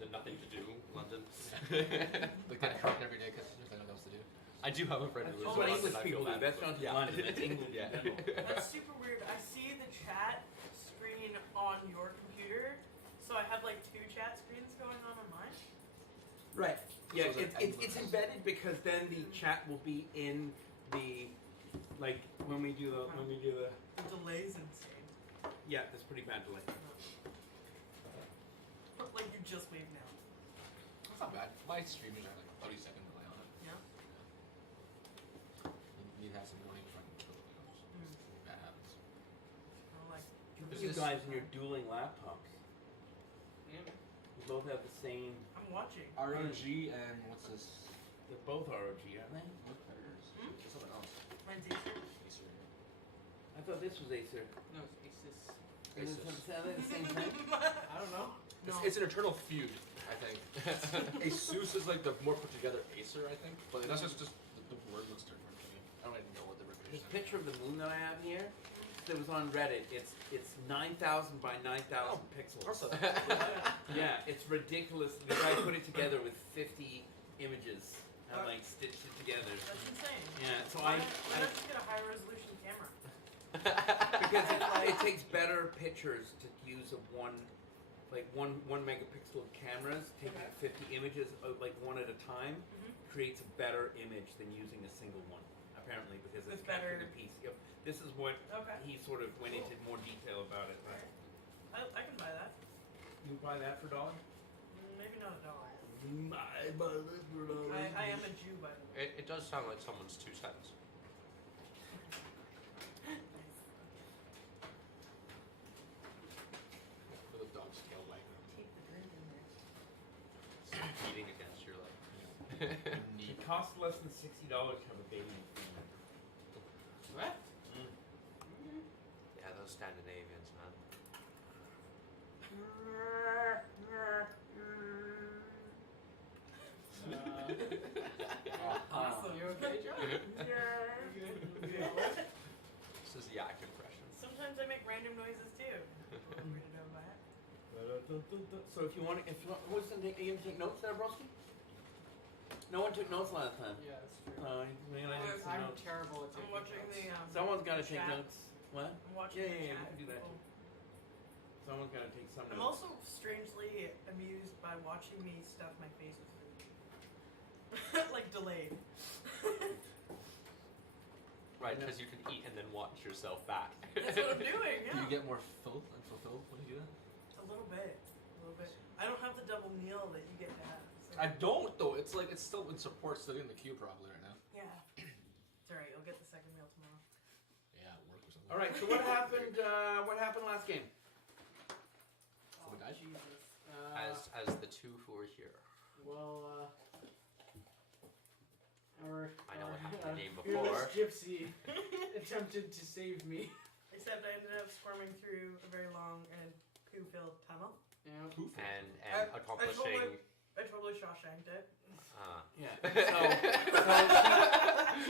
the nothing to do London. They get drunk every day because there's nothing else to do. I do have a friend who lives That's in what London. English I people feel do. bad That's for not them. just London. It's England in general. That's super weird. I see the chat screen on your computer, so I have like 2 chat screens going on mine. Right. Yeah, So it's embedded because then the chat will be in the like when we do the The delay's insane. yeah, that's pretty bad delay. Like you just waved now. That's not bad. My streamers are like 30 seconds delay on it. Yeah. You need to have some warning before I can kill it. That happens. I'm like, You guys and your dueling laptops. yeah. You both have the same. I'm watching. ROG and what's this? They're both ROG, aren't they? What predators? There's something else. Mine's Acer. Acer. I thought this was Acer. No, it's Asus. Is it the same thing? I don't know. No. It's an eternal feud, I think. Asus is like the more put together Acer, I think. But that's just the word looks different to me. I don't even know what the This revision is. picture of the moon that I have here, that was on Reddit. It's 9,000 by 9,000 pixels. Also, Yeah, it's ridiculous. The guy put it together with 50 images and like stitched it together. That's insane. Yeah, so Why I not just get a high resolution camera? because it takes better pictures to use a one megapixel of cameras taking 50 images like one at a time creates a better image than using a single one. Apparently, because it's With better- capturing a piece. Yep. This is what Okay. he sort of went into more detail about it. Right? I can buy that. You buy that for $1? Maybe not $1. I buy this for $1. I am a Jew, by the way. It does sound like someone's 2 cents. with a dog's tail wagging. Keep the grin in Beating against your leg. It costs less than $60 to have a baby. What? Yeah, those Scandinavians, man. Awesome. You okay, John? there. You good? What? This is yak impression. Sometimes I make random noises too. Want me to know about it? So if you want, who's gonna take? Are you gonna take notes there, Broski? No one took notes last time. Yeah, that's true. I took some I'm notes. terrible at taking I'm watching notes. the Someone's got to take chat. notes. What? I'm watching Yeah, the yeah, yeah, chat. we can do that. People- Someone's got to take some I'm notes. also strangely amused by watching me stuff my face with food. Like delayed. Right, because you can eat and then watch yourself back. That's what I'm doing, yeah. Do you get more filled and fulfilled when you do that? A little bit. A little bit. I don't have the double meal that you get to have. So. I don't though. It's like it's still in support, still in the queue probably right now. Yeah. It's alright, you'll get the second meal tomorrow. Yeah, at work or something. All right. So what happened? What happened last game? For the guy? Jesus. as the two who are here. Well, our I know what happened the game fearless before. gypsy attempted to save me. Except I ended up squirming through a very long and poo-filled tunnel. Yeah. And I accomplishing. I totally Shawshanked it. Yeah. So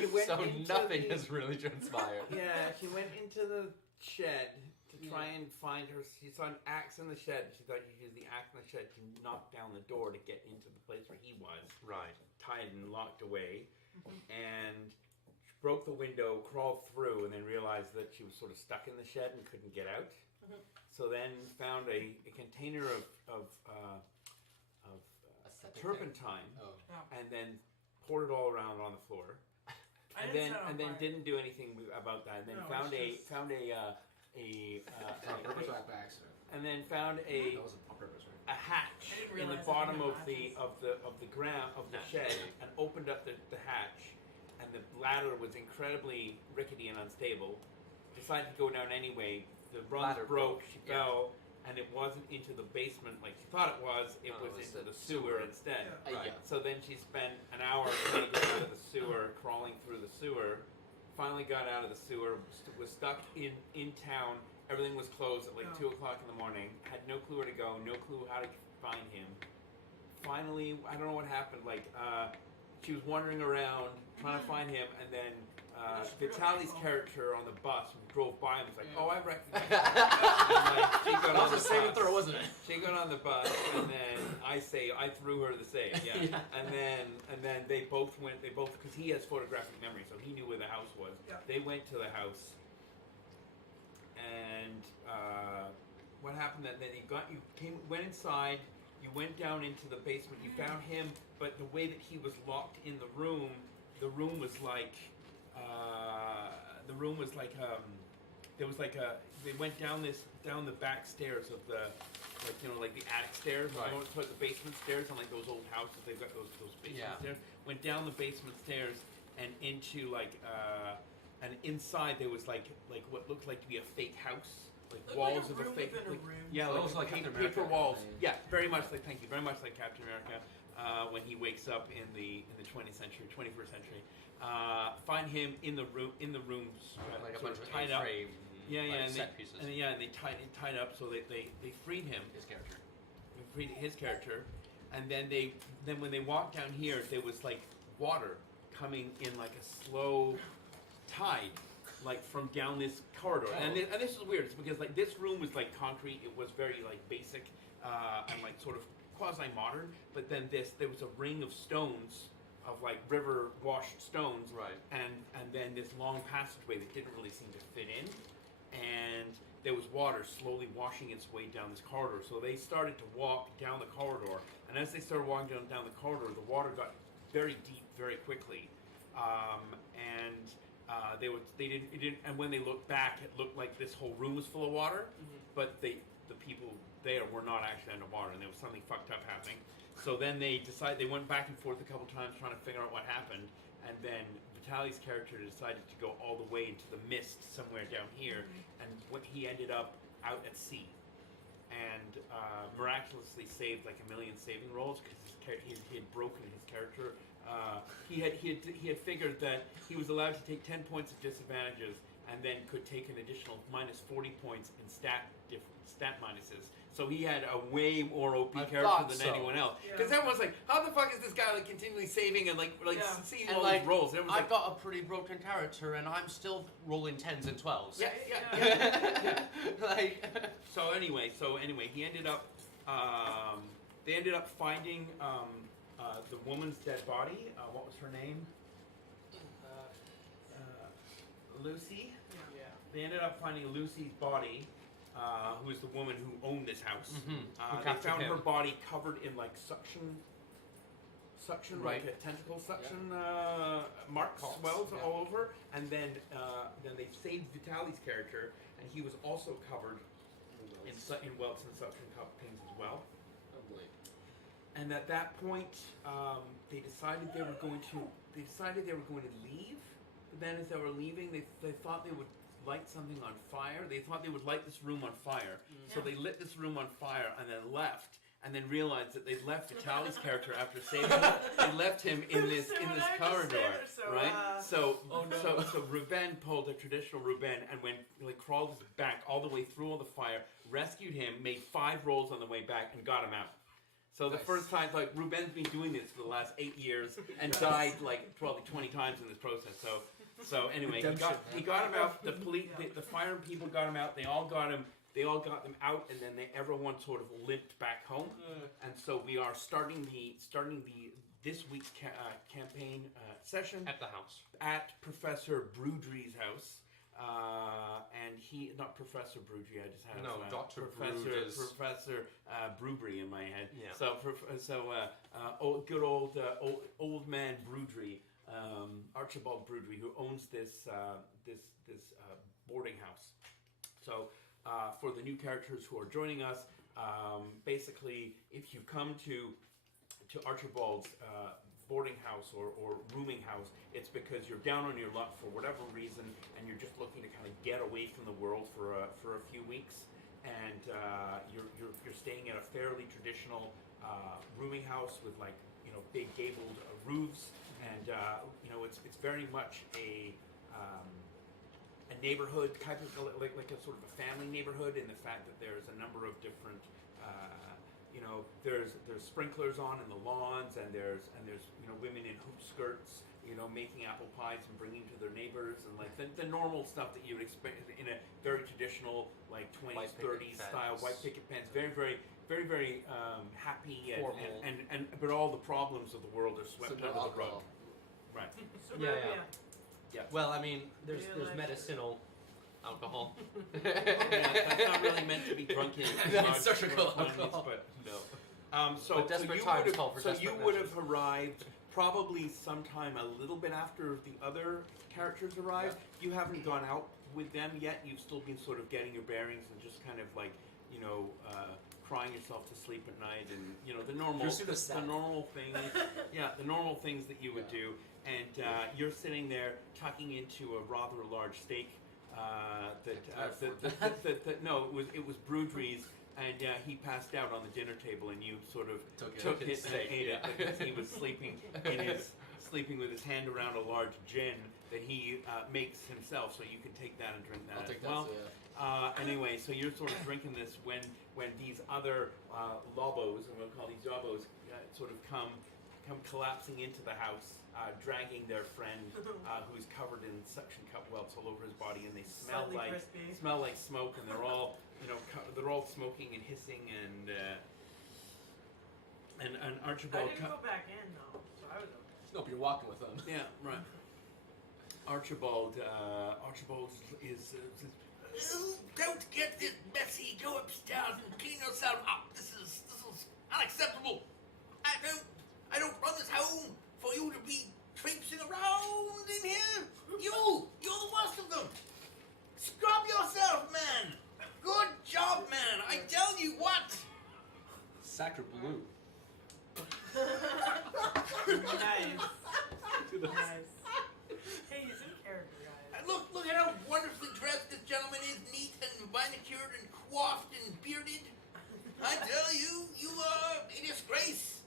she went So into nothing the- has really transpired. Yeah, she went into the shed to try and find her. She saw an axe in the shed. She thought she'd use the axe in the shed to knock down the door to get into the place where he was, Right. tied and locked away. And she broke the window, crawled through, and then realized that she was sort of stuck in the shed and couldn't get out. So then found a container of A septic turpentine, Oh. and then poured it all around on the floor. I And didn't then set it on and then fire. didn't do anything about that. And then No, found it's a just- found a On purpose or by accident? and then found That a was on purpose, right? a hatch I didn't in the realize bottom that of they the had of the ground of the Naturally. shed and opened up the hatch, and the ladder was incredibly rickety and unstable. Decided to go down anyway. The rungs Ladder broke. broke, She yeah. fell. And it wasn't into the basement like she thought it was. It No, was it was into the the sewer sewer. instead. Yeah. Right. Yeah. So then she spent an hour trying to get out of the sewer, crawling through the sewer. Finally got out of the sewer, was stuck in town. Everything was closed at like Oh. 2 o'clock in the morning. Had no clue where to go, no clue how to find him. Finally, I don't know what happened. Like, she was wandering around trying to find him, and then Vitaly's character on the bus drove by and was like, "Oh, I recognize him." And, like, she got That on was the the same bus. throw, wasn't it? She They got on the bus, and then I threw her the save, yeah. And then they both, because he has photographic memory, so he knew where the house was. Yeah. They went to the house, and what happened that then went inside, you went down into the basement, you found him, but the way that he was locked in the room was like, they went down the back stairs of the, like the attic stairs, Right. towards the basement stairs on like those old houses, they've got those basement stairs, went down the basement stairs and into and inside there was like what looked like to be a fake house, like walls of a fake, yeah, So like, almost like paper, Captain America. walls, yeah, very much like, thank you, very much like Captain America, when he wakes up in the 21st century. Find him in the rooms, Like a sort bunch of tied up. frame, Yeah, like and set pieces. they tied up, so they freed him. His character. They freed his character, and then when they walked down here, there was like water coming in like a slow tide, like from down this corridor. Oh. And this is weird. It's because like this room was like concrete. It was very like basic and like sort of quasi-modern. But then there was a ring of stones, of like river washed stones, Right. and then this long passageway that didn't really seem to fit in, and there was water slowly washing its way down this corridor. So they started to walk down the corridor, and as they started walking down the corridor, the water got very deep very quickly, and and when they looked back, it looked like this whole room was full of water, but the people there were not actually underwater, and there was something fucked up happening. So then they went back and forth a couple times trying to figure out what happened, and then Vitaly's character decided to go all the way into the mist somewhere down here, and he ended up out at sea, and miraculously saved like 1 million saving rolls because he had broken his character. He had figured that he was allowed to take 10 points of disadvantages, and then could take an additional minus 40 points in stat minuses. So he had a way more OP I character thought than so. anyone else. Yeah. Because everyone's like, how the fuck is this guy like continually saving and like Yeah. seeing And all like, these rolls? And everyone's I've got a pretty broken character, and I'm still rolling 10s and 12s. yeah. Like, So anyway, he ended up. They ended up finding the woman's dead body. What was her name? Lucy. Yeah. They ended up finding Lucy's body, who is the woman who owned this house. Who They captured found him. her body covered in like suction, Right. like a tentacle suction marks, Calks, swells yeah. all over, and then they saved Vitaly's character, and he was also covered in welts and suction things as well. And at that point, they decided they were going to leave. But then, as they were leaving, they thought they would light something on fire. They thought they would light this room on fire. So they lit this room on fire and then left. And then realized that they'd left Vitaly's character after saving him. They left him in this corridor, right? So Ruben pulled a traditional Ruben and crawled back all the way through all the fire, rescued him, made 5 rolls on the way back, and got him out. So the first time, like, Ruben's been doing this for the last 8 years and died like probably 20 times in this process. So anyway, he got him out. The police, the fire people got him out. They all got him. They all got them out, and then everyone sort of limped back home. And so we are starting this week's campaign session at the house. at Professor Brudry's house. And not Professor Brudry. I just had Dr. Professor Brubry in my head. Yeah. Good old man Brudry, Archibald Brudry, who owns this boarding house. So for the new characters who are joining us, basically, if you come to Archibald's boarding house or rooming house, it's because you're down on your luck for whatever reason, and you're just looking to kind of get away from the world for a few weeks, and you're staying in a fairly traditional rooming house with big gabled roofs, and it's very much a neighborhood type of like a sort of a family neighborhood, in the fact that there's a number of different there's sprinklers on in the lawns, and there's women in hoop skirts, making apple pies and bringing to their neighbors, and like the normal stuff that you would expect in a very traditional like 20s, White picket 30s style fence. white picket fence. Very, very, very, very happy, Formal. and but all the problems of the world are swept So under no the rug. alcohol. Right. Suburbia. Well, I mean, there's Real there's life. medicinal alcohol. Yeah, that's not really meant to be drunk in That's large surgical quantities, alcohol. but No. so But desperate you times would call for have, so you desperate would have measures. arrived probably sometime a little bit after the other characters arrived. You haven't gone out with them yet. You've still been sort of getting your bearings and just kind of like crying yourself to sleep at night, and the normal You're super the sad. normal things. Yeah, the normal things that you would Yeah. do. And you're sitting there tucking into a rather large steak. No, it was Broodry's, and he passed out on the dinner table, and you sort of took it and steak, ate yeah. it because he was sleeping sleeping with his hand around a large gin that he makes himself, so you can take that and drink that I'll as take that. well. So, yeah. Anyway, so you're sort of drinking this when these other lobos, and we'll call these yobos, sort of come collapsing into the house, dragging their friend who's covered in suction cup welts all over his body, and they smell Slightly like crispy. smoke, and they're all they're all smoking and hissing, and I Archibald. didn't go back in though, so I was okay. Nope, you're walking with them. Yeah, right. Archibald is don't get this messy. Go upstairs and clean yourself up. This is unacceptable. I don't run this home for you to be traipsing around in here. You're the worst of them. Scrub yourself, man. Good job, man. I tell you what. Sacre bleu. Nice. Nice. Hey, he's in character, guys. Look at how wonderfully dressed this gentleman is, neat and manicured and coiffed and bearded. I tell you, you are a disgrace.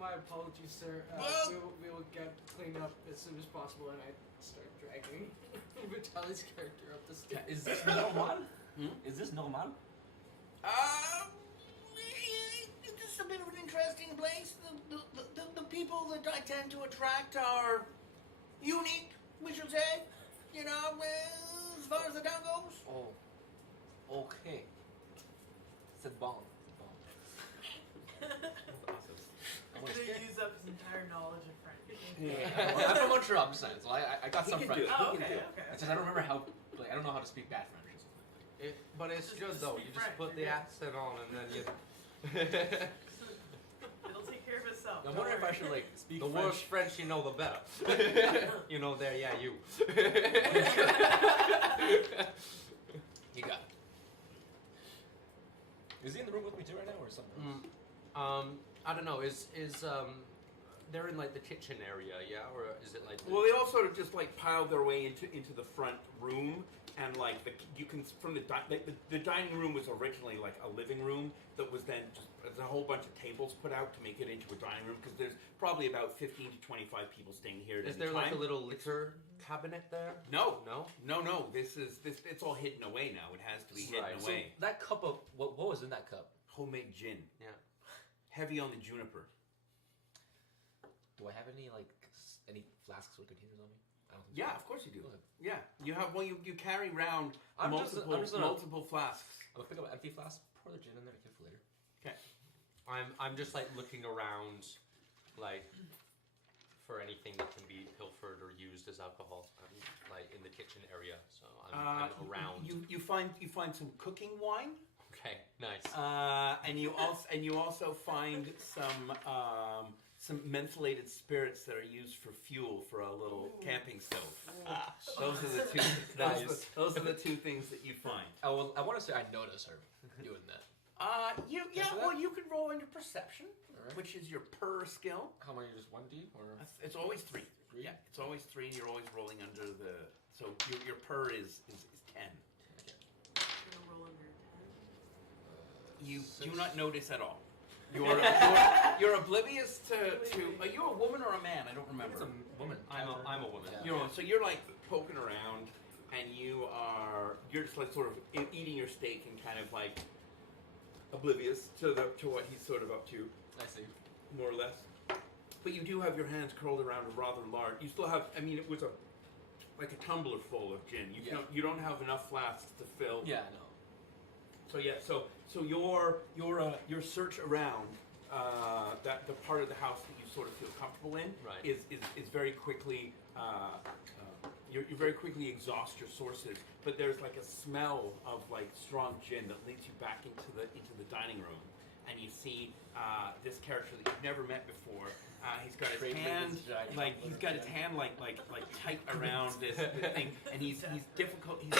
My apologies, sir. Well- We will get cleaned up as soon as possible, and I start dragging Vitaly's character up the stairs. Is this normal? Hmm? Is this normal? This is a bit of an interesting place. The people that I tend to attract are unique, we should say. As far as the town goes. Oh, okay. C'est bon. He's gonna use up his entire knowledge of French. Well, I'm from Montreal, I'm just saying, so I got some can French. do it. Oh, He can okay, do it. okay. It's just I don't remember how, I don't know how to speak bad French. But it's Just good though. speak You just French, put the you're good. accent on, and then you. It'll take care of itself. I'm don't wondering if I worry. should like speak The French. worse French you know, the better. There, yeah, you. You got it. Is he in the room with me too right now, or something? I don't know. Is they're in like the kitchen area, yeah, or is it like? The, Well, they all sort of just like piled their way into the front room, and like you can from the dining room was originally like a living room that was then just there's a whole bunch of tables put out to make it into a dining room because there's probably about 15 to 25 people staying here at is any there time. like a little liquor cabinet there? No. No. This it's all hidden away now. It has to be hidden Right. away. That cup of what was in that cup? Homemade gin, Yeah. heavy on the juniper. Do I have any any flasks or containers on me? I don't think Yeah, so. of course you do. Okay. Yeah, you have. Well, you carry around I'm just gonna- multiple flasks. I'm gonna pick up an empty flask, pour the gin in there, and keep it for later. Okay. I'm just like looking around, like for anything that can be pilfered or used as alcohol, like in the kitchen area. So I'm around. You find some cooking wine. Okay, nice. And you also find some mentholated spirits that are used for fuel for a little camping stove. Those are the two. Nice. Those are the two things that you find. Oh well, I want to say I notice her doing that. Well, you can roll into perception, Alright. which is your per skill. How many? Just 1D or? It's always 3. Three? Yeah, it's always 3. You're always rolling under the. So your per is 10. Okay. I'm gonna roll under 10. You Six. do not notice at all. You're oblivious to. Are you a woman or a man? I don't remember. It's a woman. I'm a woman. Yeah. So you're like poking around, and you're just like sort of eating your steak and kind of like oblivious to what he's sort of up to, I see. more or less. But you do have your hands curled around a rather large. You still have. I mean, it was like a tumbler full of gin. You don't have enough flasks to fill. Yeah, no. So yeah. So your search around that the part of the house that you sort of feel comfortable in Right. is very quickly. You very quickly exhaust your sources, but there's like a smell of like strong gin that leads you back into the dining room, and you see this character that you've never met before. He's got his hand tight around this thing, and he's difficult. He's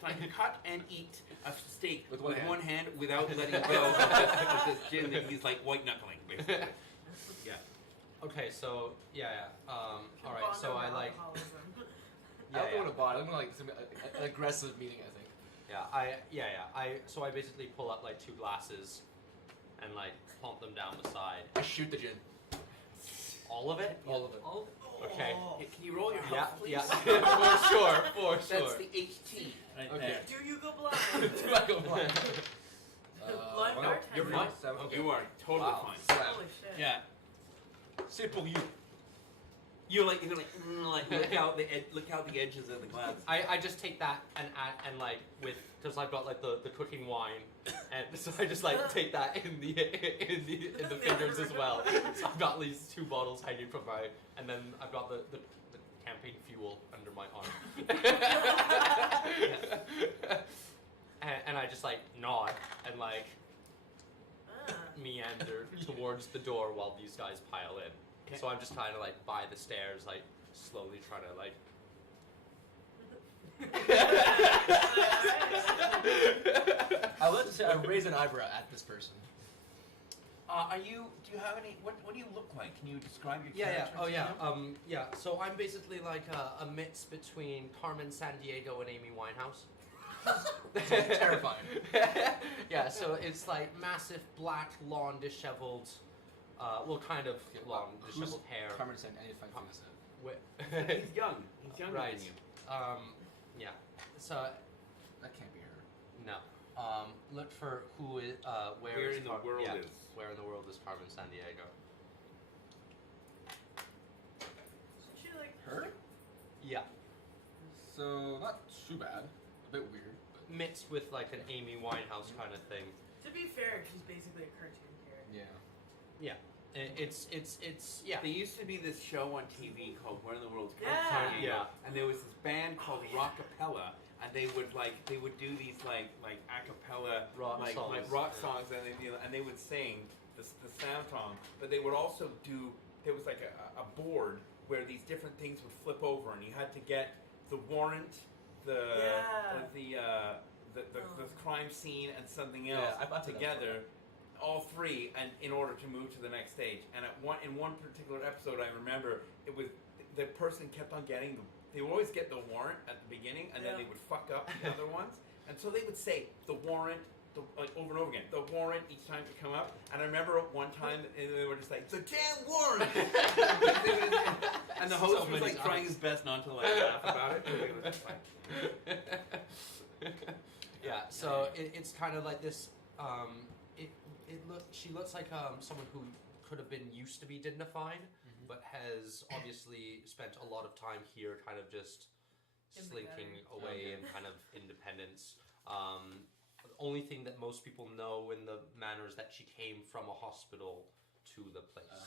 trying to cut and eat a steak With with one one hand without letting go of this gin that he's like white knuckling basically. Yeah. Okay, so all right, so I like I don't want to bond. I'm like an aggressive meeting, I think. I basically pull up like 2 glasses and like plump them down the side. I shoot the gin. All of it? All of it. Okay. Hey, can you roll your Yeah, health, please? yeah. for sure. That's the HT right Okay. there. Do you go blind? Do I go blind? Blind Wow. bartender. You're fine. Seven. Okay. You are totally Wow. fine. Seven. Holy shit. Yeah. C'est pour you. You're like look out the edges of the glass. I just take that and like with because I've got like the cooking wine, and so I just like take that in the fingers as well. So I've got these 2 bottles hanging from my, and then I've got the campaign fuel under my arm. and I just like nod and like meander towards the door while these guys pile in. Okay. So I'm just kind of like by the stairs, like slowly trying to like. I would like to say I raise an eyebrow at this person. Do you have any? What do you look like? Can you describe your Yeah, character? oh to yeah, him? So I'm basically like a mix between Carmen Sandiego and Amy Winehouse. Terrifying. Yeah, so it's like massive black, long, disheveled, kind of long, disheveled hair. Carmen said anything like that. He's young. He's younger Right. than you. Yeah. So That can't be her. no. Look for who is Where is in the world yeah, is? where in the world is Carmen Sandiego? Isn't she like Her? Yeah, So not too bad. A bit weird. But mixed with like an Amy Winehouse kind of thing. To be fair, she's basically a cartoon character. yeah. It's yeah. There used to be this show on TV called Where in the World is Yeah. Carmen Sandiego, Yeah. and there was this band called Rockapella, and they would do these like a cappella Rock songs, rock yeah. songs, and they would sing the sound song, but they would also do. There was like a board where these different things would flip over, and you had to get the warrant, the crime scene, and something else Yeah, I've done that together. All 3, and in order to move to the next stage. And in one particular episode, I remember it was the person kept on getting they would always get the warrant at the beginning, and then they would fuck up the other ones. And so they would say the warrant like over and over again, the warrant each time to come up. And I remember one time they were just like the damn warrant, and the host So was many like trying his best not to like laugh about it. And it was just like, Yeah, so it's kind of like this. She looks like someone who could have been used to be dignified, but has obviously spent a lot of time here, kind of just In the slinking gutter. away in kind of independence. The only thing that most people know in the manner is that she came from a hospital to the place.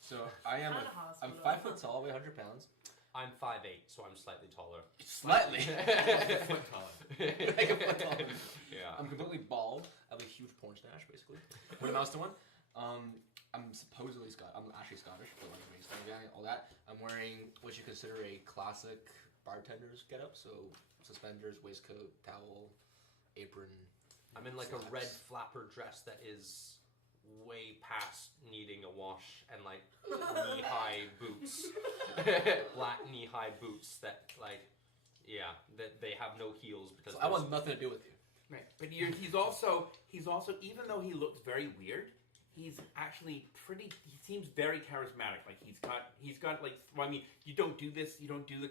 So I am. Not a I'm hospital. 5 foot tall, weigh 100 pounds. I'm 5'8", so I'm slightly taller. Slightly. foot taller. Like a foot taller. Yeah. I'm completely bald. I have a huge porn stash, basically. What amounts to one? I'm supposedly I'm actually Scottish, but like based on all that. I'm wearing what you consider a classic bartender's getup, so suspenders, waistcoat, towel, apron. I'm in like a slacks. red flapper dress that is way past needing a wash, and like knee-high boots, black knee-high boots that like, yeah, that they have no heels because So I want nothing to do with you. Right, but he's also even though he looks very weird, he's actually pretty. He seems very charismatic. Like he's got like. Well, I mean, you don't do this. You don't do the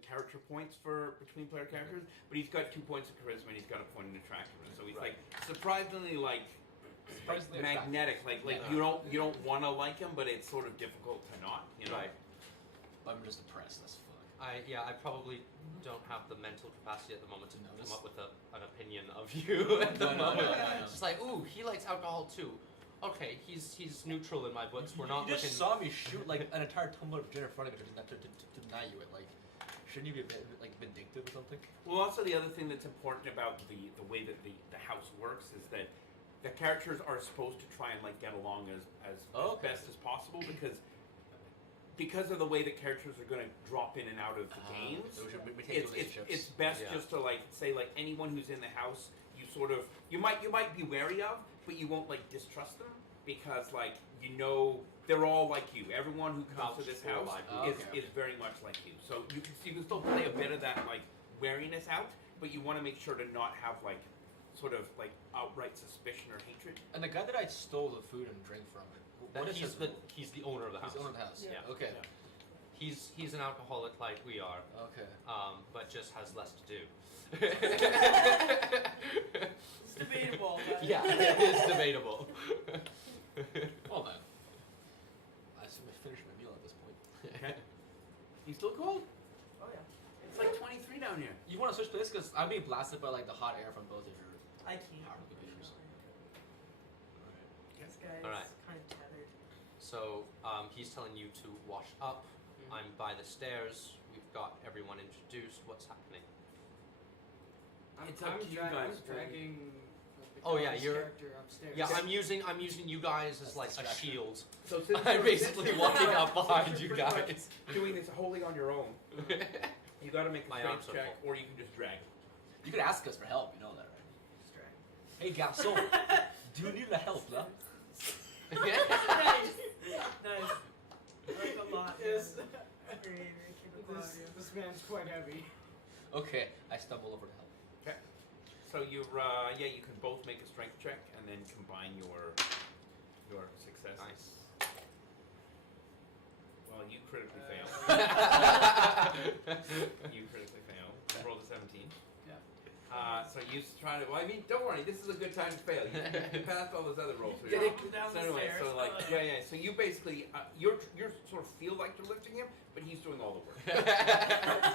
character points for between player characters, but he's got 2 points of charisma and he's got a point in attractiveness. So he's like surprisingly like Surprisingly magnetic. Like Yeah. you don't want to like him, but it's sort of difficult to not. You know. Right. I'm just depressed as fuck. I probably don't have the mental capacity at the moment to Notice? come up with an opinion of you at the No. moment. It's just like, ooh, he likes alcohol too. Okay, he's neutral in my books. We're not You just looking. saw me shoot like an entire tumbler of gin in front of me to deny you it. Like, shouldn't you be a bit like vindictive or something? Well, also the other thing that's important about the way that the house works is that the characters are supposed to try and like get along as Okay. best as possible because of the way that characters are going to drop in and out of the games. So we should maintain relationships. It's best Yeah. just to like say like anyone who's in the house, you might be wary of, but you won't like distrust them because like they're all like you. Everyone who comes to this Vouch for house like you. is very much like you. So you can still play a bit of that like wariness out, but you want to make sure to not have like sort of like outright suspicion or hatred. And the guy that I stole the food and drink from, Well, what is he's his the owner of the He's house. the owner of the house. Yeah. Okay. Yeah. He's an alcoholic like we are, Okay. but just has less to do. It's debatable. But Yeah, it is debatable. Well then, I assume I finished my meal at this point. Okay. You still cold? Oh yeah. It's like 23 down here. You want to switch places because I'm being blasted by like the hot air from both of your. I can't. Power computers. This guy's Alright. kind of tethered. So he's telling you to wash up. I'm by the stairs. We've got everyone introduced. What's happening? It's up to you guys. I'm dragging. Oh, yeah, Vitalis' you're- character upstairs. Yeah, I'm using you guys as That's like a distraction. shield. So since I'm you're- basically walking up behind since you you're pretty much guys. doing this wholly on your own. You got to make a My strength arms are check, full. or you can just drag. You could ask us for help. You know that, right? Just drag. Hey, garçon, do you need the help, lah? Nice. Nice. I like a lot. Yes. man. Great. Keep it quiet. This man's quite heavy. Okay, I stumble over to help. Okay. So you you can both make a strength check and then combine your successes. Nice. Well, you critically fail. You critically fail. You rolled a 17. Yeah. So you try to. Well, I mean, don't worry. This is a good time to fail. You passed all those other rolls. So Get you're- it down so the anyway, stairs. so like, yeah. So you basically, you're sort of feel like you're lifting him, but he's doing all the work.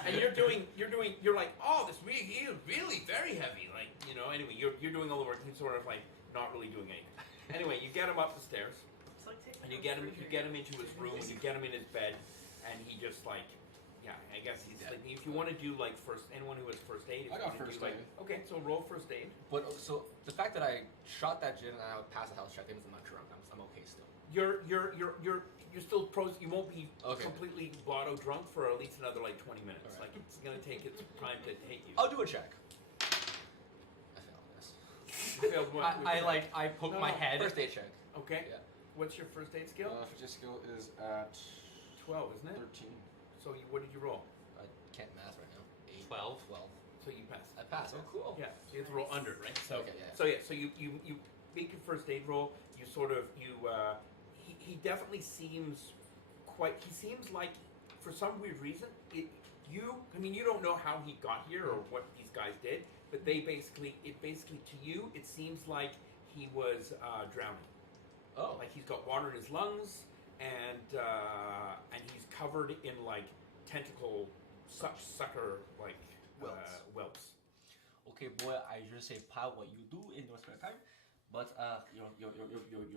And you're like, oh, this he is really very heavy. Like, anyway, you're doing all the work. He's sort of like not really doing anything. Anyway, you get him up the stairs, It's like taking and you a get him refrigerator. into his room, and you get him in his bed, and he just like, yeah, I guess he's sleeping. If you want to do like anyone who has first aid, if I you got wanna first do, like, aid. okay, so roll first aid. But so the fact that I shot that gin and I passed the health check means I'm not drunk. I'm okay still. You're still pros. You won't be Okay. completely blotto drunk for at least another like 20 minutes. Alright. Like it's gonna take its time to hit you. I'll do a check. I failed. Yes. You failed what? I poke No, my no, head. First aid check. Okay. Yeah. What's your first aid skill? First skill is at 12, isn't it? 13. So what did you roll? I can't math right now. 12. 12. So you passed. I passed. Oh, cool. Yeah. So you have to roll under, right? So Okay, yeah. So yeah. So you make your first aid roll. You sort of he definitely seems quite. He seems like for some weird reason I mean you don't know how he got here or what these guys did, but they basically to you it seems like he was drowning. Oh. Like he's got water in his lungs, and he's covered in like tentacle sucker like whelps. Okay, boy, I just say pas what you do in your spare time, but your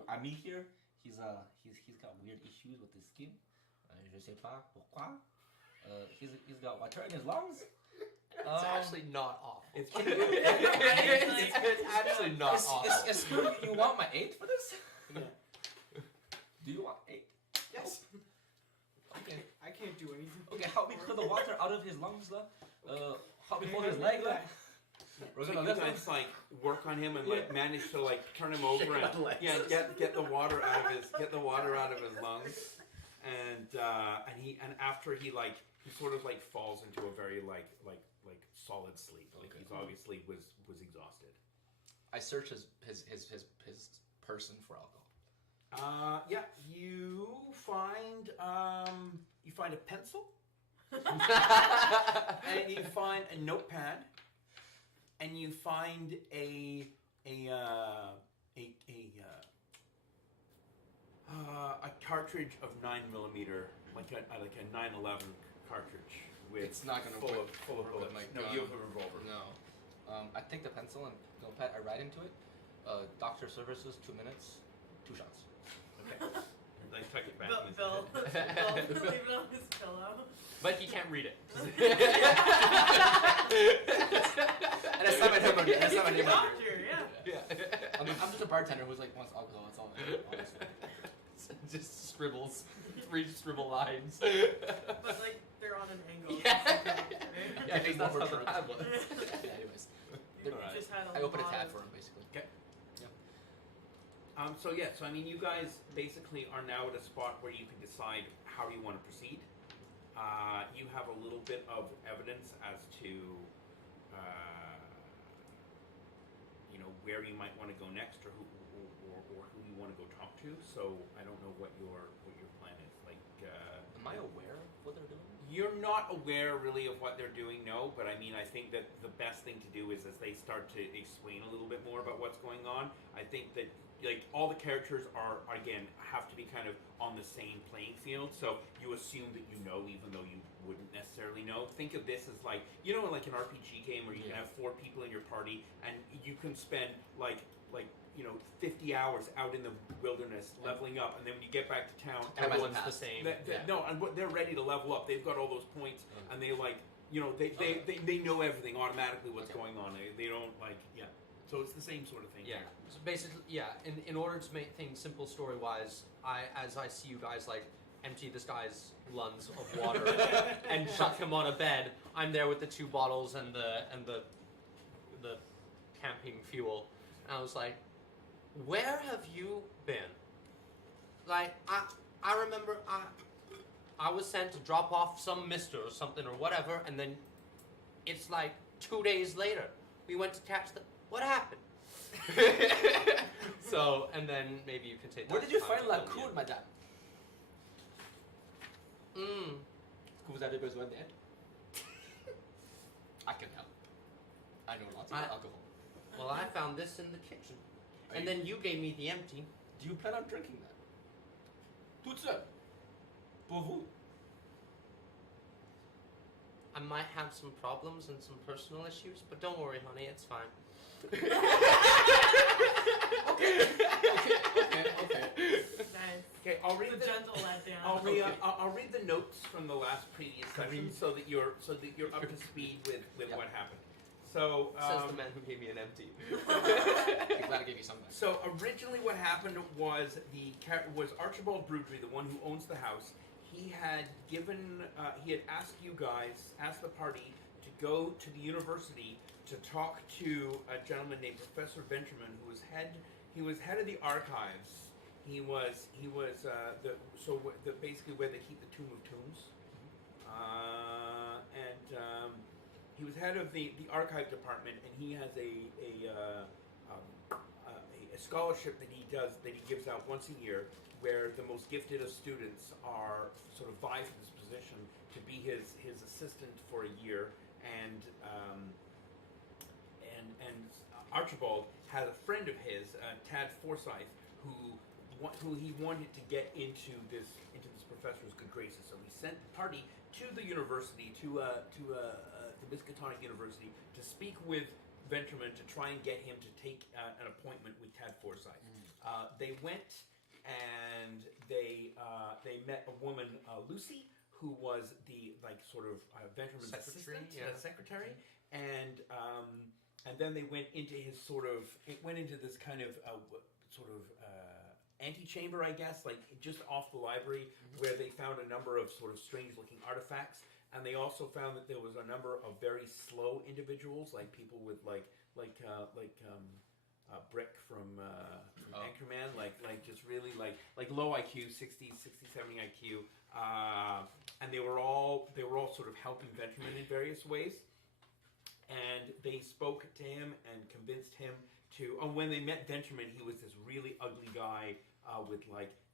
ami here, he's got weird issues with his skin. Je sais pas pourquoi. He's got water in his lungs. It's actually not awful. It's it's actually not awful. You want my 8 for this? Do you want 8? Yes. I can't do anything. Okay, help me clear the water out of his lungs, lah. Help me hold his leg, lah. We're So gonna you lift him. guys like work on him and like manage to like turn him over and get the water out of his lungs, and after he sort of like falls into a very like solid sleep. Like Okay. he's obviously was exhausted. I search his person for alcohol. Yeah, you find a pencil, and you find a notepad, and you find a a cartridge of 9mm, like a 911 cartridge with It's not gonna full work of with bullets. my No, gun. you have a revolver. No. I take the pencil and notepad. I write into it. Doctor services, 2 minutes, 2 shots. Okay. I tuck it back. Bill, in his Bill, head. Bill, leave it on his pillow. But he can't read it. And that's not my name. That's not my He's a name. doctor, yeah. Yeah. I'm just a bartender who's like wants alcohol. That's all. Honestly. Just scribbles, 3 scribble lines. But like they're on an angle. Yeah. Right? Yeah, because that's how the More pad was. Yeah. Anyways, You Alright. just had a I open a lot tab of- for him basically. So I mean, you guys basically are now at a spot where you can decide how you want to proceed. You have a little bit of evidence as to, where you might want to go next, or who you want to go talk to. So I don't know what your plan is. Like, Am I aware of what they're doing? you're not aware really of what they're doing, no. But I mean, I think that the best thing to do is as they start to explain a little bit more about what's going on. I think that like all the characters are again have to be kind of on the same playing field. So you assume that you know, even though you wouldn't necessarily know. Think of this as like like an RPG game where you can have 4 people in your party and you can spend like 50 hours out in the wilderness leveling up, and then when you get back to town, Everyone's pass. the same. no, and they're ready to level up. They've got all those points, and they they know everything automatically what's going on. They don't So it's the same sort of thing. Yeah. here. So basically, yeah. In order to make things simple story wise, as I see you guys like empty this guy's lungs of water and chuck him on a bed, I'm there with the 2 bottles and the camping fuel, and I was like, where have you been? Like I remember I was sent to drop off some mister or something or whatever, and then it's like 2 days later we went to catch the. What happened? So, and then maybe you can take. Where that did you time find to la fill me cour, in. madame? Que vous avez besoin d'aide? I can help. I know lots about alcohol. Well, I found this in the kitchen, and then you gave me the empty. Do you plan on drinking that? Toute seule. Pour vous. I might have some problems and some personal issues, but don't worry, honey, it's fine. Okay. Nice. Okay, I'll read It's a gentle letdown. I'll read the notes from the last previous session so that you're up to speed with Yep. what happened. So Says the man who gave me an empty. I'm glad I gave you something. So originally, what happened was Archibald Brudry, the one who owns the house. He had asked the party to go to the university to talk to a gentleman named Professor Benjamin, who was head of the archives. He was basically where they keep the Tomb of Tombs, and he was head of the archive department, and he has a scholarship that he gives out once a year, where the most gifted of students are sort of vie for this position to be his assistant for a year, and Archibald had a friend of his, Tad Forsyth, who he wanted to get into this professor's good graces. So he sent the party to the university, to the Miskatonic University, to speak with Venturman to try and get him to take an appointment with Tad Forsyth. They went and they met a woman, Lucy, who was the Venturman's Secretary, assistant, yeah. secretary, and then they went into his this kind of antechamber, I guess, like just off the library, where they found a number of sort of strange-looking artifacts, and they also found that there was a number of very slow individuals, like people with Brick from Anchorman, like just really like low IQ, 60, 70 IQ, and they were all sort of helping Venturman in various ways, and they spoke to him and convinced him to. And when they met Venturman, he was this really ugly guy with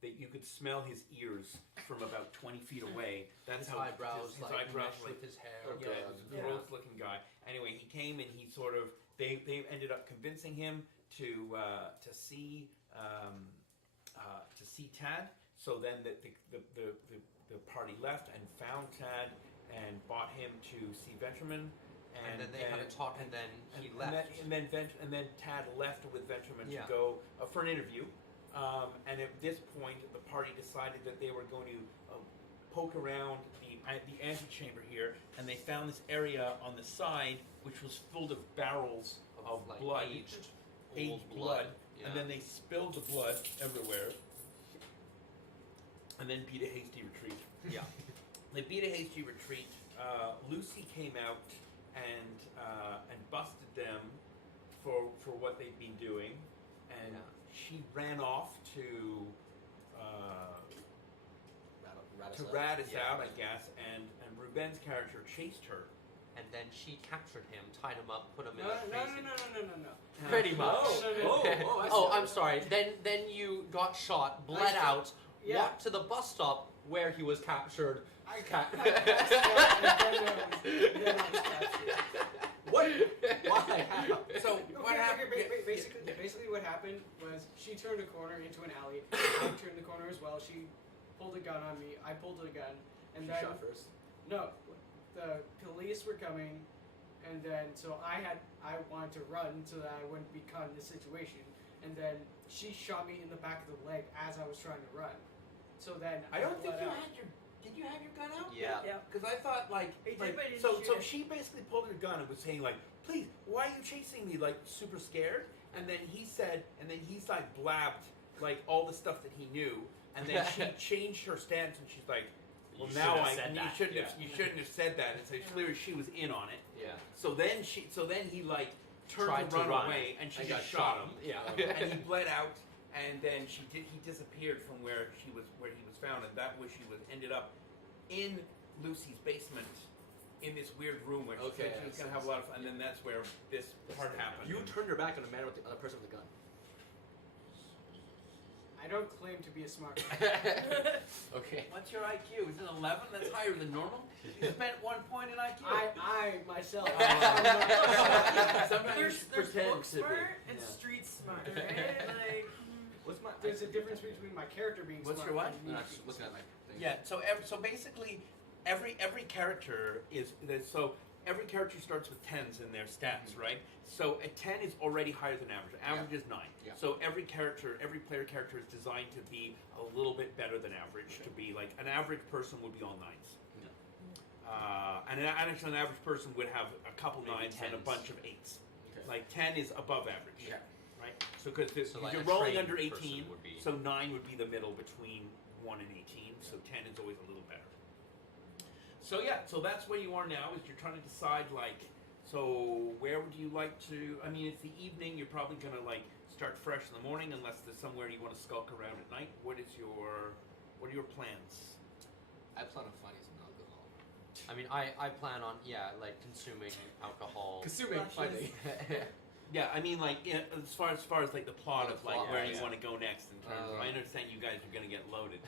that you could smell his ears from about 20 feet away. That's His how eyebrows his eyebrows meshed with his hair. yeah, it was a gross looking guy. Anyway, he came and he they ended up convincing him to see Tad. So then the party left and found Tad and bought him to see Venturman. And then they had a talk, and then he left. And then Tad left with Venturman Yeah. to go for an interview. And at this point, the party decided that they were going to poke around the antechamber here, and they found this area on the side which was full of barrels of like blood, aged blood, Yeah. and then they spilled the blood everywhere, and then beat a hasty retreat. Yeah. They beat a hasty retreat. Lucy came out and busted them for what they'd been doing, and she ran off to rat us Yeah. out, I guess, and Ruben's character chased her. And then she captured him, tied him up, put him in No. a crazy... No. Pretty much. Oh, I'm sorry. Then you got shot, bled out, Yeah. walked to the bus stop where he was captured. I Ca- then I was captured. What? Why? So Okay, what happened? Basically, what happened was she turned a corner into an alley. I turned the corner as well. She pulled a gun on me. I pulled a gun, and then shot first. no, the police were coming, and then so I wanted to run so that I wouldn't be caught in this situation, and then she shot me in the back of the leg as I was trying to run. So then I don't think bled you out. had your. Did you have your gun out? Yeah. Because I thought He did, but he didn't so shoot it. she basically pulled her gun and was saying like, please, why are you chasing me? Like super scared. And then he's like blabbed like all the stuff that he knew. And then she changed her stance and she's like, well You now shouldn't have said that. you shouldn't have said that. And so clearly she was in on it. Yeah. So then he like turned Tried to run away and she and just got shot him. Yeah. And he bled out, and then he disappeared from where he was found, and that was ended up in Lucy's basement in this weird room where she said she was gonna have a lot of fun, and then that's where this part happened. You turned your back on the man with the other person with the gun. I don't claim to be a smart guy. Okay. What's your IQ? Is it 11? That's higher than normal. You spent 1 point in IQ. I myself. Sometimes There's you pretend book to be. smart and Yeah. street smart, right? Like, What's my? There's a difference between my character being What's smart your what? and No, me I'm just being looking at smart. my thing. Yeah. So basically, every character is so every character starts with 10s in their stats, right? So a 10 is already higher than average. Average is 9. Yeah. So every player character is designed to be a little bit better than average. To be like an average person would be all 9s. And actually, an average person would have a couple Maybe 9s and a 10s. bunch of 8s. Okay. Like 10 is above average. Yeah. Right? So because So like you're a rolling trained under person 18, would be- so 9 would be the middle between 1 and 18. So 10 is always a little better. So yeah, so that's where you are now. Is you're trying to decide like, so where would you like to? I mean, it's the evening. You're probably gonna like start fresh in the morning, unless there's somewhere you want to skulk around at night. What are your plans? I plan on finding some alcohol. I mean, I plan on, like consuming alcohol. Consuming, Flushes. finding. Yeah, I mean, like as far as like the plot The of like plot, where yeah. you want to go next. In terms of, I understand you guys are gonna get loaded.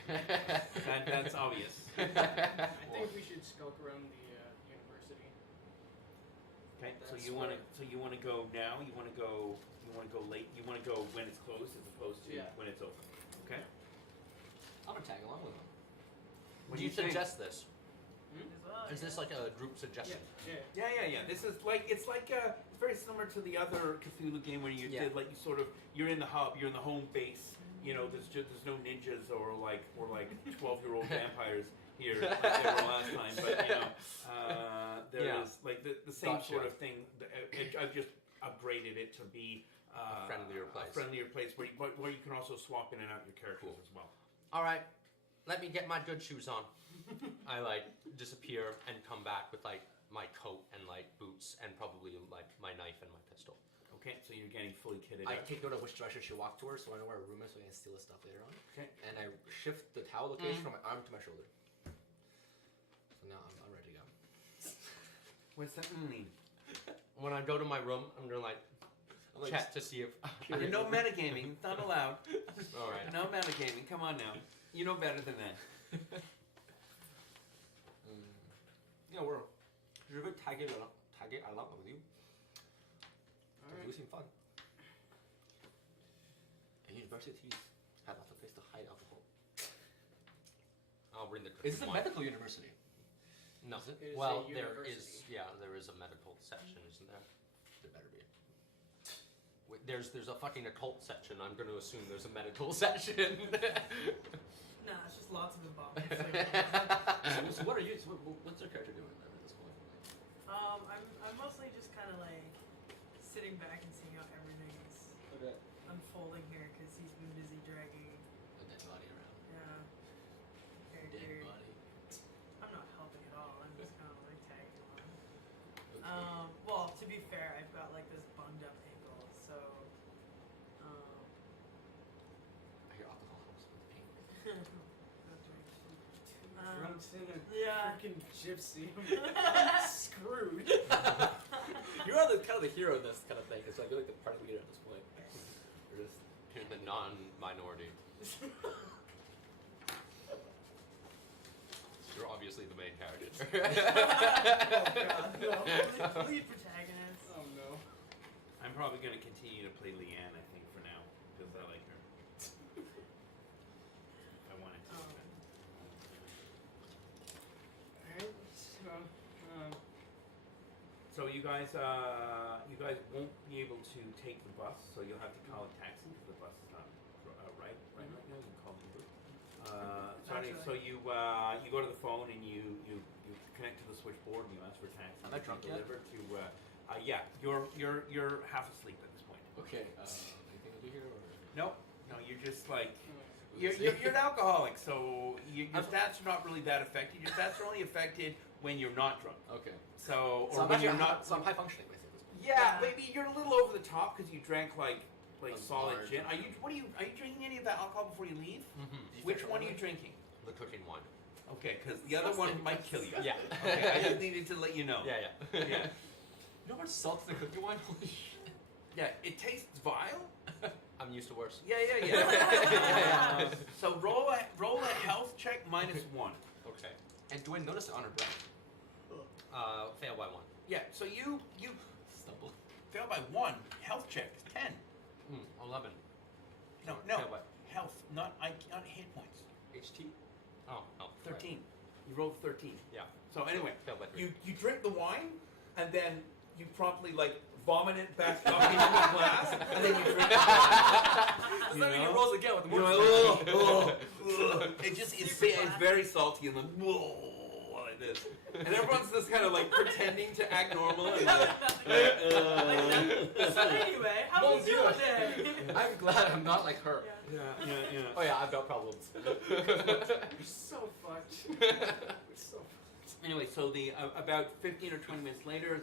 That's obvious. I think we should skulk around the university. Okay, so That's you want to go now? You want to go late? You want to go when it's closed as opposed to Yeah. when it's open? Okay. I'm gonna tag along with them. What Do you think? suggest this? as well, Is this like a group suggestion? Yeah. Yeah. This is like it's very similar to the other Cthulhu game where you Yeah. did like you're in the hub, you're in the home base. You know, there's no ninjas or like 12-year-old vampires here like there were last time, but you know, there Yeah. is like the same Gotcha. sort of thing. I've just upgraded it to be A friendlier place. A friendlier place where you can also swap in and out your characters as well. All right, let me get my good shoes on. I like disappear and come back with like my coat and like boots and probably like my knife and my pistol. Okay, so you're getting fully kitted I out. take note of which direction she walked towards, so I know where her room is, so I can steal the stuff later on. Okay. And I shift the towel location from my arm to my shoulder. So now I'm ready to go. What's that mean? When I go to my room, I'm gonna like I'm like, check to see if. No metagaming. It's not allowed. All right. No metagaming. Come on now. You know better than that. yeah, je veux taguer along with you. It would seem fun. And universities have lots of places to hide alcohol. I'll bring the Is this a wine. medical university? No. Is it? It is Well, a there university. there is a medical section, isn't there? There better be. Wait, there's a fucking occult section. I'm going to assume there's a medical section. Nah, it's just lots of embalming. So what are you? So what's your character doing then at this point? I'm mostly just kind of like sitting back and seeing how everything is Okay. unfolding here because he's been busy dragging. A dead body around. Yeah. Dead Character. body. I'm not helping at all. I'm just kind of like tagging along. Okay. Well, to be fair, I've got like this bunged up ankle, so. I hear alcohol helps with pain. Drunks in a Yeah. freaking gypsy. Screwed. You're on the kind of the hero in this kind of thing. It's like you're like the party leader at this point. You're just You're the non-minority. You're obviously the main character. Oh, God, no. Lead protagonist. Oh, no. I'm probably going to continue to play Leanne, I think, for now, because I like her. I wanted to. Alright, So you guys won't be able to take the bus, so you'll have to call a taxi because the bus is not right now. You can call Uber. So you go to the phone and you connect to the switchboard and you ask for a taxi. Am I drunk yet? Delivered to yeah, you're half asleep at this point. okay. Anything to do here or? No, you're just like. You're an alcoholic, so your stats are not really that affected. Your stats are only affected when you're not drunk. Okay. So, So or I'm when actually you're not. So I'm high functioning basically. Yeah, maybe you're a little over the top because you drank like A solid large gin. Are amount. you drinking any of that alcohol before you leave? Mm-hmm. Which one are you drinking? The cooking wine. Okay, because the other one might kill you. Yeah. Okay, I just needed to let you know. Yeah. Yeah. You know how much salt in the cookie wine? Holy shit. Yeah, it tastes vile. I'm used to worse. Yeah. So roll a health check -1. Okay. And do I notice it on her breath? Fail by 1. Yeah. So you Stumble. fail by 1. Health check 10. 11. No. Fail by Health, not hit points. HT? Oh, 13. You rolled 13. Yeah. So anyway, Fail by 3. you drink the wine and then you promptly like vomit it back up into the glass and then you drink it. It's like when he rolls again with the You're more. like, it's very salty and then like this. And everyone's just kind of like pretending to act normal and So anyway, how was your day? I'm glad I'm not like her. yeah. Oh yeah, I've got problems. You're so fucked. You're so fucked. Anyway, so the about 15 or 20 minutes later,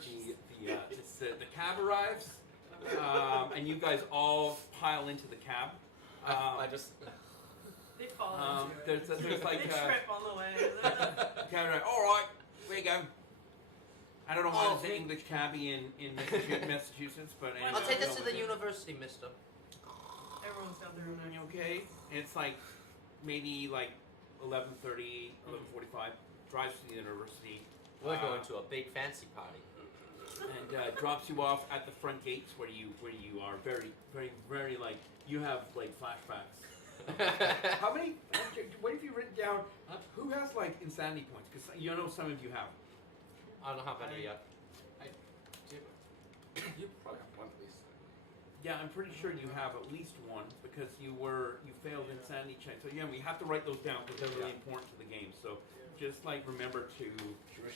the cab arrives, and you guys all pile into the cab. I just. They fall into it. There's like They trip on the way. cab driver. All right, there you go. I don't know why it's an English cabbie in Massachusetts, but anyway, I'll take go us to with the it. university, mister. Everyone's got their own. You okay? And it's like maybe like 11:30, 11:45. Drives to the university. We're going to a big fancy party. And drops you off at the front gates where you are very like you have like flashbacks. How many? What have you written down? Who has like insanity points? Because you know some of you have. I don't have any yet. You probably have one at least. Yeah, I'm pretty sure you have at least one because you failed insanity check. So yeah, we have to write those down because they're really important to the game. So just like remember to.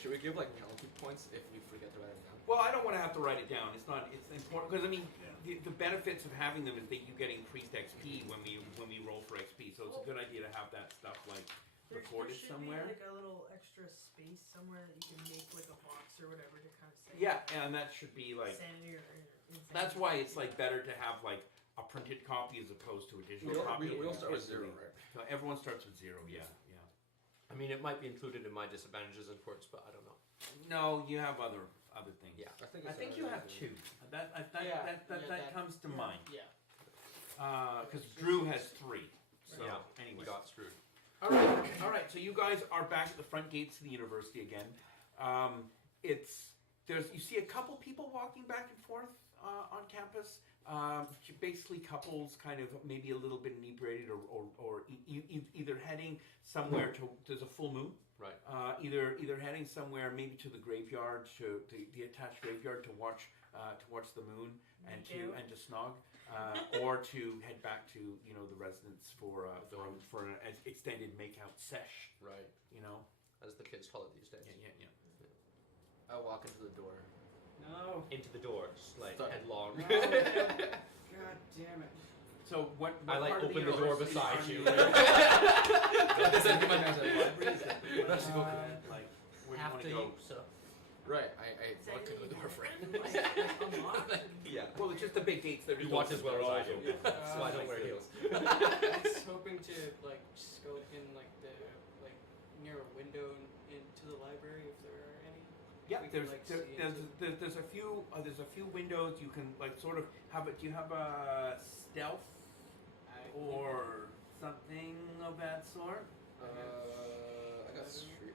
Should we give like penalty points if we forget to write it down? Well, I don't want to have to write it down. It's important because I mean the benefits of having them is that you get increased XP when we roll for XP. So it's a good idea to have that stuff like recorded there should somewhere. be like a little extra space somewhere that you can make like a box or whatever to kind of say. Yeah, and that should be like. Sanity or insanity. That's why it's like better to have like a printed copy as opposed to a digital copy. We all start with 0, right? So everyone starts with 0. Yeah. I mean, it might be included in my disadvantages and quirks, but I don't know. No, you have other things. Yeah. I think you have 2. That comes to mind. Yeah. Because Drew has 3. So Yeah. anyway. We got screwed. All right. So you guys are back at the front gates of the university again. You see a couple people walking back and forth on campus. Basically, couples kind of maybe a little bit inebriated, or either heading somewhere to. There's a full moon. Right. Either heading somewhere, maybe to the graveyard, to the attached graveyard to watch the moon and to snog, or to head back to the residence for an extended makeout sesh. Right. As the kids call it these days. Yeah. I walk into the door. No. Into the door, just like Sorry. headlong. No. God damn it. So what I like part of open the door university beside are you. Does that give my nose like, library? Is that- Let's go. Like where do you want to go? So. Right, I walk into the door for it. Yeah. Well, it's just the big gates that You watch as well as I do. So I don't wear heels. I was hoping to scope in the near a window into the library if there are any. Yeah, We can, there's a few windows you can sort of have it. Do you have a stealth or something of that sort? I got streetwise.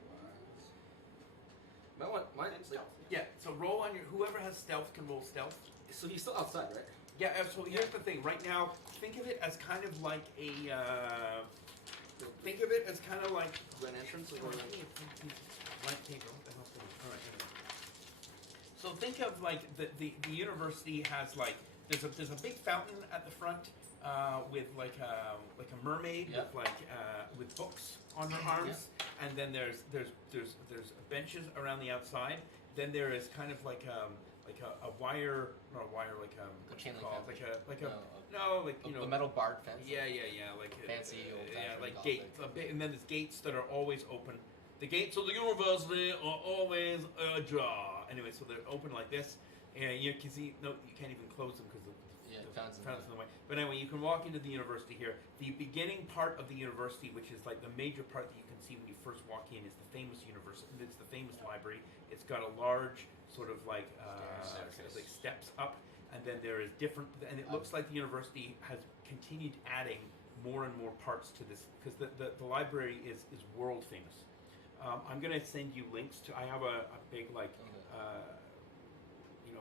Mine stealth. Yeah. So roll on whoever has stealth can roll stealth. So he's still outside, right? Yeah. So here's the thing. Right now, think of it as kind of like a. Think of it as kind of like. An entrance or White paper. What the hell's going on? All right. Anyway. So think of the university has there's a big fountain at the front with like a mermaid with books on her arms, and then there's benches around the outside. Then there is kind of like a wire, not a wire, A chain link called? fence. The metal barred fence. Yeah, like Fancy old-fashioned like Gothic. gates, and then there's gates that are always open. The gates of the university are always ajar. Anyway, so they're open like this, and you can see. No, you can't even close them because the fountain's in the way. But anyway, you can walk into the university here. The beginning part of the university, which is like the major part that you can see when you first walk in, is the famous university. It's the famous library. It's got a large sort of steps up, and then there is different. And it looks like the university has continued adding more and more parts to this because the library is world famous. I'm going to send you links to. I have a big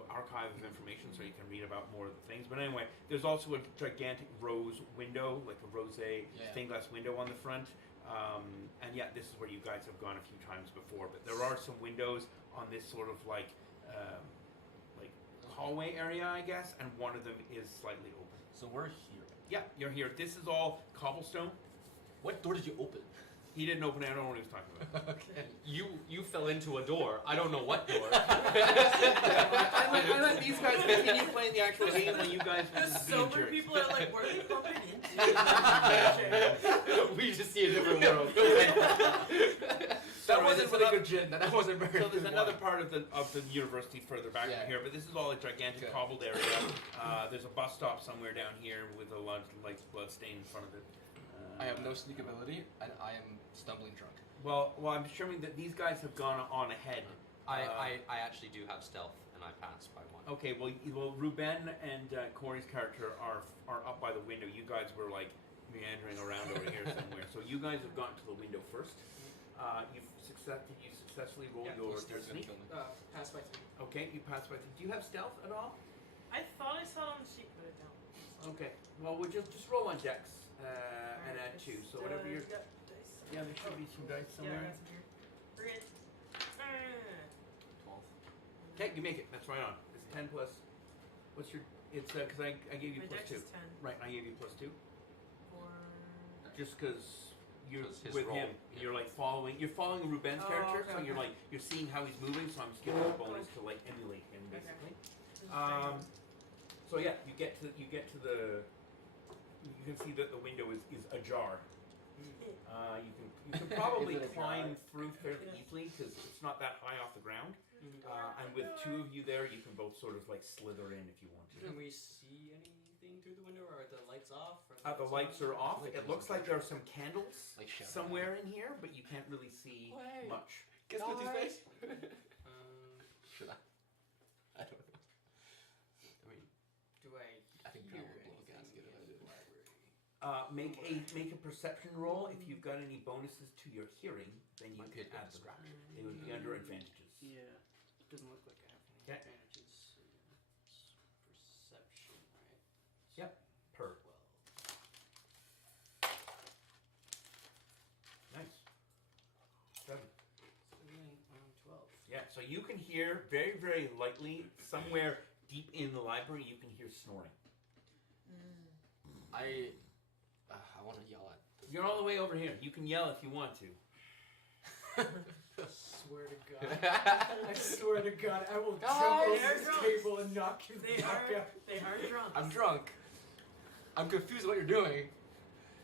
archive of information so you can read about more of the things. But anyway, there's also a gigantic rose window, like a rosé stained glass window on the front. And this is where you guys have gone a few times before. But there are some windows on this sort of hallway area, I guess, and one of them is slightly open. So we're here. Yeah, you're here. This is all cobblestone. What door did you open? He didn't open it. I don't know what he was talking about. Okay. You fell into a door. I don't know what door. I let these guys continue playing the actual game when you guys The just be sober jerks. people are like, what are they bumping into? We just see a different world. That wasn't really good gin. That wasn't very So there's good another wine. part of the university further back from here, but this is all a gigantic cobbled area. There's a bus stop somewhere down here with a lot of blood stain in front of it. I have no sneak ability, and I am stumbling drunk. Well, I'm assuming that these guys have gone on ahead. I actually do have stealth, and I passed by one. Okay, well, Ruben and Corey's character are up by the window. You guys were meandering around over here somewhere. So you guys have gotten to the window first. Did you successfully roll your Stairs gonna sneak? kill me. Pass by 3. Okay, you passed by. Do you have stealth at all? I thought I saw it on the sheet, but I don't. Okay. Well, we'll just roll on dex and add 2. So whatever you're. Got dice. Yeah, there should be some dice Yeah, I somewhere. got some here. Bring it. 12. Okay, you make it. That's right on. It's 10 plus. What's your? It's because I gave you My plus dex 2. is 10. Right, I gave you plus 2. For... Just because you're 'Cause his with role, him, yeah. you're following. You're following Ruben's Oh, character, okay, so you're okay. you're seeing how he's moving. So I'm just giving you a bonus to emulate him, basically. So yeah, you get to the. You can see that the window is ajar. You can probably Is it ajar? climb through fairly easily because it's not that high off the ground. And with 2 of you there, you can both sort of slither in if you want to. Can we see anything through the window, or are the lights off? The lights are off. It looks like there are some candles Like Sharon. somewhere in here, but you can't really see Wait. much. Guess what his face? Should I? I don't know. I mean, Do I I think hear Drow will blow a anything gasket if I in do. the library? Make a perception roll. If you've got any bonuses to your hearing, then you Might can be a good add them. distraction. They would be under advantages. Yeah. Doesn't look like I have any Okay. advantages. So, you can hear very, very lightly somewhere deep in the library. You can hear snoring. I want to yell at. You're all the way over here. You can yell if you want to. I swear to God. I swear to God, I will jump Guys! over They're this drunk. table and knock you They the fuck are out. drunk. I'm drunk. I'm confused what you're doing.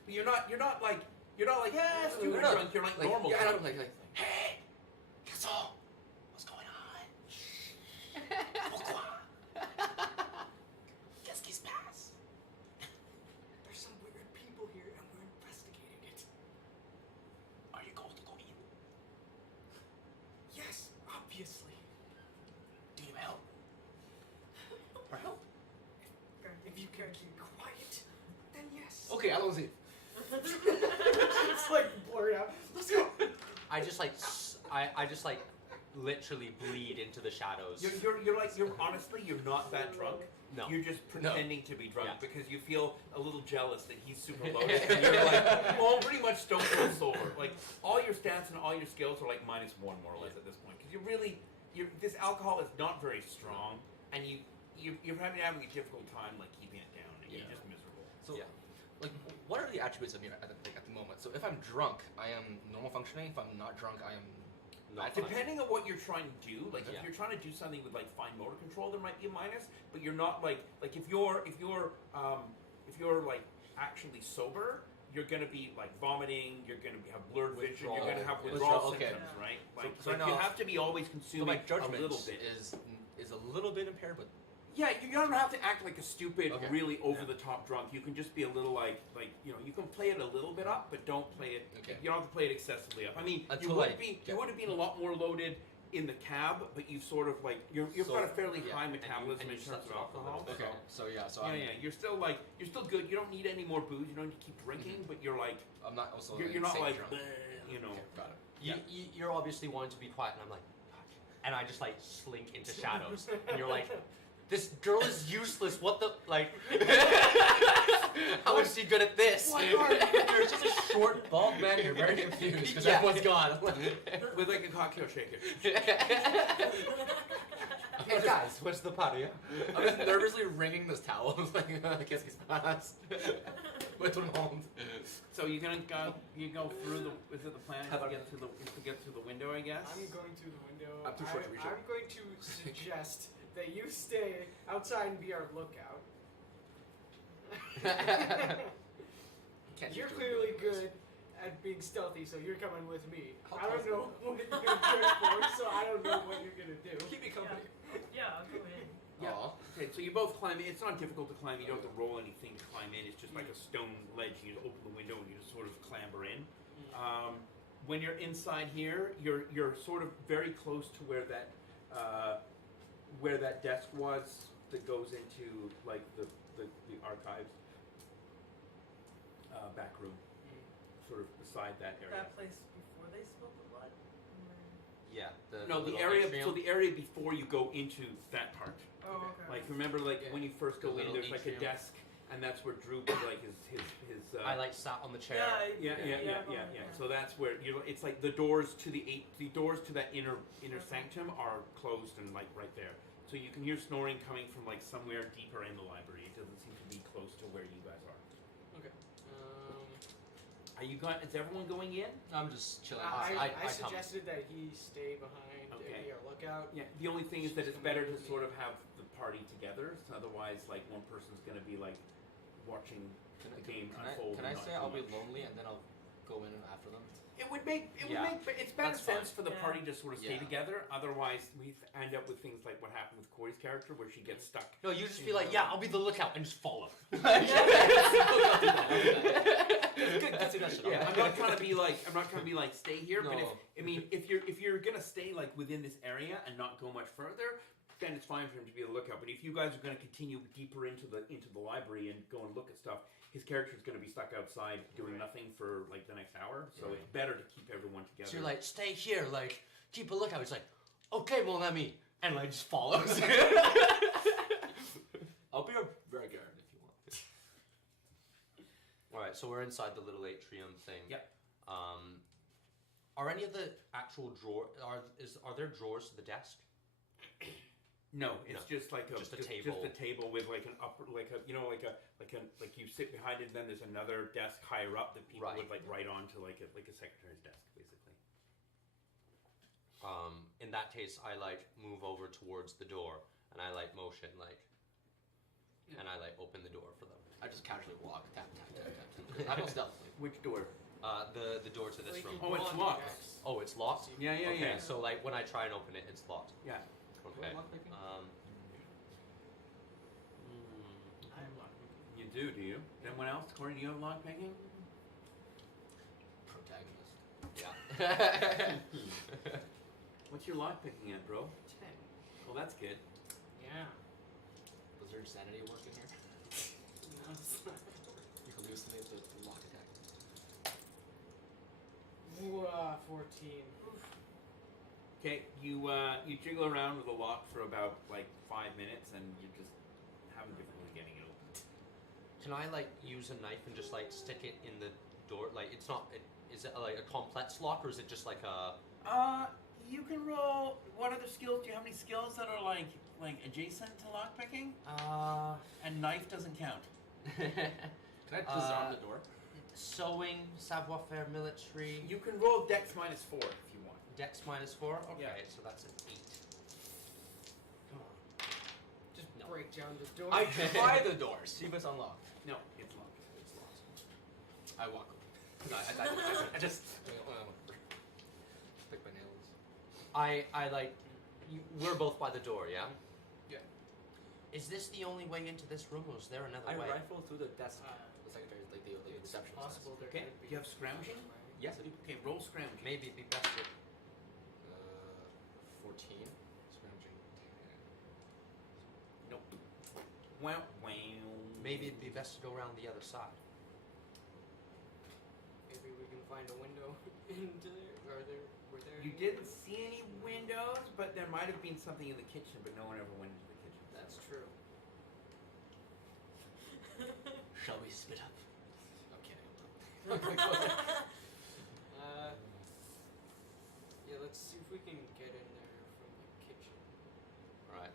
But you're not like yeah, stupid You're not- drunk. You're like normal. Yeah, drunk. I'm like, hey, Kazo, what's going on? Pourquoi? Qu'est-ce qui se passe? There's some weird people here and we're investigating it. Are you going to go in? Yes, obviously. Do you need help? For help? If you can keep quiet, then yes. Okay, I don't see. It's like blurred out. Let's go. I just like I just like literally bleed into the shadows. You're honestly you're not that drunk. No. You're just pretending to be drunk Yeah. because you feel a little jealous that he's super loaded and you're like, well, pretty much stone cold sober. Like all your stats and all your skills are like -1 more or less at this point because this alcohol is not very strong and you're having a difficult time like keeping it down and you're Yeah. just miserable. So, Yeah. like, what are the attributes of me at the moment? So, if I'm drunk, I am normal functioning. If I'm not drunk, I am Not bad functioning. Depending on what you're trying to do, like Yeah. if you're trying to do something with like fine motor control, there might be a minus. But you're not like if you're like actually sober, you're gonna be like vomiting. You're gonna have blurred vision. You're gonna have withdrawal Okay. symptoms, right? Like, So like now- you have to be always So consuming my a judgment little bit. is a little bit impaired, but Yeah, you don't have to act like a stupid, Okay. really over the top drunk. You can just be a little like you can play it a little bit up, but don't play it. Okay. You don't have to play it excessively up. I mean, Until you would yeah. have been a lot more loaded in the cab, but you've sort of like you've So, got a fairly yeah, high and metabolism you in terms slept of it off a alcohol. little bit. okay. So yeah, so Yeah, you're still good. You don't need any more booze. You don't need to keep drinking, but you're like I'm not also you're not insane like drunk. you know. Okay, got it. You're obviously wanting to be quiet, and I'm like, and I just like slink into shadows, and you're like, this girl is useless. What the like? How is she good at this? There's just a short, bald man here, very confused because Yeah. everyone's gone. With like a cocktail shaker. Hey guys, where's the party? I'm just nervously wringing this towel. I was like, qu'est-ce qui se passe? With tout le monde. So you're gonna go through the is it the plan How to about- get through the window, I guess? I'm going through the window. I'm too short to reach it. I'm going to suggest that you stay outside and be our lookout. Can't You're just do clearly it. good at being stealthy, so you're coming with me. How I don't close- know what you're good for, so I don't know what you're gonna do. Keep me company. Yeah, I'll go in. Yeah. Aw. Okay, so you both climb in. It's not difficult to climb. You don't have to roll anything to climb in. It's just like a stone ledge. You just open the window and you just sort of clamber in. When you're inside here, you're sort of very close to where that desk was that goes into like the archives back room, sort of beside that area. That place before they spilled the blood? Yeah. No, the little area. atrium. So the area before you go into that part. Oh, okay. Like remember, like Yeah. when you first The go in, little there's like a atrium. desk, and that's where Drew put like his. I like sat on the chair. Yeah. So that's where it's like the doors to the doors to that inner sanctum are closed and like right there. So you can hear snoring coming from like somewhere deeper in the library. It doesn't seem to be close to where you guys are. Okay. Are you going? Is everyone going in? I'm just chilling. I come. suggested that he stay behind Okay. and be our lookout. Yeah. The only thing is that it's She's better coming to in. sort of have the party together. So otherwise, like one person's going to be like watching the game unfold. Can I and not say do I'll be much. lonely and then I'll go in after them? It would make Yeah. but it's better That's fine. sense for the Yeah. party to sort of stay Yeah. together. Otherwise, we end up with things like what happened with Corey's character, where she gets stuck. No, you just be like, yeah, I'll be the lookout and just follow. Yeah, I'm not trying to be like stay here. But No. if you're gonna stay like within this area and not go much further, then it's fine for him to be the lookout. But if you guys are gonna continue deeper into the library and go and look at stuff, his character's gonna be stuck outside doing nothing for like the next hour. So it's better to keep everyone together. So you're like, stay here, like, keep a lookout. He's like, okay, well, let me. And like, just follows. I'll be a very guard if you want. Alright, so we're inside the little atrium thing. Yep. Are any of the actual are there drawers to the desk? No, it's just like Just a table. Just a table with like an upper, like you sit behind it. Then there's another desk higher up that people Right. would like write onto like a secretary's desk, basically. In that case, I like move over towards the door and I like motion and I like open the door for them. I just casually walk, tap, tap, tap, tap, tap. I don't stealthily. Which door? The door to this So room. you can Oh, go it's on locked. decks. Oh, it's locked. Yeah, yeah, Okay, yeah. so like when I try and open it, it's locked. Yeah. Okay. lockpicking? I have lockpicking. You do you? Anyone else? Corey, do you have lockpicking? Protagonist. Yeah. What's your lockpicking at, bro? 10. Well, that's good. Yeah. Does there insanity work in here? No, it's not. You hallucinate the lock attack. 14. Okay, you jiggle around with the lock for about like 5 minutes, and you're just having difficulty getting it open. Can I like use a knife and just like stick it in the door? Like it's not. Is it like a complex lock or is it just like a? You can roll. What other skills? Do you have any skills that are like adjacent to lockpicking? And knife doesn't count. Can I disarm the door? Sewing, savoir-faire, military. You can roll Dex -4 if you want. Dex -4. Okay, Yeah. so that's an 8. Come on. Just No. break down the door. I try the door, see if it's unlocked. No, it's locked. It's locked. I walk over. No, I just pick my nails. I like. We're both by the door, yeah. Yeah. Is this the only way into this room, or is there another I way? rifle through the desk. Uh, The secretary's like the It's receptionist. possible there Okay, could be. you have scrounging? Right? Yes, I do. Okay, roll scrounging. Maybe it'd be best to. 14. Scrounging. Nope. Wow, wow. Maybe it'd be best to go around the other side. Maybe we can find a window into there. Were there? You any didn't windows? see any windows, but there might have been something in the kitchen, but no one ever went into the kitchen. That's true. Shall we split up? I'm kidding. Yeah, let's see if we can get in there from the kitchen. Right.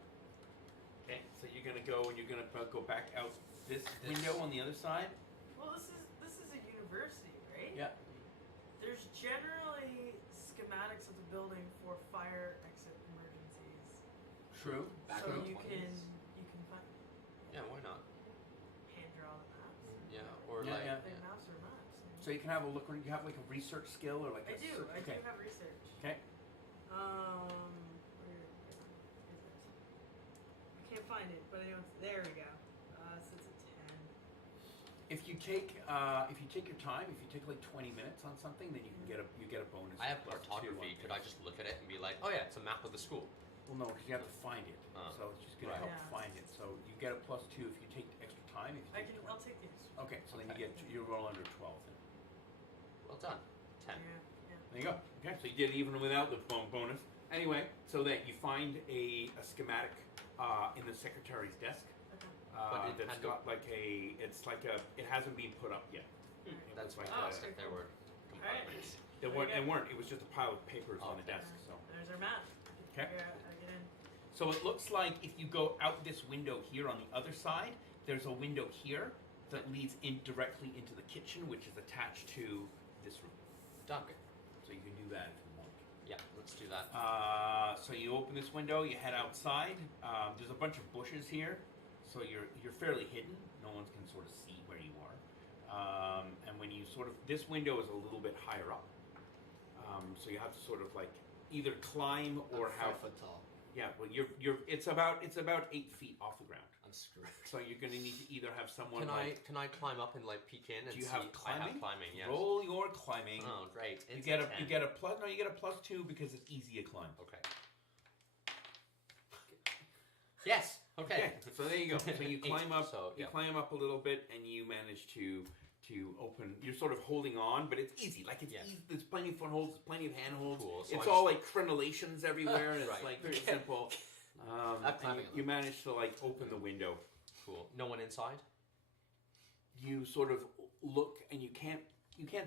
Okay, so you're gonna go and you're gonna go back out this window on the other side. Well, this is a university, right? Yeah. There's generally schematics of the building for fire exit emergencies. True. Back so in the you 20s. can find, Yeah, why not? hand draw the maps. Yeah, or Yeah, like. yeah. They maps are maps. So you can have a look. You have like a research skill or like I a do. search- I do okay. have research. Okay. Where is it? I can't find it, but I know it's there. We go. So it's a 10. If you take your time, if you take like 20 minutes on something, then you get a bonus. I have plus 2 on cartography. Could I things. just look at it and be like, oh yeah, it's a map of the school? Well, no, because you have to find it. So it's just gonna Right. help Yeah. find it. So you get a +2 if you take extra time. If you I take can. 20. I'll take these. Okay, so then Okay. you roll under 12. Then. Well done. 10. Yeah. There you go. Okay, so you did it even without the bonus. Anyway, so that you find a schematic in the secretary's desk. Okay. But it That's had got like it hasn't been put up yet. It That's was like fantastic. There were Alright. compartments. There weren't. It was just a pile of papers on the Okay. desk. So. There's our map. Okay. Figure out how to get in. So it looks like if you go out this window here on the other side, there's a window here that leads in directly into the kitchen, which is attached to this room. Done. So you can do that if you want. Yeah, let's do that. So you open this window, you head outside. There's a bunch of bushes here, so you're fairly hidden. No one can sort of see where you are. And when you this window is a little bit higher up, so you have to sort of like either climb or I'm have 5 foot tall. yeah. Well, it's about 8 feet off the ground. I'm screwed. So you're going to need to either have someone. Can I climb up and like peek in and Do you see? have I have climbing? climbing. Yes. Roll your climbing. Oh, great. You It's get a a 10. you get a plus. No, you get a +2 because it's easy to climb. Okay. Yes. Okay. So there you go. So you 8, climb up. so, You yeah. climb up a little bit, and you manage to open. You're sort of holding on, but it's easy. Like it's Yeah. easy. There's plenty of footholds. There's plenty of handholds. Cool, so It's I'm all like crenellations everywhere, and it's Right. like very simple. I'm And climbing you manage to like open the window. Cool. No one inside. You sort of look, and you can't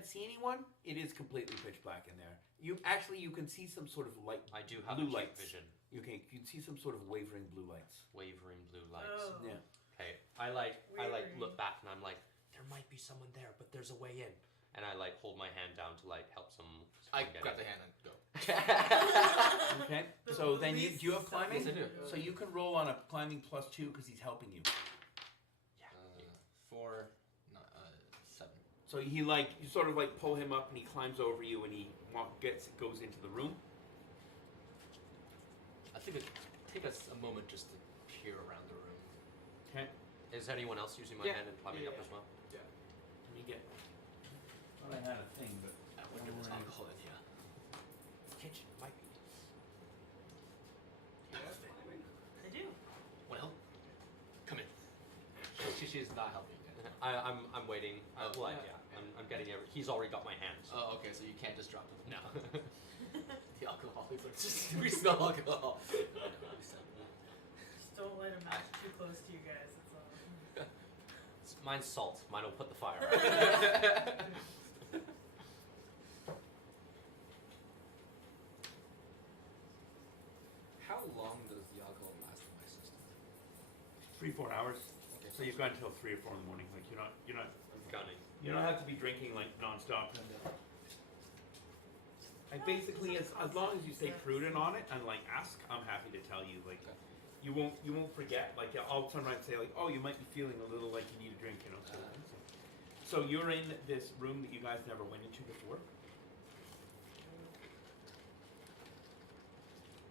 see anyone. It is completely pitch black in there. You can see some sort of light. I do have blue acute lights. vision. You can see some sort of wavering blue lights. Wavering blue lights. Oh. Yeah. Okay. I Wavering. look back and I'm like, there might be someone there, but there's a way in. And I hold my hand down to help some. I get grab in. the hand and go. Okay. The So then do you have police climbing? Yes, I do. So you can roll on a climbing +2 because he's helping you. Yeah. 4, 7. So he you sort of pull him up and he climbs over you and he goes into the room. I think it take us a moment just to peer around the room. Okay. Is anyone else using my Yeah. hand and climbing up as well? Let me get. Thought I had a thing, but I wonder if there's alcohol in here. Kitchen might be. I do. Well, come in. She's not helping yet. I'm waiting. Oh, Yeah. I'm getting every. He's already got my hand. So. Oh, okay, so you can't just drop it. No. The alcohol. He's like, we smell alcohol. Just don't let him match too close to you guys. That's all. Mine's salt. Mine will put the fire out. How long does the alcohol last in my system? 3-4 hours. Okay, So you've got until 3 or 4 in the morning. You're not. Gunning. You don't have to be drinking nonstop. And basically, as long as you stay prudent on it and ask, I'm happy to tell you Okay. you won't forget. I'll turn around and say oh, you might be feeling a little like you need a drink, So you're in this room that you guys never went into before.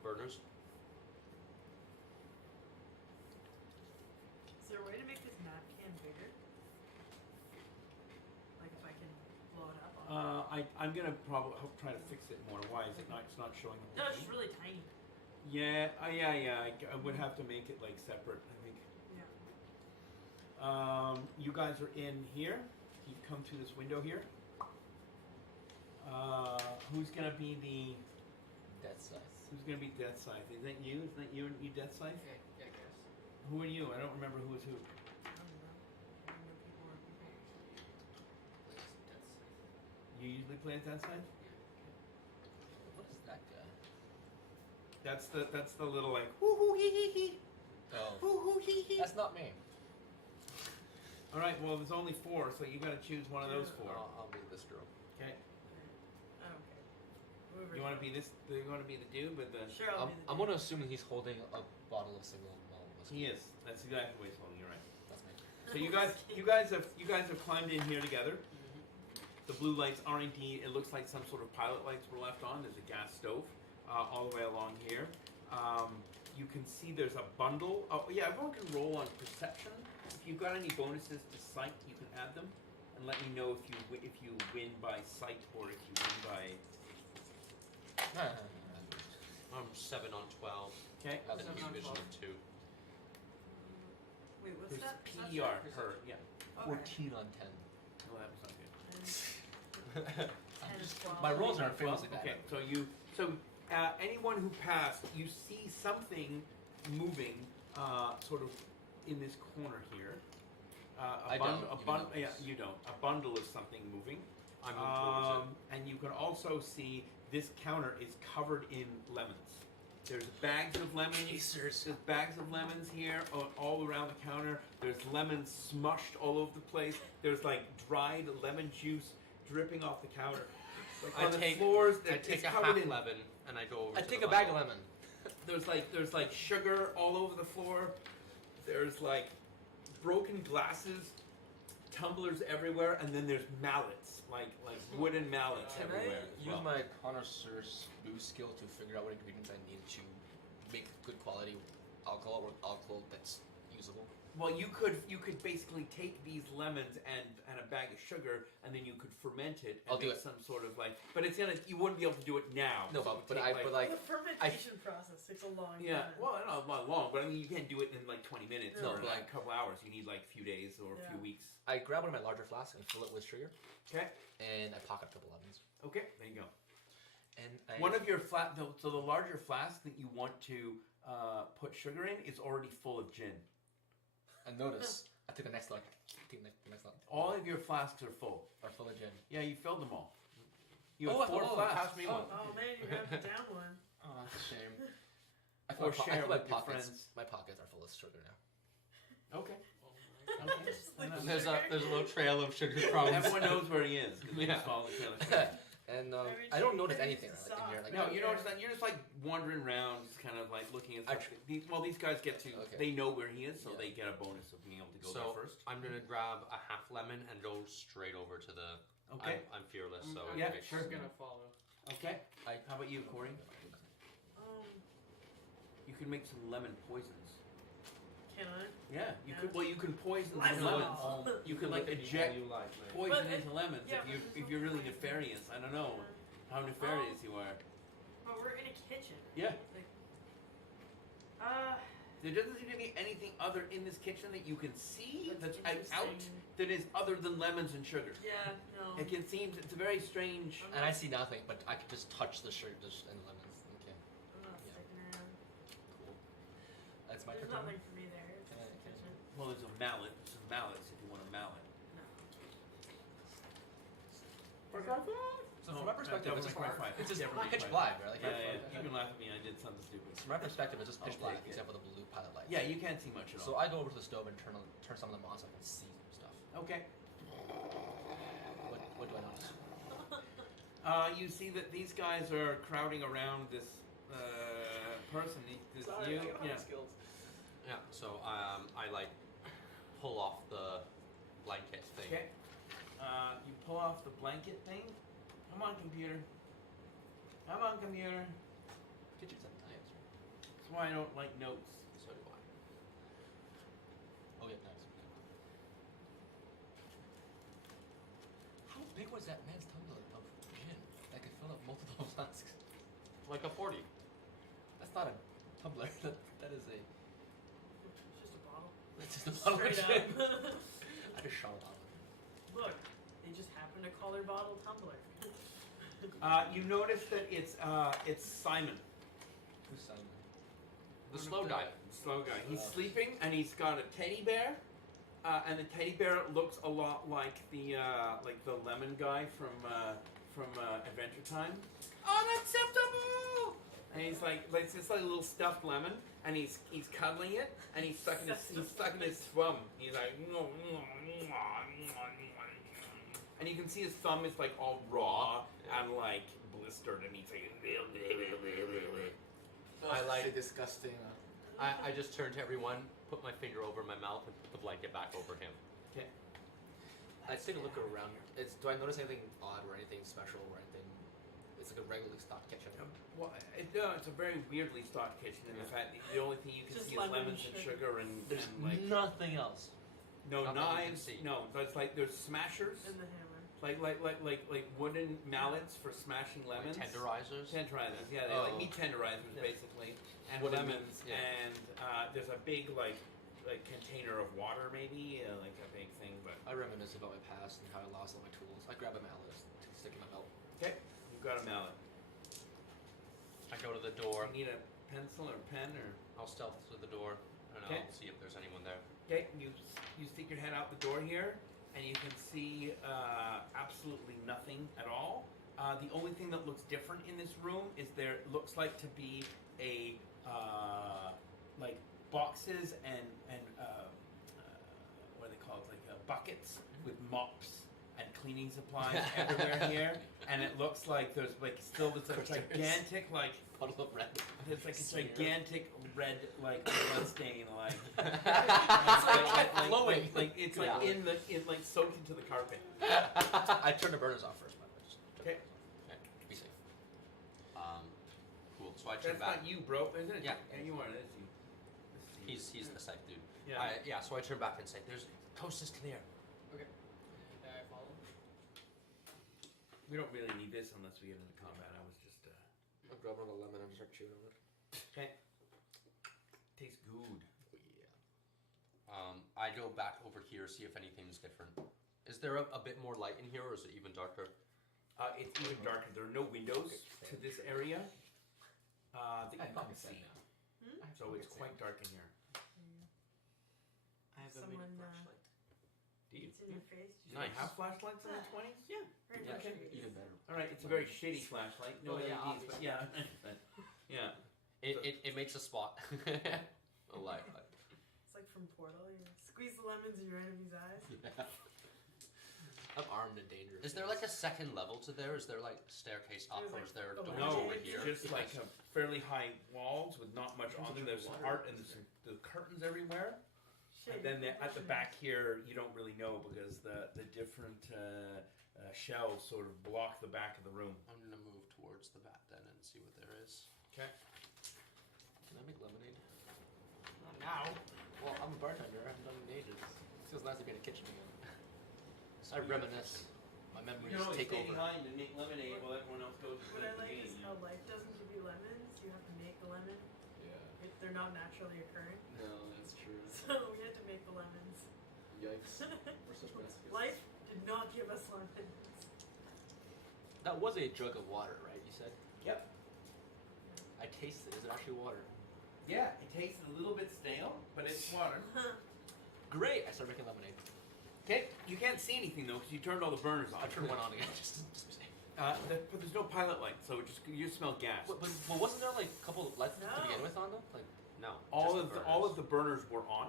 Burners. Is there a way to make this map can bigger? Like if I can blow it up on I'm gonna probably try to fix it more. Why is it not? It's not showing. No, it's just really tiny. Yeah, yeah. I would have to make it separate. I think. Yeah. You guys are in here. You've come through this window here. Who's gonna be the? That's Who's gonna be Death Scythe? Is that you? Is that you Death Scythe? Yeah, I guess. Who are you? I don't remember who is who. I don't know. I don't know people are people. You usually play as Death Scythe? What is that guy? That's the little hoo hoo hee hee hee. Oh. Hoo hoo hee hee. That's not me. All right. Well, there's only 4, so you got to choose one of those 4. I'll be this girl. Okay. I don't care. Whoever's You want to be this? You want to be the dude with the? Sure, I'll be the I'm dude. gonna assume that he's holding a bottle of single malt whiskey. He is. That's exactly what he's holding. You're right. That's me. So you guys have climbed in here together. The blue lights are indeed. It looks like some sort of pilot lights were left on. There's a gas stove all the way along here. You can see there's a bundle. Oh yeah, everyone can roll on perception. If you've got any bonuses to sight, you can add them, and let me know if you win by sight or if you win by. I'm 7 on 12. Okay. And Seven then on vision 12. of 2. Wait, what's There's that? PER. Her. Yeah. 14 on 10. Well, that was not good. My rolls aren't famously bad. Okay, so anyone who passed, you see something moving, sort of in this corner here. I don't, even though Yeah, it's- you don't. A bundle is something moving. I'm moving towards And you can also see this counter is covered in lemons. There's bags of lemons. There's bags of lemons here all around the counter. There's lemons smushed all over the place. There's dried lemon juice dripping off the counter. I On the take- floors, I it's take a covered half in lemon and I go over I to take the a bag of bundle. lemon. There's sugar all over the floor. There's broken glasses, tumblers everywhere, and then there's mallets, like wooden mallets Can everywhere. I use my connoisseur's boost skill to figure out what ingredients I need to make good quality alcohol or alcohol that's usable? Well, you could basically take these lemons and a bag of sugar, and then you could ferment it and I'll do make it. some sort of but you wouldn't be able to do it now. No, So it would but take, The fermentation process takes a long yeah, time. well, I don't know about long, but I mean you can't do it in 20 minutes No, or but a couple hours. You need a few days or a Yeah. few weeks. I grab one of my larger flasks and fill it with sugar, Okay, and I pocket a couple lemons. okay, there you go. And I One of your so the larger flask that you want to put sugar in is already full of gin. and notice I took the next look. All of your flasks are full. Or full of gin. Yeah, you filled them all. You Oh, have 4 flasks. pass me one. Oh man, you're gonna have to down one. Oh, that's a shame. Or share my with your pockets. friends. My pockets are full of sugar now. Okay. Just like There's sugar. a little trail of sugar crumbs. Everyone knows where he is because Yeah. just follow the trail of sugar. And Every I don't time notice you anything use like, in here. the Like, No, you notice that you're just like wandering around, just kind of like looking at stuff. These guys get to. Okay. They know where he is, so Yeah. they get a bonus of being able to go So there first. I'm gonna grab a half lemon and go straight over to the. Okay. I'm fearless, so I'm Yeah, it makes- sure. gonna follow. Okay. I- How about you, Corey? You can make some lemon poisons. Can I? Yeah, you Yeah. could. Well, you can poison Lysol. some lemons. You could like eject poison But into lemons yeah, if you're really nefarious. I don't know how nefarious you are. But we're in a kitchen. Yeah. Like, There doesn't seem to be anything other in this kitchen that you can see that's out interesting. that is other than lemons and sugar. Yeah, no. It can seem it's a very strange. and I see nothing, but I can just touch the sugar and lemons. Okay, I'm not Yeah. sticking around. cool. That's my There's turn. nothing for me there. It's just Okay, the okay. kitchen. Well, there's a mallet. There's some mallets if you want a mallet. No. So from my perspective, it's just, it's just Yeah, for pitch my black, right? Like, Yeah, yeah. You can laugh at me. I did something stupid. From my perspective, it's just pitch I'll black, take it. except for the blue pilot lights. Yeah, you can't see much at So all. I go over to the stove and turn some of them on so I can see stuff. Okay. What do I notice? You see that these guys are crowding around this person. This Sorry, you, I don't yeah. have skills. Yeah. So I like pull off the blanket thing. Okay. You pull off the blanket thing. Come on, computer. Come on, computer. Kitchen sometimes, right? That's why I don't like notes. So do I. Oh yeah, nice. How big was that man's tumbler of gin that could fill up multiple flasks? Like a 40. That's not a tumbler. That is a. It's just a bottle. That's just a bottle of Straight gin. up. I just shot a bottle. Look, they just happen to call their bottle tumbler. You notice that it's Simon. Who's Simon? The slow guy. Slow guy. He's sleeping and he's got a teddy bear. And the teddy bear looks a lot like the lemon guy from Adventure Time. Unacceptable! And he's like it's just like a little stuffed lemon, and he's cuddling it, and he's stuck in his thumb. He's like, and you can see his thumb is like all raw and like blistered, and he's like. I like- It's disgusting. I just turn to everyone, put my finger over my mouth, and put the blanket back over him. Okay. I take a look around. Do I notice anything odd or anything special or anything? It's like a regularly stocked kitchen. Well, it's a very weirdly stocked kitchen in the fact that the only thing you can Just see is lemon lemons and sugar. sugar and There's like nothing else. no nothing you can knives. see. No, that's like there's smashers, And the hammer. like wooden mallets for smashing lemons. Like tenderizers. Tenderizers, yeah, they like Oh. meat tenderizers Yeah. basically, and Wooden lemons, meat, yeah. and there's a big like container of water maybe, like a big thing. But I reminisce about my past and how I lost all my tools. I grab a mallet, stick in my belt. okay, you've got a mallet. I go to the door. You need a pencil or pen or I'll stealth to the door, and Okay. I'll see if there's anyone there. okay. You stick your head out the door here, and you can see absolutely nothing at all. The only thing that looks different in this room is there looks like to be a like boxes and what are they called, like buckets with mops and cleaning supplies everywhere here, and it looks like there's like still this like gigantic like Puddle of red. there's like a Smear. gigantic red like blood stain like flowing. like it's like it's like soaked into the carpet. I turn the burners off first, but just Okay. be safe. Cool. So I turn That's back. not you, bro, isn't it? Yeah. you are. That's you. He's the psych dude. Yeah. So I turn back and say, "There's coast is clear." Okay. I follow. We don't really need this unless we get into combat. I was just I grab another lemon and start chewing on it. okay. Tastes good. I go back over here, see if anything's different. Is there a bit more light in here, or is it even darker? It's even darker. There are no windows to this area that you can see, so it's quite dark in here. I have someone Do you? it's in your face. You don't Nice. have flashlights in the 20s? Yeah. Right in Yeah, your face. even better. All right, it's a very shitty flashlight. No Oh, yeah, LEDs, but yeah. Yeah. It makes a spot. A light. It's like from Portal. You squeeze the lemons in your enemy's eyes. Yeah. I'm armed and dangerous. Is there like a second level to there? Is there like staircase up, There's, or like, is there the doors No, over it's here? just like a fairly high walls with not much on them. There's art and there's the curtains everywhere. Shit. And then at the back here, you don't really know because the different shelves sort of block the back of the room. I'm gonna move towards the back then and see what there is. Okay. Can I make lemonade? Not now. Well, I'm a bartender. I haven't done it in ages. Feels nice to be in a kitchen again. So I reminisce. My memories take over. behind and make lemonade while everyone else goes to What I like is how life doesn't give you lemons. You have to make the lemon. Yeah. They're not naturally occurring. No, that's true. So we had to make the lemons. Yikes. We're such bad skills. Life did not give us lemons. That was a jug of water, right? You said. Yep. I tasted it. Is it actually water? Yeah, it tastes a little bit stale, but it's water. Great. I started making lemonade. Okay, you can't see anything though because you turned all the burners on. I turned one on again. Just But there's no pilot light, so you just smell gas. but wasn't there like a couple of lights to No. begin with on them? Like No. all just of the burners were on,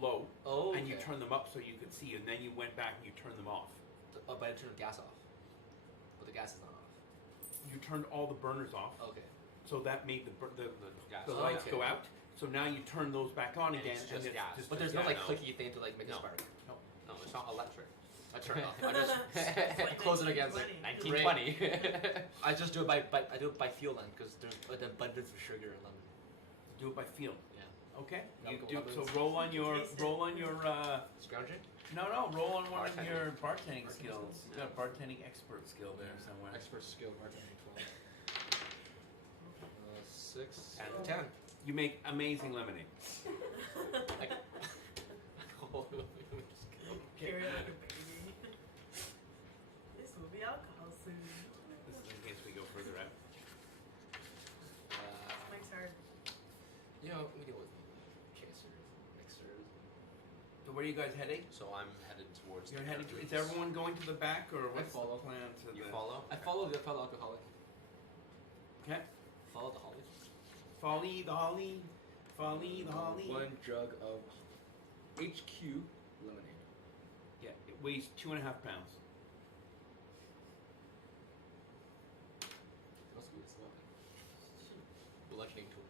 low, oh, and you turned them up so you could see, and then you went back and you turned them off. but I turned the gas off. But the gas is not off. You turned all the burners off, Okay. so that made the gas. the lights okay. go out. So now you turn those back on And again, it's and just it's gas. just But there's gas. no like no. clicky thing to like make No. a spark. No, it's not electric. I turn it off. I just It's like close it again. It's like 1920. 1920. I just do it by feel then because there's an abundance of sugar and lemon. Do it by feel. Yeah. Okay. Now You go do, lemons. so roll on your Taste it. roll on your Scrounging? roll on one of Bartending. your bartending Bartending skills. skills. You got a bartending expert skill there somewhere. Expert skill bartending 12. 6 And and 10. You make amazing lemonade. Like, Carry it like a baby. This will be alcohol soon. This is in case we go further out. Mike's hard. you know, we deal with chasers, mixers. So where are you guys heading? So I'm headed towards. You're the heading. Is curtains. everyone going to the back, or what's the follow. plan to You the? follow? I follow the fellow alcoholic. Okay. Follow the holly. Folly the holly, folly the holly. 1 jug of HQ lemonade. Yeah, it weighs 2.5 pounds. Must be this weapon. Bludgeoning tool.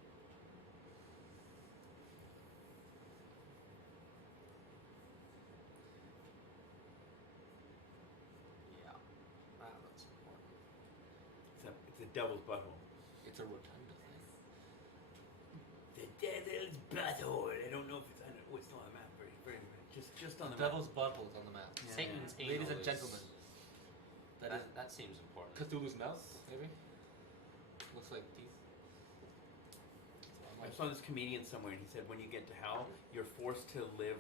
Yeah. That's important. It's a devil's butthole. It's a rotunda thing. The devil's butthole. I don't know if it's. Oh, it's not on the map. Very. Just on the Devil's butthole is on the map. Yeah. Satan's anal. Ladies and is- gentlemen. That seems important. Cthulhu's mouth, maybe? Looks like teeth. I saw this comedian somewhere, and he said, when you get to hell, you're forced to live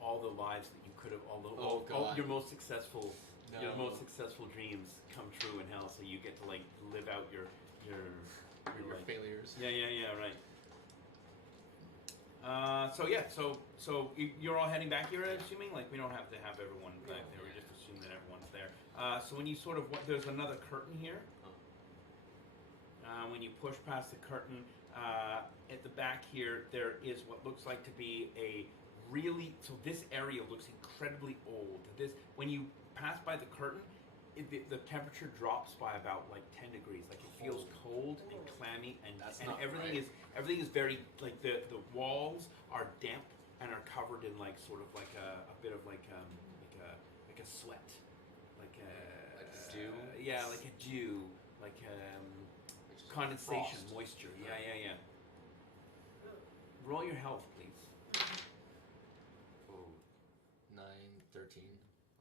all the lives that you could have, all God. your most successful, your No. most successful dreams come true in hell. So you get to like live out your Your like, failures. yeah, right. So you're all heading back here, assuming? Like we don't have to have everyone back there. We just assume that everyone's there. So when you sort of there's another curtain here. When you push past the curtain, at the back here, there is what looks like to be this area looks incredibly old. When you pass by the curtain, the temperature drops by about like 10 degrees. Like it feels cold and clammy, and That's and not everything right. everything is very like the walls are damp and are covered in like sort of like a bit of like a sweat, like Like dew? yeah, like a dew, like condensation, Frost. moisture. Yeah. Roll your health, please. Ooh. 9, 13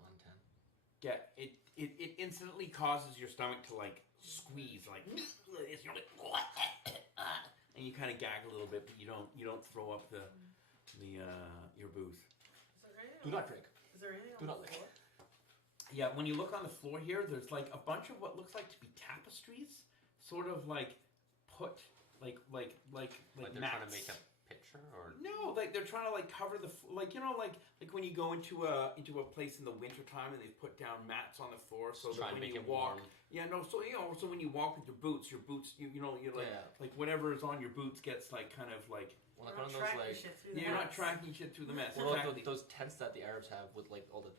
on 10. Yeah, it instantly causes your stomach to like squeeze, like this. You're like, and you kind of gag a little bit, but you don't throw up the your booze. Is there anything Do on not the- drink. Is there anything Do on not the lick. floor? Yeah, when you look on the floor here, there's like a bunch of what looks like to be tapestries, sort of like put like Like they're mats. trying to make a picture. furniture or? No, like they're trying to like cover the like when you go into a place in the wintertime and they've put down mats on the floor so Just that trying to when make you it walk, warm. so when you walk with your boots you're like Yeah. like whatever is on your boots gets like kind of like Well, We're like not one of those tracking like. shit through the you're not mess. tracking shit through the mess. Well, like Exactly. those tents that the Arabs have with like all the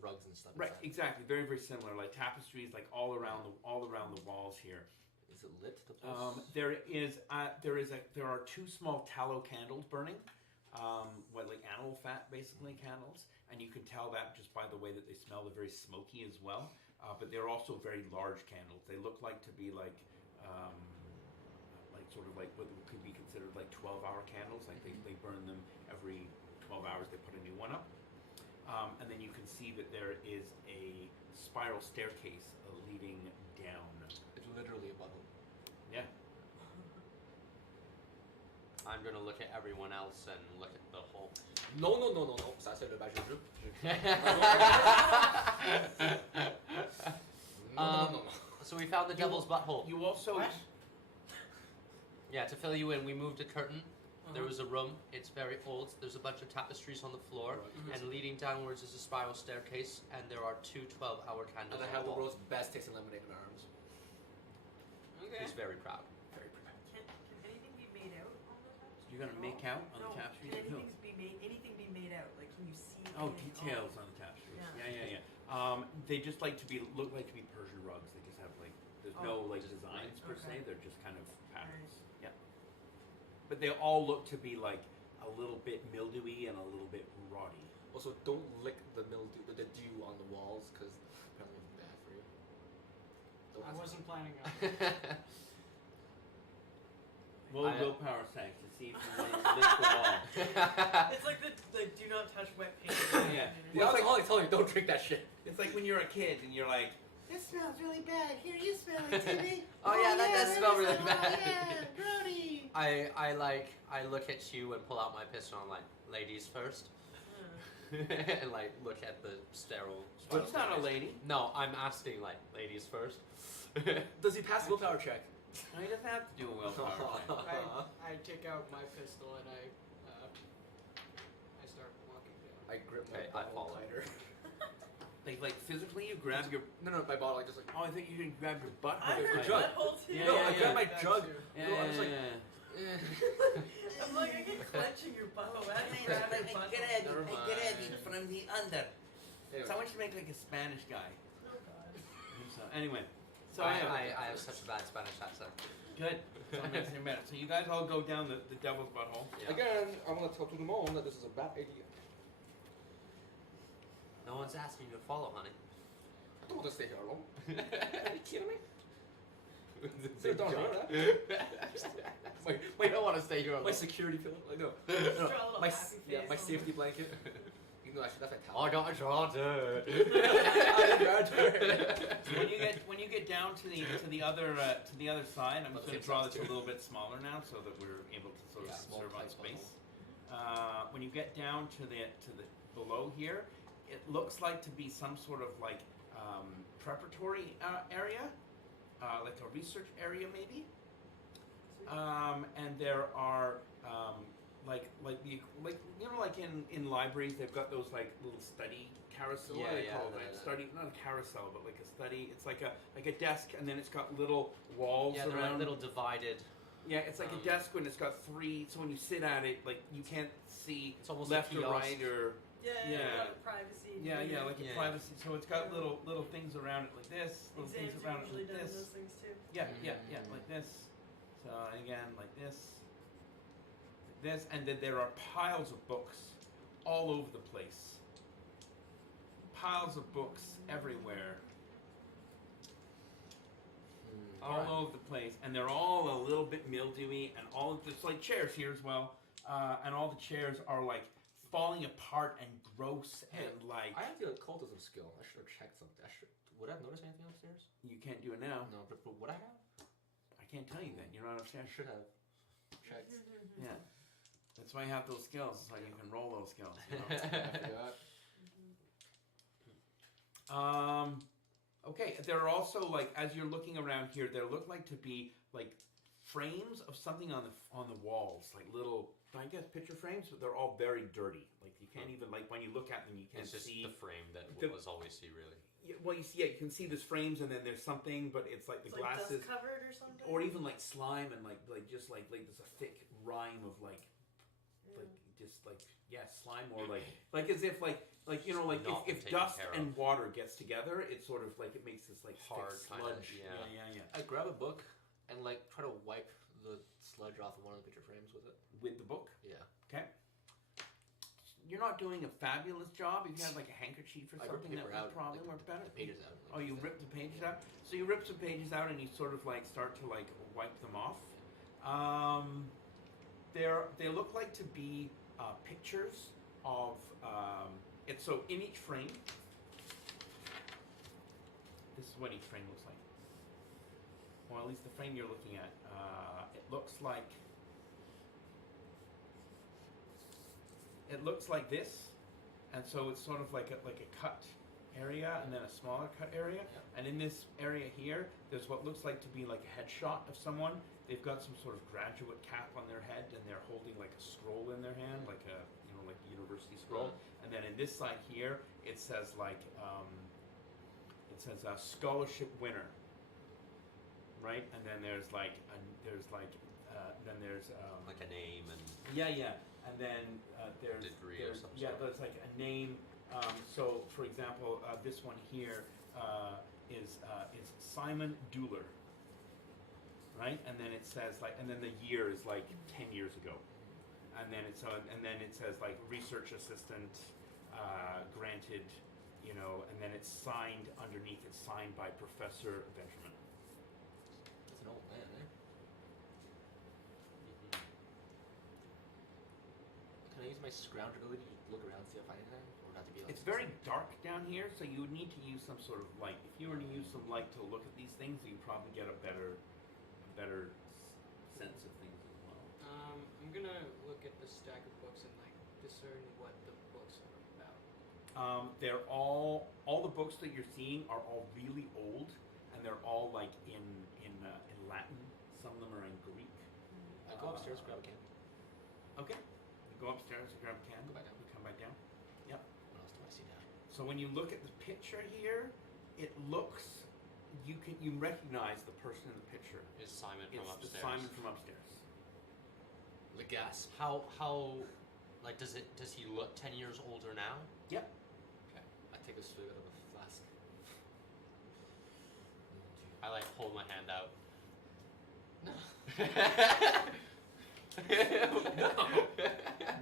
rugs and stuff. Right, inside. exactly. Very, very similar. Like tapestries, like all around the walls here. Is it lit? The place? There are two small tallow candles burning, like animal fat basically candles, and you can tell that just by the way that they smell. They're very smoky as well, but they're also very large candles. They look like to be like sort of like what could be considered like 12-hour candles. Like they burn them every 12 hours. They put a new one up. And then you can see that there is a spiral staircase leading down. It's literally a bubble. Yeah. I'm gonna look at everyone else and look at the whole. Non. Ça c'est le badge de jeu. So we found the devil's butthole. You also. What? Yeah, to fill you in, we moved a curtain. There Uh-huh. was a room. It's very old. There's a bunch of tapestries on the floor, and leading downwards is a spiral staircase, and there are two 12-hour candles And I on have the the wall. world's best tasting lemonade in my arms. Okay. He's very proud. Very proud. Can anything be made out on the tapestry? You're gonna make out on No. the tapestry. Can anything be made out? Like, can you see? Oh, anything details on the tapestries. Yeah. Yeah. They just look like to be Persian rugs. They just have like there's no like Just designs per okay. se. They're just kind of patterns. Yeah. But they all look to be like a little bit mildewy and a little bit rotty. Also, don't lick the mildew, the dew on the walls, because apparently it's bad for you. Don't I ask wasn't planning on. Roll I- willpower saves to see if you want to lick the wall. It's like the do not touch wet paint. Yeah. The alcoholic telling you don't drink that shit. It's like when you're a kid and you're like, this smells really bad. Here, you smell it, Timmy. Oh, yeah, that does smell really Oh, bad. yeah, grody. I look at you and pull out my pistol and I'm like, ladies first, and like look at the sterile. But it's not a lady. No, I'm asking like ladies first. Does he pass the willpower check? No, he doesn't have to do a willpower check. I take out my pistol and I start walking down. I grip my Okay, I bottle follow. tighter. Like physically, you grab your. No, my bottle, I just like. Oh, I think you can grab your butt. I with heard your jug. butthole too. Yeah, No, yeah, I grab my That jug. too. Yeah, No, I'm just like. I'm like, I get clenching your butthole. I didn't grab your butthole. Never mind. from the under. Anyway. Someone should make like a Spanish guy. Oh god. So anyway, so I have such a bad Spanish accent. good. So it makes it better. So you guys all go down the devil's butthole. Yeah. Again, I want to tell to the mom that this is a bad idea. No one's asking you to follow, honey. I don't want to stay here alone. Are you kidding me? Sit down, Wait, I don't want to stay here My alone. security pillow? Like, no. Just No, draw a little my, happy yeah, face my on safety blanket. You know, actually, that's my I towel. got a charger. So when you get down to the other side, I'm just going to draw this a little bit smaller now so that we're able to sort of Yeah, small serve on tight space. When you get down to the below here, it looks like to be some sort of like preparatory area, like a research area maybe. And there are like in libraries they've got those like little study carousel. What do they call it? Study, not a carousel, but like a study. It's like a desk, and then it's got little walls Yeah, they're around. like little divided. Yeah, it's like a desk when it's got three. So when you sit at it, like you can't see It's almost left like or right or Yeah, Yeah. a lot of privacy. yeah, like Yeah. a privacy. So it's got little things around it like this, little things Exams around are it usually like done in this. those things too. Yeah, like this. So again, like this, and then there are piles of books all over the place. Piles of books everywhere, all over the place, and they're all a little bit mildewy, and all of it's like chairs here as well, and all the chairs are like falling apart and gross and like I have the occultism skill. I should have checked something. Would I have noticed anything upstairs? you can't do it now. No, but would I have? I can't tell you that you're not I upstairs. should have checked. Yeah, that's why you have those skills, so you can roll those skills. You know? I forgot. Okay, there are also like as you're looking around here, there look like to be like frames of something on the walls, like little, I guess, picture frames, but they're all very dirty. Like you can't even, like, when you look at them, you can't It's just see the frame that was always see really. Yeah, well, you see, you can see there's frames, and then there's something, but it's like the It's like glasses, dust covered or something. or even like slime, and like just like there's a thick rime of like just like slime, or like as if like you know, like Not if taken dust care and of. water gets together, it sort of like it makes this like Hard thick kinda, sludge. yeah. I grab a book and like try to wipe the sludge off of one of the picture frames with it. With the book. Yeah. Okay. You're not doing a fabulous job. If you had like a handkerchief or I ripped something, that paper would out, probably like, work better. The pages out. Oh, you rip the pages out? So you rip some pages out and you sort of like start to like wipe them off. They look like to be pictures of it's so in each frame. This is what each frame looks like. Well, at least the frame you're looking at. It looks like this, and so it's sort of like a cut area and then a smaller cut area. And in this area here, there's what looks like to be like a headshot of someone. They've got some sort of graduate cap on their head, and they're holding like a scroll in their hand, like a like a university scroll. And then in this side here, it says like a scholarship winner, right? And then there's like Like a name and and then there's degree or something. yeah, there's like a name. So, for example, this one here is Simon Dooler, right? And then it says like, and then the year is like 10 years ago, and then it says like research assistant granted, you know, and then it's signed underneath. It's signed by Professor Benjamin. That's an old man, eh? Can I use my scrounger ability to look around and see if I find anything? Or not to be like It's very dark down here, so you would need to use some sort of light. If you were to use some light to look at these things, you'd probably get a better sense of things as well. I'm gonna look at the stack of books and like discern what the books are about. They're all the books that you're seeing are all really old, and they're all like in Latin. Some of them are in Greek. I go upstairs, grab a can. Okay. You go upstairs, you grab a can. Go back down. You come back down. Yep. What else do I see down? So when you look at the picture here, it looks you recognize the person in the picture. Is Simon It's from the upstairs? Simon from upstairs. The gasp. How like does he look 10 years older now? Yep. Okay. I take a swig out of a flask. I like hold my hand out. No.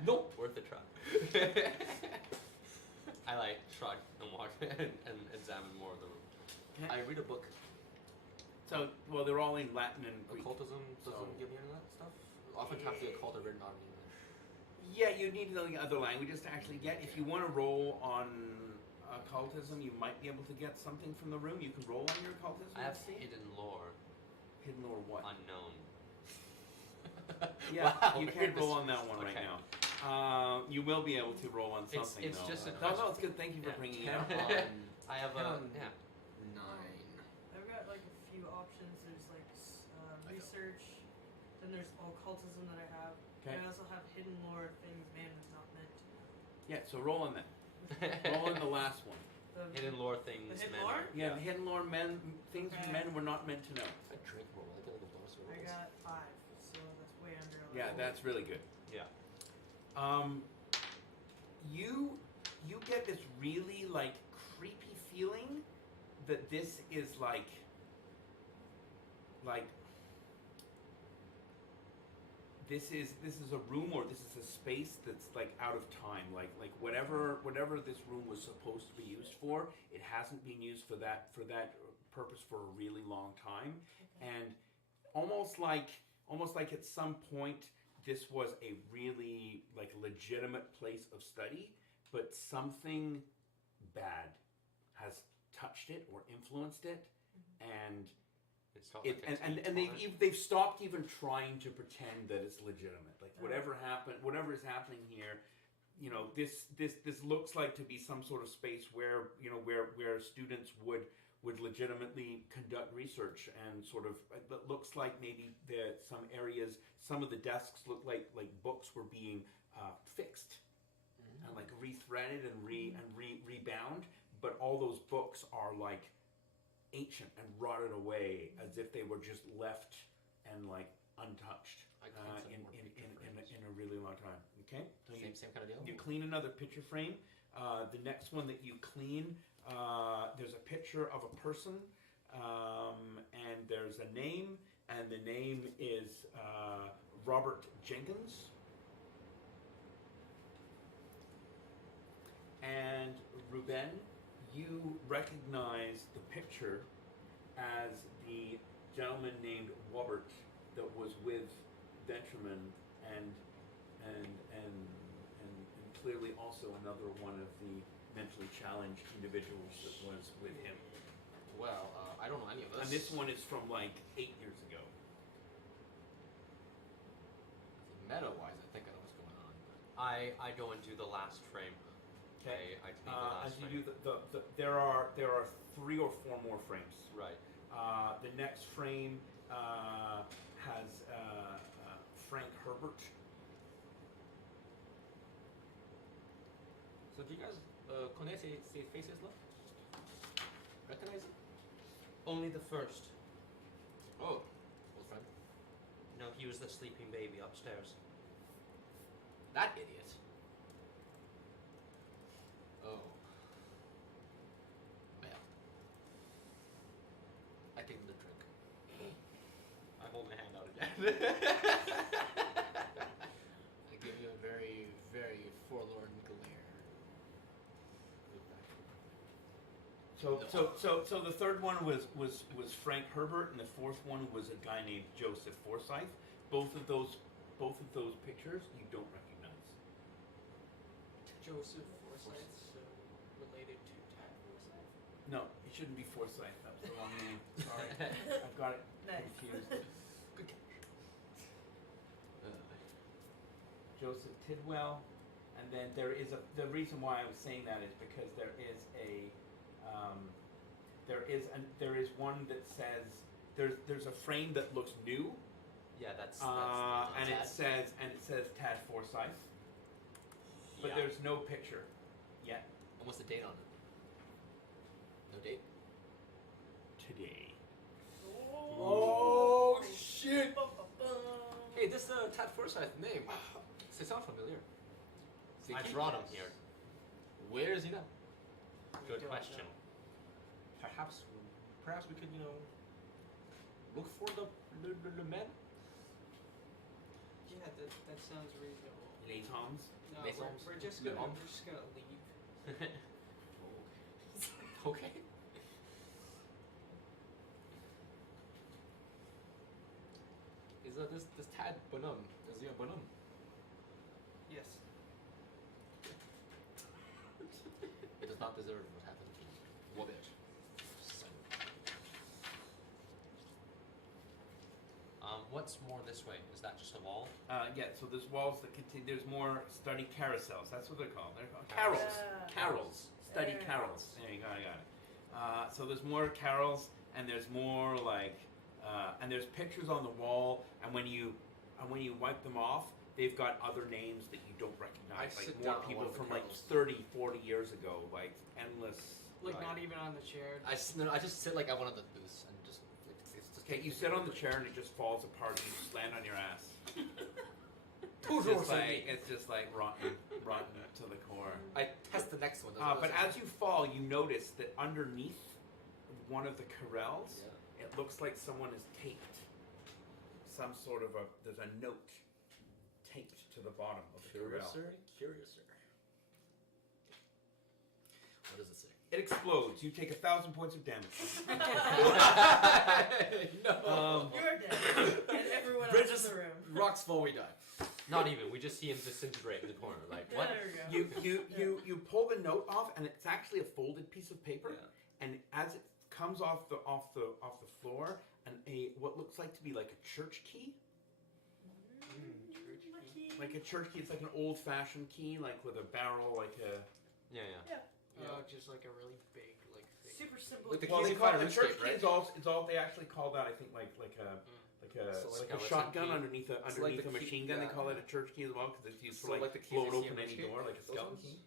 Nope. Worth a try. I like shrug and walk and examine more of the room. I read a book. So, well, they're all in Latin and Greek. Occultism doesn't So- give me any of that stuff. Oftentimes the occult are written on English. Yeah, you need the other languages to actually get. If you want to roll on occultism, you might be able to get something from the room. You can roll on your occultism. I have and see. hidden lore, Hidden or what? unknown. Yeah, Wow, you very can't roll on that one right Okay. now. You will be able to roll on something. It's though. just a no, it's good. Thank you for Yeah. bringing it up. I have a 10, yeah. 9. I've got like a few options. There's like research, then there's occultism that I have. Okay. And I also have hidden lore, things man was not meant to know. Yeah, so roll on that. Roll on the last one. The- Hidden lore things. The hidden men lore? are- Yeah, the hidden lore things Okay. men were not meant to know. I drink more. I get like a bonus roll. I got 5, so that's way under. Yeah, that's really good. Yeah. You get this really like creepy feeling that this is like this is a room, or this is a space that's like out of time. Like whatever this room was supposed to be used for, it hasn't been used for that purpose for a really long time. And almost like at some point this was a really like legitimate place of study, but something bad has touched it or influenced it, and It's not it, like and they've stopped even trying to pretend that it's legitimate. Like whatever is happening here, you know, this looks like to be some sort of space where, you know, where students would legitimately conduct research, and sort of, it looks like maybe some areas, some of the desks look like books were being fixed and like rethreaded and rebound, but all those books are like ancient and rotted away as if they were just left and like untouched in a really long time. Okay, so Same kind of deal. you clean another picture frame. The next one that you clean, there's a picture of a person, and there's a name, and the name is Robert Jenkins. And Ruben, you recognize the picture as the gentleman named Robert that was with Venturman, and clearly also another one of the mentally challenged individuals that was with him. Well, I don't know any of this. And this one is from like 8 years ago. Meta-wise, I think I know what's going on. I go and do the last frame. Okay. I clean the last As you frame. do there are 3 or 4 more frames. Right. The next frame has Frank Herbert. So do you guys connaître ces faces là? Recognize it? Only the first. Oh, old friend. No, he was the sleeping baby upstairs. That idiot. Oh. Well. I give him the drink. I hold my hand out again. I give you a very, very forlorn glare. So the third one was Frank Herbert, and the fourth one was a guy named Joseph Forsyth. Both of those pictures you don't recognize. Joseph Forsyth, so related to Tad Forsyth. No, it shouldn't be Forsyth. That was the wrong name. Sorry, I've got it Nice. confused. Good catch. Joseph Tidwell, and then the reason why I was saying that is because there is one that says there's a frame that looks new, Yeah, that's and Tad. it says Tad Forsyth, but Yeah. there's no picture yet. And what's the date on it? No date? Today. Oh, shit! Hey, this Tad Forsyth name. They sound familiar. I brought him here. Where is he now? Good question. Perhaps we could, look for the man. Yeah, that sounds reasonable. Les Toms. No, Les we're Hommes. just Le gonna Homme. leave. Okay. Is this Tad Bonhomme? Is he a Bonhomme? Yes. It does not deserve what happened to Wobbish. What's more this way? Is that just a wall? Yeah. So there's walls that continue. There's more study carousels. That's what they're called. They're called carols. Yeah. Carols. Study Very carols. There you go. I got it. So there's more carols, and there's more like, and there's pictures on the wall, and when you wipe them off, they've got other names that you don't recognize, I like sit more down on people one of the from like carols. 30, 40 years ago, like endless. Like not even on the chair. I just sit like at one of the booths and just it's just. Okay, you sit on the chair and it just falls apart, and you just land on your ass. It's just like rotten to the core. I test the next one. But as you fall, you notice that underneath one of the corrals, it looks like someone has taped some sort of there's a note taped to the bottom of the corral. Curiouser. What does it say? It explodes. You take 1,000 points of damage. No. You're dead. And everyone else Bridges, in the room. rocks fall, we die. Not even. We just see him disintegrate in the corner. Like what? There we go. You pull the note off, and it's actually a folded piece of paper. Yeah. And as it comes off the floor, and what looks like to be like a church key. Lucky. Like a church key, it's like an old-fashioned key, like with a barrel, like a. Yeah. Just like a really big, like thing. Super simple. Like the Well, keys they you call find it in a church RuneScape, key. right? It's all. They actually call that, I think, like So like like a a shotgun key? underneath a It's like the machine key- gun. They yeah. call it a church key as well because it's used So for like like the keys blowing you see open in any RuneScape? door, like a Those skeleton ones? key.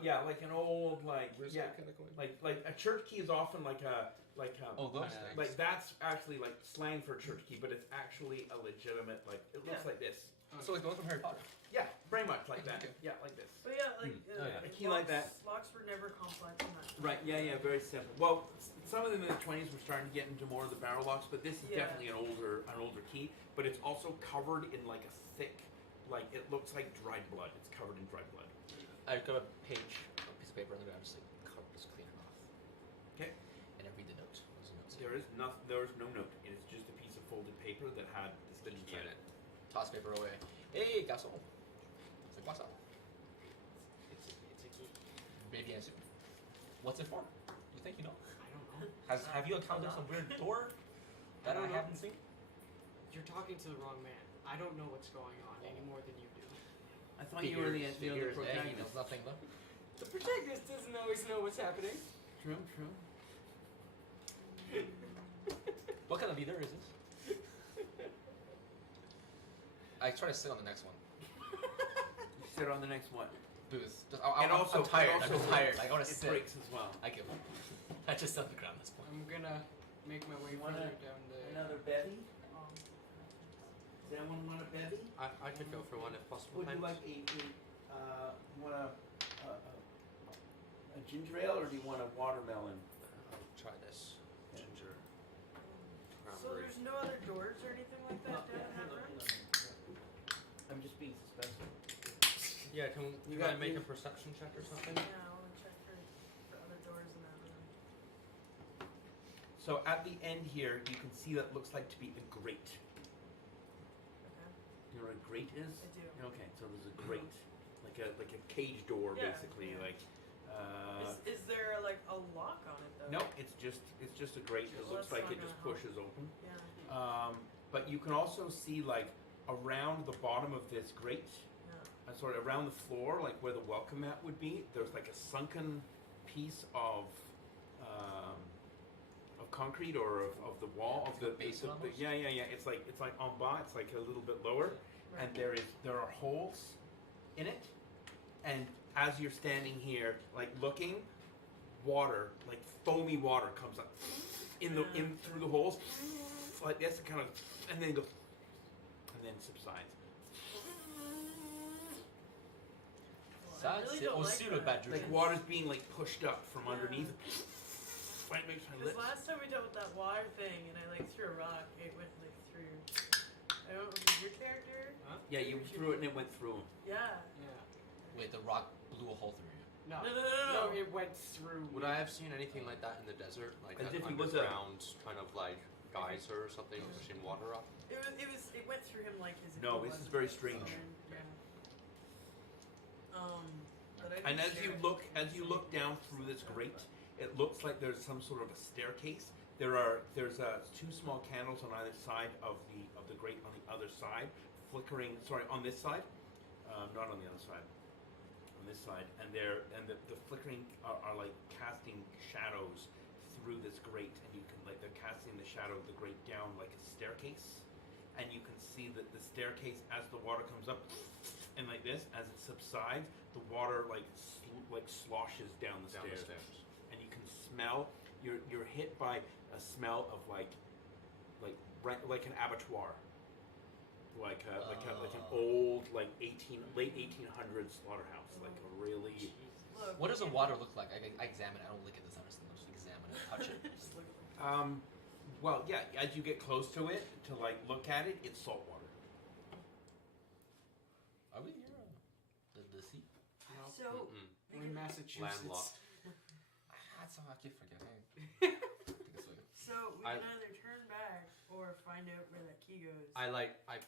Yeah, like an old like RuneScape kind of coin. like a church key is often like a Oh, those Kinda things. like that's actually like slang for a church key, but it's actually a legitimate like it looks Yeah. like this. So like the one from Harry Potter. Yeah, very much like that. Okay. Yeah, like this. But yeah, like Oh, yeah. A key like that. Locks were never complex enough. Right. Yeah. Very simple. Well, some of them in the 20s were starting to get into more of the barrel locks, but this is Yeah. definitely an older key. But it's also covered in like a thick, like it looks like dried blood. It's covered in dried blood. I've got a piece of paper, and then I'm just like clean it off. Okay. And I read the note. What's the note say? There is no note. It is just a piece of folded paper that had this The key key in inside it. Toss paper away. Hey, garçon. C'est quoi ça? It's a key. Bien sûr. What's it for? You think you know? I don't know. Have you encountered some weird door that I I don't know. haven't seen? You're talking to the wrong man. I don't know what's going on any more than you do. I thought you were the Figures, he protagonist. knows nothing though. The protagonist doesn't always know what's happening. True. What kind of leader is this? I try to sit on the next one. You sit on the next one. Booth. Just, And also- I'm tired. and I'm also just tired. I gotta It sit. breaks as well. I give up. I just sit on the ground at this point. I'm gonna make my way You wanna- further down the. bevy? Does anyone want a bevy? I could go for one if possible. Would you thanks. like you want a ginger ale or do you want a watermelon? I'll try this. Ginger. So Cranberry. there's no other doors or anything like that down in that room? I'm just being suspenseful. Yeah, can You I got- make you- a perception check or something? Yeah, I want to check for other doors in that room. So at the end here, you can see that looks like to be a grate. Okay. You know what a grate is? I do. Okay, so there's a grate, like a cage door, Yeah, basically. yeah. Like, Is there like a lock on it though? no, it's just a grate. It Well, looks that's like not it just gonna help. pushes open. Yeah. But you can also see like around the bottom of this grate, Yeah. sort of around the floor, like where the welcome mat would be. There's like a sunken piece of concrete or of the wall of the Basin almost? yeah. It's like en bas. It's like a little bit lower, Right. and there are holes in it. And as you're standing here, like looking, water, like foamy water, comes up in through the holes, like this, kind of, and then goes, and then subsides. Well, I really don't like that. Like water's being like pushed up from underneath. Like makes my Because lips. last time we dealt with that water thing and I like threw a rock, it went like through. I don't know, was your character? Yeah, you threw it and it went through him. Yeah. Yeah. Wait, the rock blew a hole through you. No. No. It went through. Would I have seen anything like that in the desert, like As an if he was a- underground kind of like geyser or something pushing water up? It went through him like his. No, this is very strange. Yeah. But I And didn't as share you it. look down through this grate, it looks like there's some sort of a staircase. There's two small candles on either side of the grate on the other side, flickering. Sorry, on this side, not on the other side. On this side, and the flickering are like casting shadows through this grate, and you can like they're casting the shadow of the grate down like a staircase, and you can see that the staircase as the water comes up, and like this as it subsides, the water like sloshes down the stairs. And you can smell. You're hit by a smell of like an abattoir, like an old late 1800s slaughterhouse, like a really. Look, What does the water look like? I examine it. I don't look at this. I just examine it, touch it. Just look at the Well, yeah. As you get close to it, to like look at it, it's salt water. Are we near the sea? No. So, We're in Massachusetts. Landlocked. That's how I keep forgetting. Take this way. so we can either turn back or find out where that key goes. I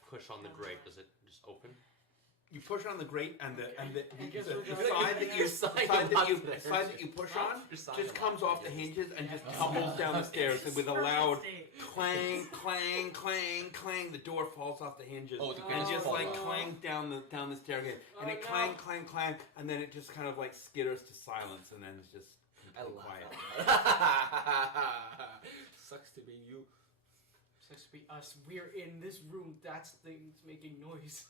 push on the grate. Does it just open? You push on the grate, and the guess the we're side going that you Side the side that you push on just comes off the hinges and just tumbles down the stairs, and with a loud clang, clang, clang, clang, the door falls off the hinges. Oh, the and grates just fall like off. clang down the staircase, and Oh, it no. clang, clang, clang, and then it just kind of like skitters to silence, and then it's just I complete laugh. quiet. Sucks to be you. Supposed to be us. We're in this room. That's things making noise.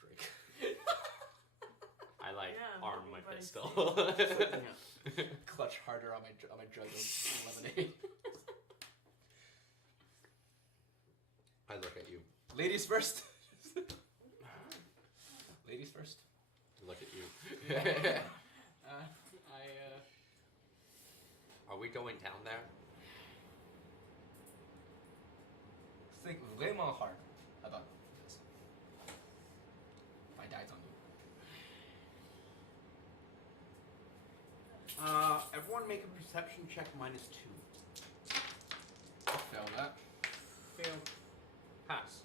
Drake. I like Yeah, arm my everybody pistol. Clutch harder on my jug of lemonade. I look at you. Ladies first. Ladies first. Look at you. Are we going down there? Think vraiment hard about this. My diet's on you. Everyone make a perception check -2. Fail that. Fail. Pass.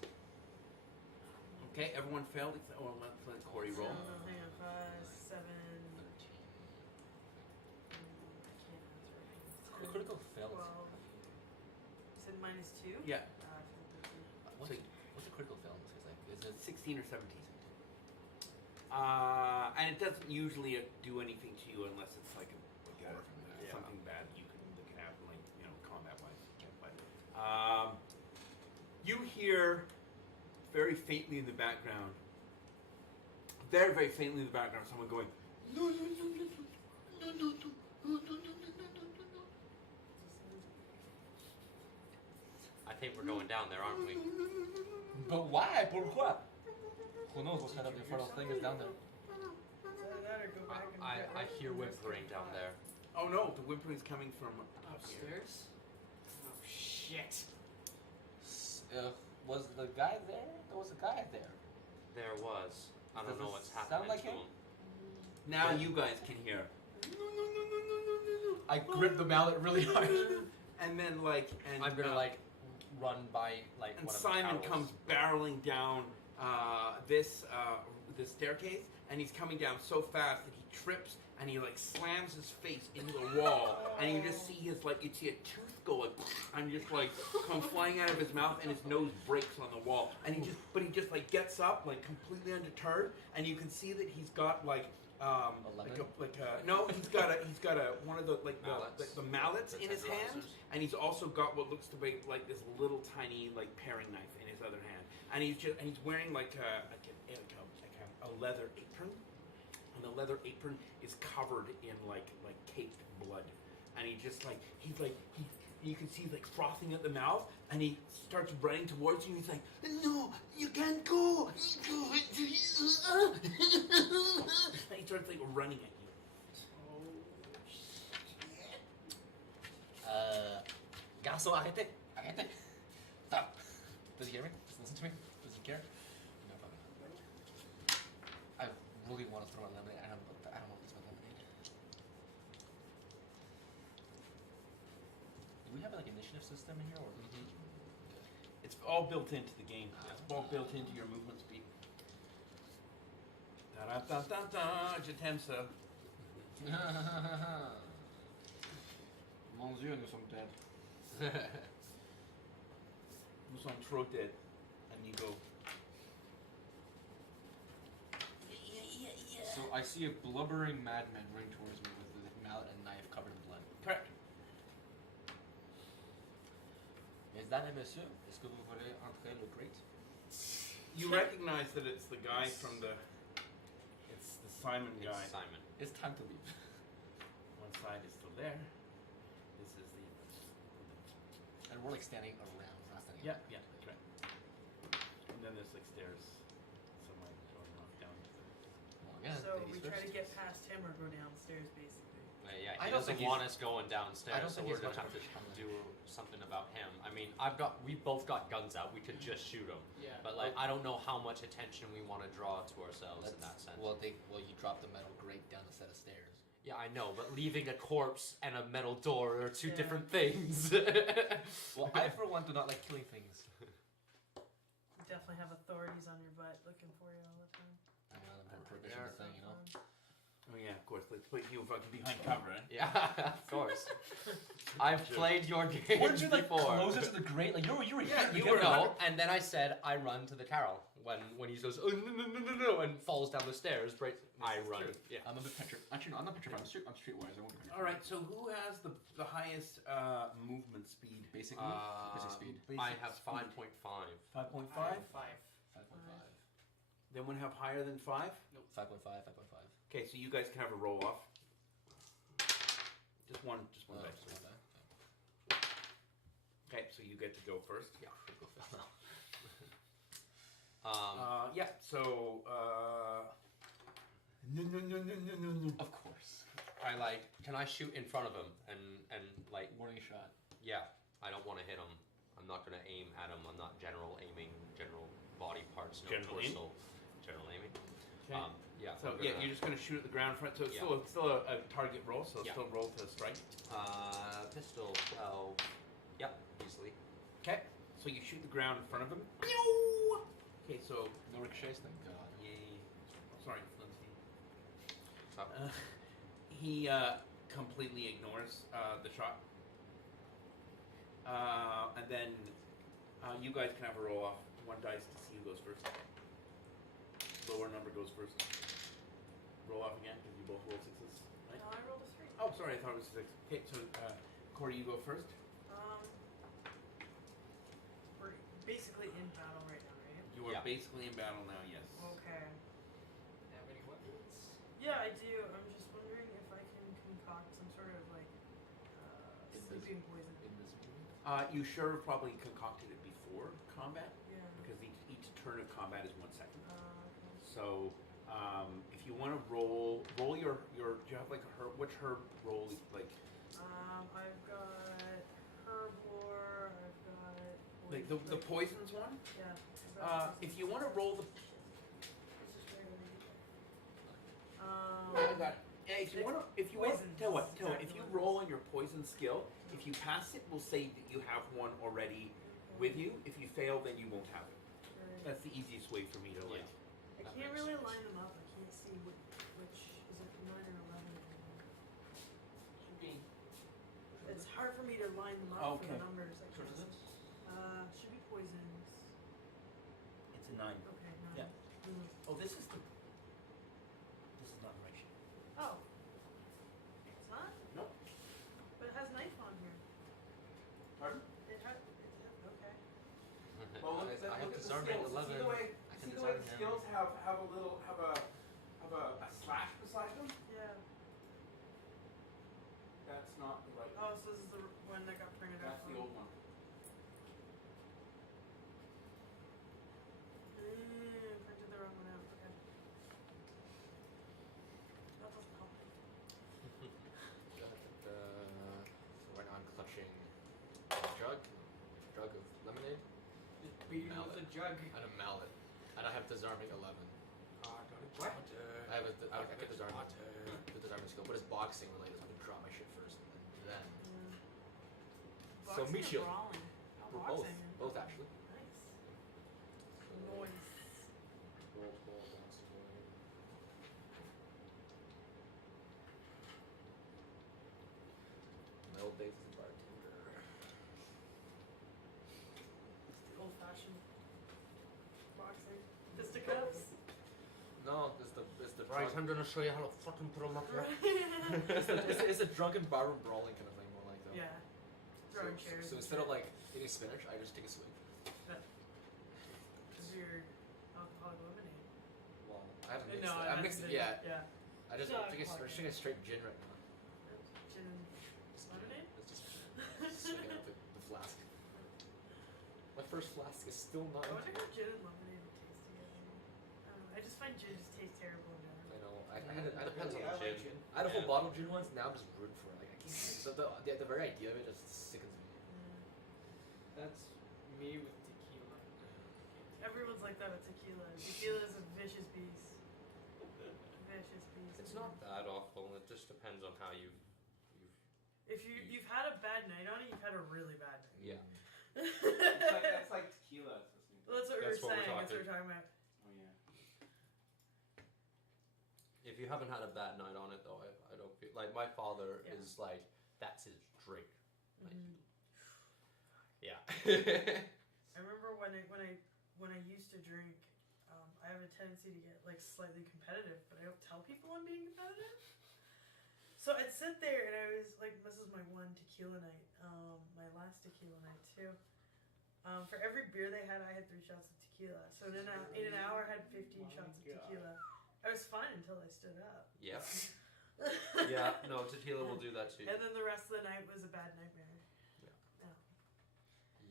Okay, everyone failed. Let's let Corey roll. Hang on, 5, 7. Critical fail. 12. You said -2? Yeah, What's a critical fail in this case? Like, is it 16 or 17. And it doesn't usually do anything to you unless it's like something bad that can happen, like combat wise. But you hear very faintly in the background, very very faintly in the background, someone going, no, no, no, no, no, no, no, no, no, no, no, no, no. I think we're going down there, aren't we? But why? Pourquoi? Who knows what kind of infernal thing is down there? That or go back and get I rid of hear the rest of whimpering the down fire. there. Oh no, the whimpering's coming from up here. Upstairs? Oh shit. Was the guy there? There was a guy there. There was. I don't Does know it what's sound happening like to him? him. Now you guys can hear. I gripped the mallet really hard. And then I'm gonna run by like and one Simon of the comes barreling down this staircase, and he's coming down so fast that he trips and he slams his face into the wall, and you just see you see a tooth go and just come flying out of his mouth, and his nose breaks on the wall, and he just gets up completely undeterred, and you can see that he's got he's got a one of the mallets in his hand, and he's also got what looks to be this little tiny paring knife in his other hand, and he's wearing a leather apron, and the leather apron is covered in caked blood, and you can see frothing at the mouth, and he starts running towards you, and he's like, no, you can't go, and he starts running at you. Garçon, arrêtez! Arrêtez! Stop! Does he hear me? Does he listen to me? Does he care? No, probably not. I really want to throw a lemonade at him, but I don't want to throw lemonade. Do we have initiative system in here, or? It's all built into the game. It's all built into your movement speed. Da-da-da-da-da, je t'aime ça. Mon Dieu, nous sommes dead. Nous sommes trop dead. And you go. So I see a blubbering madman running towards me with a mallet and knife covered in blood. Correct. Mesdames et messieurs, est-ce que vous voulez entrer le grate? You recognize that it's the guy from it's the Simon It's guy. Simon. It's time to leave. One side is still there. This is the. And we're standing around, not standing Yeah, up. yeah, correct. And then there's stairs somewhere going off down. Well, again, So ladies we try first. to get past him or go downstairs, basically. Yeah, I he don't doesn't think want us going downstairs, I don't so think we're he's gonna much have of to a charmer. do something about him. I mean, we both got guns out. We could just shoot him, Yeah. but I don't know how much attention we want to draw to ourselves in that sense. Well, you dropped the metal grate down a set of stairs. Yeah, I know, but leaving a corpse and a metal door are two Yeah. different things. Well, I for one do not like killing things. You definitely have authorities on your butt looking for you all the time. Well, prohibition There. thing, you know. Oh yeah, of course. Let's put you fucking behind cover, eh? Yeah, of course. I've played your games Weren't you like before. closer to the grate? Like you were Yeah, you you were. were- No, and then I said I run to the Carol when he goes, oh, no, and falls down the stairs. Right, I run. true. Yeah. I'm a bit petrified. Actually, no, I'm not petrified. I'm streetwise. I won't be petrified. All right. So who has the highest movement speed? Basic basic speed. I have Basic 5.5. 5.5. 5. 5.5. Then one have higher than 5. 5.5. 5.5. Okay, so you guys can have a roll off. Just one dice. Just one die. Okay, so you get to go first. Yeah. Yeah. So. No. Of course. I can I shoot in front of him and like, Warning shot. yeah, I don't want to hit him. I'm not going to aim at him. I'm not general aiming, general body parts, no General aim? torso. General aiming. Okay. Yeah. So I'm yeah, gonna- you're just gonna shoot at the ground front. So it's Yeah. still a target roll. So Yeah. still roll to strike. Pistol 12. Yep, easily. Okay. So you shoot the ground in front of him. Pew! Okay. So No ricochets, thank God. Yay. sorry, Flimsy. So, He completely ignores the shot. And then you guys can have a roll off. One dice to see who goes first. Lower number goes first. Roll off again because you both roll 6s. Right? No, I rolled a 3. Oh, sorry, I thought it was 6. Okay, so Corey, you go first. We're basically in battle right now, right? You are Yeah. basically in battle now. Yes. Okay. Have any weapons? Yeah, I do. I'm just wondering if I can concoct some sort of like Is this- sleeping poison. In this movie. You sure have probably concocted it before combat Yeah. because each turn of combat is 1 second. Okay. So if you want to roll your do you have like a herb? Which herb roll like? I've got herbivore. I've got Like the poisons one? Yeah. I've got If you want to roll the It's just regular. yeah, if you want to Poisons, tell what if exactly you what it roll is. on your poison skill, if you pass it, we'll say that you have one already with you. If you fail, then you won't have it. Right. That's the easiest way for me to like. I That can't makes really sense. line them up. I can't see which is it 9 or 11. Should be. It's hard for me to line them up for Okay. the numbers. I Which one is guess. Should be poisons. It's a 9. Okay, 9. Yeah. Oh, this is not the right sheet. Oh. It's not? Nope. But it has knife on here. Pardon? It has. Okay. Well, I have disarming 11. I can disarm him. skills have a slash beside them? Yeah. That's not the right. Oh, so this is the one that got printed out. That's the old one. Printed the wrong one out. Okay. That doesn't help. So right now I'm clutching a jug of lemonade, Beat him with a jug. and a mallet, and I have disarming 11. What? I have I get disarming. The disarming skill, but it's boxing related, so I can drop my shit first, and then So, Boxing meat or shield. brawling? we're Boxing. both actually. Nice. Noise. My old days as a bartender. Old fashioned boxing. Fisticuffs. No, it's the Right, drunk, I'm gonna show you how to fucking put them up there. it's a drunken barroom brawling kind of thing, more like though. Yeah. Throwing So, chairs. so and instead of shit. like eating spinach, I just take a swig. Cause you're alcoholic lemonade. Well, I haven't mixed No, it. I I'm mixing it. haven't Yeah, Yeah. I just No, take alcoholic. a, take a straight gin right now. Gin and lemonade? It's just swinging out the flask. My first flask is still not I wonder empty. how gin and lemonade would taste together. I don't know. I just find gin just tastes terrible in general. I know. I had Depends on Yeah, the I like gin. gin. I had a full Yeah. bottle of gin once. Now I'm just rooting for it. Like I can't. So the very idea of it just sickens me. That's me with tequila. Everyone's like that with tequila. Tequila is a vicious beast. Vicious beast. It's not that awful. It just depends on how you've If you've had a bad night on it, you've had a really bad night. yeah. That's like tequila. Well, that's what That's we were what we're saying. That's what talking. we're talking about. Oh yeah. haven't had a bad night on it though. I don't feel like my father Yeah. is like that's his drink. Like, yeah. I remember when I used to drink, I have a tendency to get like slightly competitive, but I don't tell people I'm being competitive. So I'd sit there and I was like, this is my one tequila night, my last tequila night too. For every beer they had, I had 3 shots of tequila. So in an hour, I had 15 shots of tequila. I was fine until I stood up. Yep. Yeah. No, tequila will do that too. And then the rest of the night was a bad nightmare.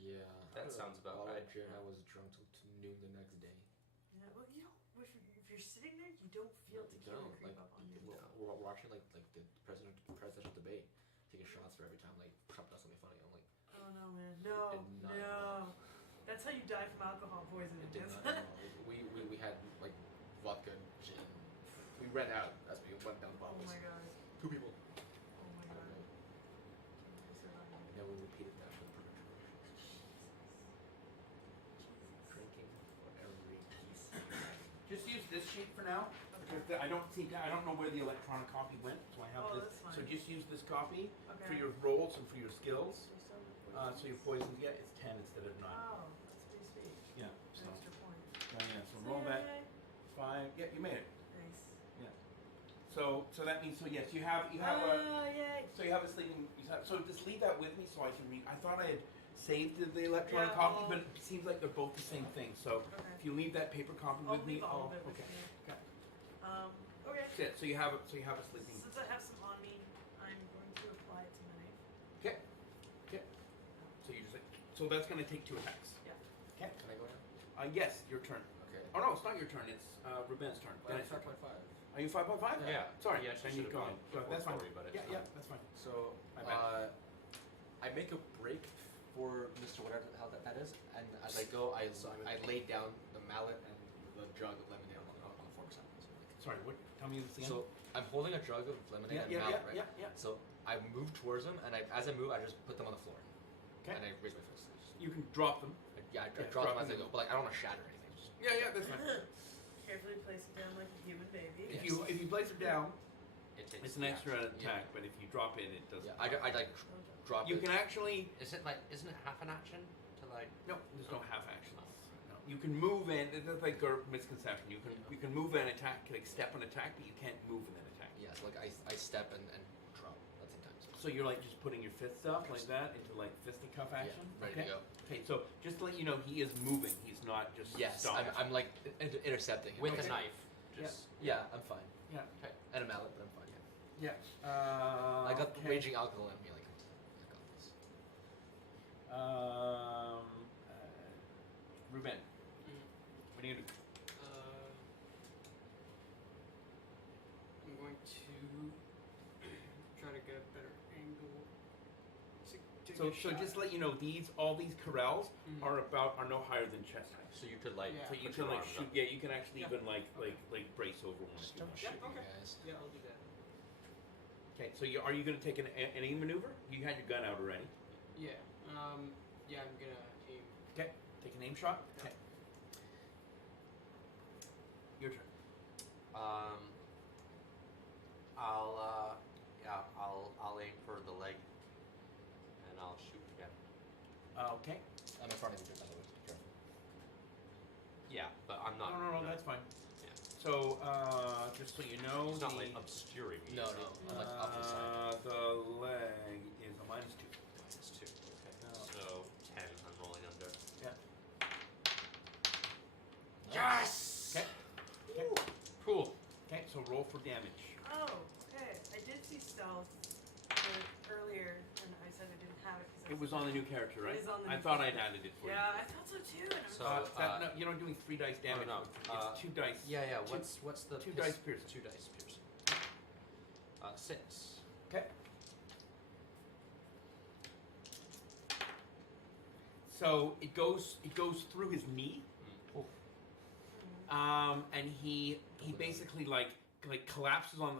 Yeah. That sounds about bottle right. of gin, I was drunk till noon the next day. Yeah, well, you don't. If you're sitting there, you don't feel You tequila don't. creep Like, up on you. we're watching like the presidential debate, taking shots for every time like Trump does something funny. I'm like, Oh no, man, no, It did not no. That's how you die from alcohol poisoning. it did Yes. not. We had like vodka, gin. We ran out as we went down the Oh bottles. my god. 2 people. Oh my god. And then we repeated that for the perfect duration. Drinking for every piece. Just use this sheet for now. Because I don't know where the electronic copy went, so I have Oh, this. that's fine. So just use this copy Okay. for your rolls and for your skills. You're So your poisons get is 10 instead of 9. Oh, that's pretty sweet. Yeah. An So extra point. so roll that Yay. 5. Yeah, you made it. Nice. So that means yes you have a Yay. so you have a sleeping so just leave that with me so I can read. I thought I had saved the electronic Yeah, copy, I'll- but it seems like they're both the same thing. So Okay. if you leave that paper copy I'll with me, leave all of it with okay. you. Okay. Okay. That's it. So you have a sleeping. Since I have some on me, I'm going to apply it to my knife. So you just so that's going to take 2 attacks. Yeah. Okay. Can I go now? Yes, your turn. Okay. Oh no, it's not your turn. It's Ruben's turn. Well, Then it's your turn. 5.5. Are you 5.5? Yeah. Sorry. Yeah, Then she you should go have ahead. gone That's fine. before me, but it's Yeah, fine. that's fine. So, My bad. I make a break for Mr. Whatever the hell that is, and as I go, I lay down the mallet and the jug of lemonade on the floor beside me. Sorry. What? Tell me this again. So I'm holding a jug of lemonade and mallet, right? yeah. So I move towards them, and as I move, I just put them on the floor, Okay. and I raise my fist. You can drop them. I Yeah, drop them drop as I them. go, but like I don't want to shatter anything. Just, Yeah, that's fine. Carefully place it down like a human baby. If you place it down, It takes it's an extra Yeah. attack. But if you drop it, it doesn't. yeah, I like drop You it. can actually Isn't it half an action to like? no. There's no half actions. No. You can move in. That's like GURP misconception. You can move and attack, like step and attack, but you can't move and then attack. Yeah, so like I step and drop at the same time. So you're like just putting your fist up like that into like fisticuff action. Yeah, ready okay. to go. Okay. So just to let you know, he is moving. He's not just Yes, stopped. I'm like intercepting him. With Okay. a knife. Just Yeah, I'm fine. Yeah. Okay. And a mallet, but I'm fine. Yeah. Yeah. I got the okay. raging alcohol in me. Like, I got this. Ruben, what are you gonna do? I'm going to try to get a better angle. To So get shot. just let you know, all these corrals Mhm. are no higher than chest height. so you could like Yeah. So you put can your like arms shoot. up. Yeah, you can actually Yeah. even like brace over one. if you Don't want. shoot okay. me, guys. Yeah, I'll do that. Okay, so are you gonna take an aim maneuver? You had your gun out already. Yeah. Yeah, I'm gonna aim. Okay, take an aim shot. Yeah. Okay. Your turn. I'll aim for the leg, and I'll shoot again. Okay. I'm in front of you, by the way. Be careful. Yeah, but I'm not. No, that's fine. Yeah. So just so you know, It's not like obscuring me. No, is no. it? I'm like off to the side. the leg is a -2. -2. Okay. No. So 10. I'm rolling under. Yes! Okay. Okay. Cool. Okay, so roll for damage. Oh, okay. I did see stealth earlier, and I said I didn't have it because It was on the new character, right? It is on the I new thought I'd character. added it for Yeah, I thought so too. And I'm So, no, you're not doing 3 dice damage. no, it's 2 dice. Yeah. Two- What's the two piss- dice piercing. 2 dice piercing. 6. Okay. So it goes through his knee, and he basically like collapses on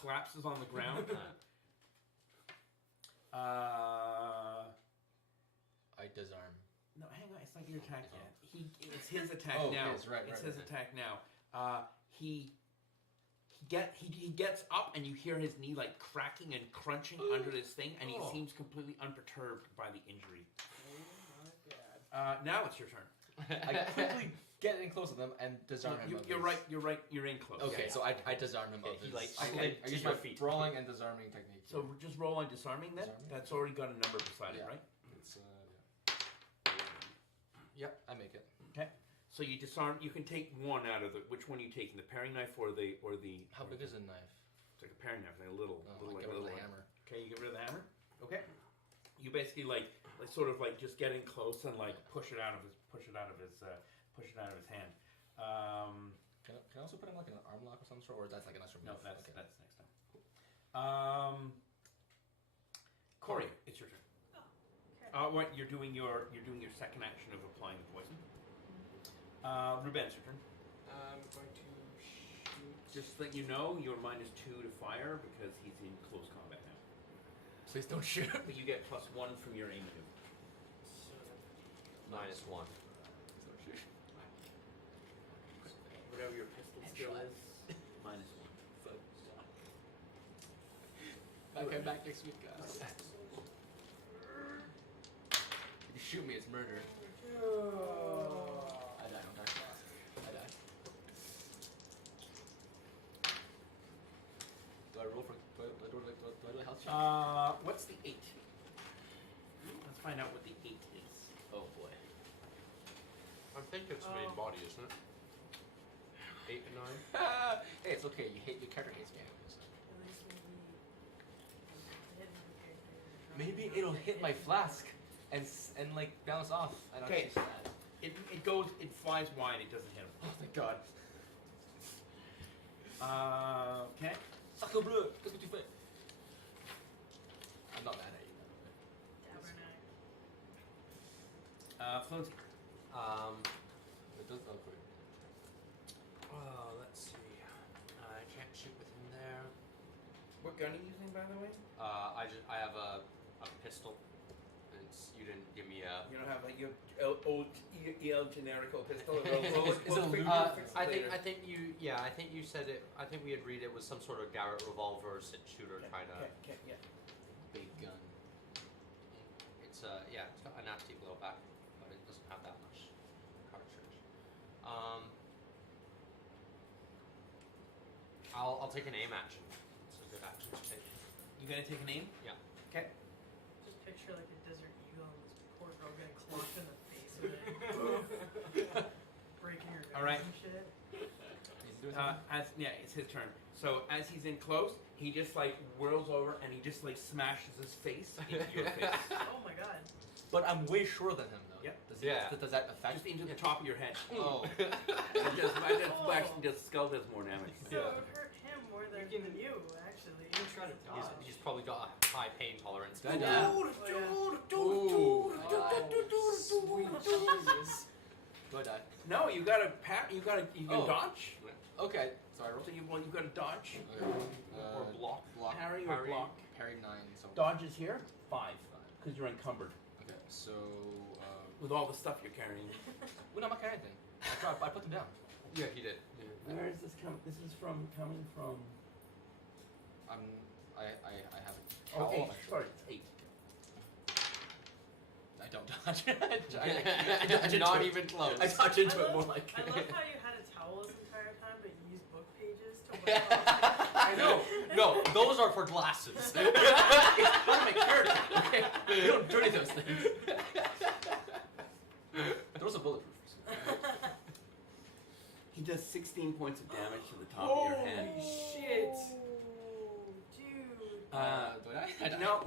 collapses on the ground. I disarm. No, hang on, it's not your attack yet. It's his attack Oh, now. his, right, It's right, his right. attack now. He gets up, and you hear his knee like cracking and crunching under this thing, and he Oh. seems completely unperturbed by the injury. Oh my god. Now it's your turn. I quickly get in close to them and disarm him. of You're his- right. You're in close. Okay, Yeah. so I disarm him. Yeah, of he, his- like, I slid to use your my feet. brawling and disarming technique. So just roll on disarming then. Disarming? That's already got a number beside it, Yeah. right? It's yeah. Yep, I make it. So you disarm. You can take one out of the. Which one are you taking? The paring knife or the How big is a knife? It's like a paring knife, like a little, Oh, little I like get a rid of little the one. hammer. Okay, you get rid of the hammer. Okay. You basically like sort of like just get in close and like push it out of his hand. Can I also put him like in an arm lock or some sort, or that's like an extra No, move? that's Okay. next time. Corey, it's your turn. Okay. What you're doing your second action of applying the poison. Ruben, it's your turn. I'm going to shoot. Just let you know, you're -2 to fire because he's in close combat now. Please don't shoot. But you get +1 from your aim maneuver. So, -1. Don't shoot. Whatever your pistol skill Headshot. is, -1. Back back next week, guys. If you shoot me, it's murder. I die. I'm back. I die. Do I roll for? Do I do a health check? What's the 8? Let's find out what the 8 is. Oh boy. I think it's main body, isn't it? 8 and 9. Hey, it's okay. Your character hates me anyways. At least maybe hit my character. Maybe it'll hit my flask and like bounce off. And Okay. I'm sad. It flies wide, it doesn't hit him. Oh thank God. Okay. Sacre bleu. Qu'est-ce que tu fais? I'm not mad at you. Dapper knife. Floaty. It does. Oh, great. Let's see. I can't shoot with him there. What gun are you using, by the way? I have a pistol. You didn't give me a. You don't have like your old EL generico pistol. Is it a Luger? I think you said it. I think we agreed it was some sort of Garrett revolver shooter kind of. Okay, yeah. Big gun. It's it's got a nasty blowback, but it doesn't have that much cartridge. I'll take an aim action. It's a good action to take. You gonna take a name? Yeah. Okay. Just picture like a desert eagle and this poor girl getting clocked in the face with it. Breaking her nose All right. and shit. He's doing something. It's his turn. So as he's in close, he just like whirls over and he just like smashes his face into your face, Oh my god. But I'm way shorter than him, though. Yep. Does that affect? just into the top of your head. Oh. Actually, just skull does more damage. So it would hurt him more than you, actually. you can try to dodge. He's probably got a high pain tolerance. Did I die? Ooh. Sweet Jesus. Do I die? No, you gotta you can Oh. dodge. Okay. So I roll. So you gotta dodge. Okay. Or block. Block. Parry or block. Parry 9. So. Dodge is here 5 because you're encumbered Okay. So. with all the stuff you're carrying. Well, no, I'm not carrying anything. I put them down. Yeah, he did. Where is this coming? This is coming from. I haven't. Oh, Oh, 8. my- Sorry, it's 8. I don't dodge. I dodge Not into it. even close. I dodge into it more like. I love how you had a towel this entire time, but you used book pages to wipe off. I know. No, those are for glasses. It's part of my character. Okay. You don't dirty those things. Those are bulletproof. He does 16 points of damage to the top of your head. Holy shit. Oh, dude. Do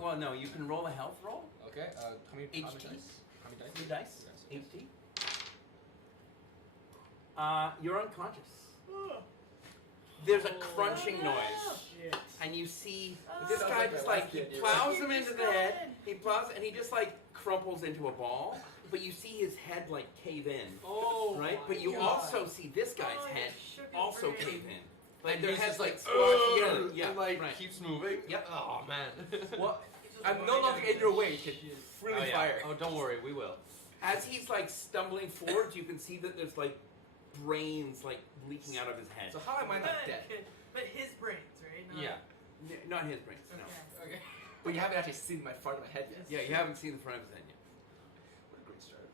I? No. You can roll a health roll. Okay. How many HT? dice? How many dice? 3 dice. Yes. 8D. You're unconscious. There's a crunching noise, Shit. and you see Oh. this Sounds guy like just my like last he kid, yeah. plows You him into just the got head. in. He plows, and he just like crumples into a ball. But you see his head like cave in, Oh. right? my But you God. also see this guy's Oh, head you shook his also brain. cave in. Like their he's heads just like like squashed together. Yeah, and like right. keeps moving. Yep. Oh man. Well, He's just I'm no looking longer at in your the way to shit. freely Oh, yeah. fire. Oh, don't worry, we will. As he's like stumbling forward, you can see that there's like brains like leaking out of his head. So how am I not dead? But his brains, right? Not, Yeah. Not his brains. No. Okay. Okay. But you haven't actually seen my front of my head yet. Yeah, you haven't seen the front of his head yet. What a great start.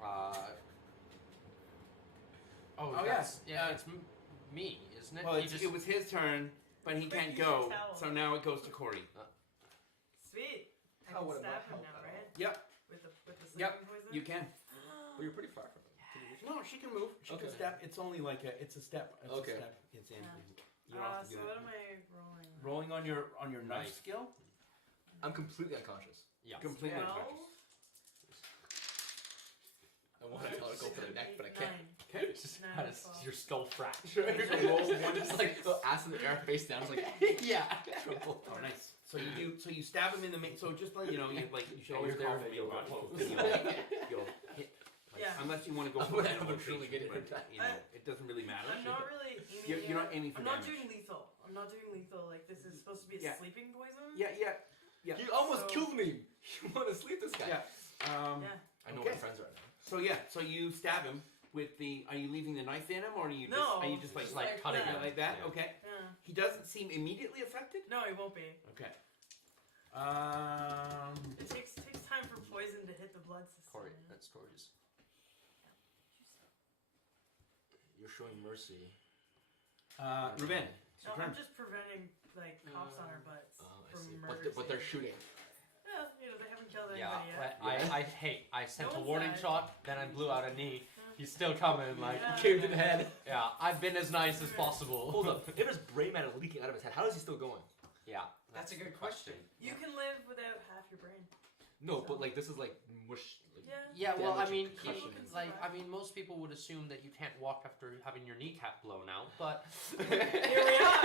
Oh, Oh, that's, yeah. It's me, isn't it? Well, He it was his turn, but he But can't you should go, tell. so now it goes to Corey. Sweet. I How can would it stab not him help now, at right? Yep, With the sleeping Yep, poison. you can. But you're pretty far from it. Can you reach it? No, she can move. She Okay. can step. It's only like it's a step. It's Okay. a step. It's in. Yeah. You don't have to So do what that. am I rolling? Rolling on your knife Knife. skill. I'm completely unconscious. Yeah. Completely 12? unconscious. I want to tell her to go for the neck, but I can't. 9. Okay. It's just Nine, kind of 12. your skull fracture. Roll one Just like the ass in the air, face down. It's like, yeah. trouble. Oh, nice. So you do. So you stab him in the main. So just like you know, you like you should Oh, always you're call there, for you'll me. go close. You'll hit. Yeah. Unless you want to go I'm for gonna a have a truly location, get it but, in time. you know, it doesn't really matter. I'm not really aiming. You're not aiming for I'm not damage. doing lethal. I'm not doing lethal. Like this is supposed to be a Yeah. sleeping poison. Yeah. Yeah. You almost So- killed me. You want to sleep this guy? Yeah. Yeah. I know Okay. my friends right now. So yeah. So you stab him with the. Are you leaving the knife in him, or are you just? No. Are you just like Just like cutting that. it. like that? Yeah. Okay. Yeah. He doesn't seem immediately affected. No, it won't be. Okay. It takes time for poison to hit the blood system. Corey, man. that's Corey's. You're showing mercy. Ruben. No, I'm just preventing like cops on our butts I from see. murder. But they're scenes. shooting. Yeah, you know they haven't killed Yeah, anybody yet. I sent No a one's warning died. shot, then I blew out a knee. He's still coming, like, Yeah. Caved in the head. yeah, I've been as nice as possible. Hold up. If his brain matter leaking out of his head, how is he still going? Yeah, That's a the good question. You can live without half your brain. No, but like this is like mush. Like, Yeah. Yeah, well, I damage mean, and concussion. most people would assume that you can't walk after having your kneecap blown out, but Here we are.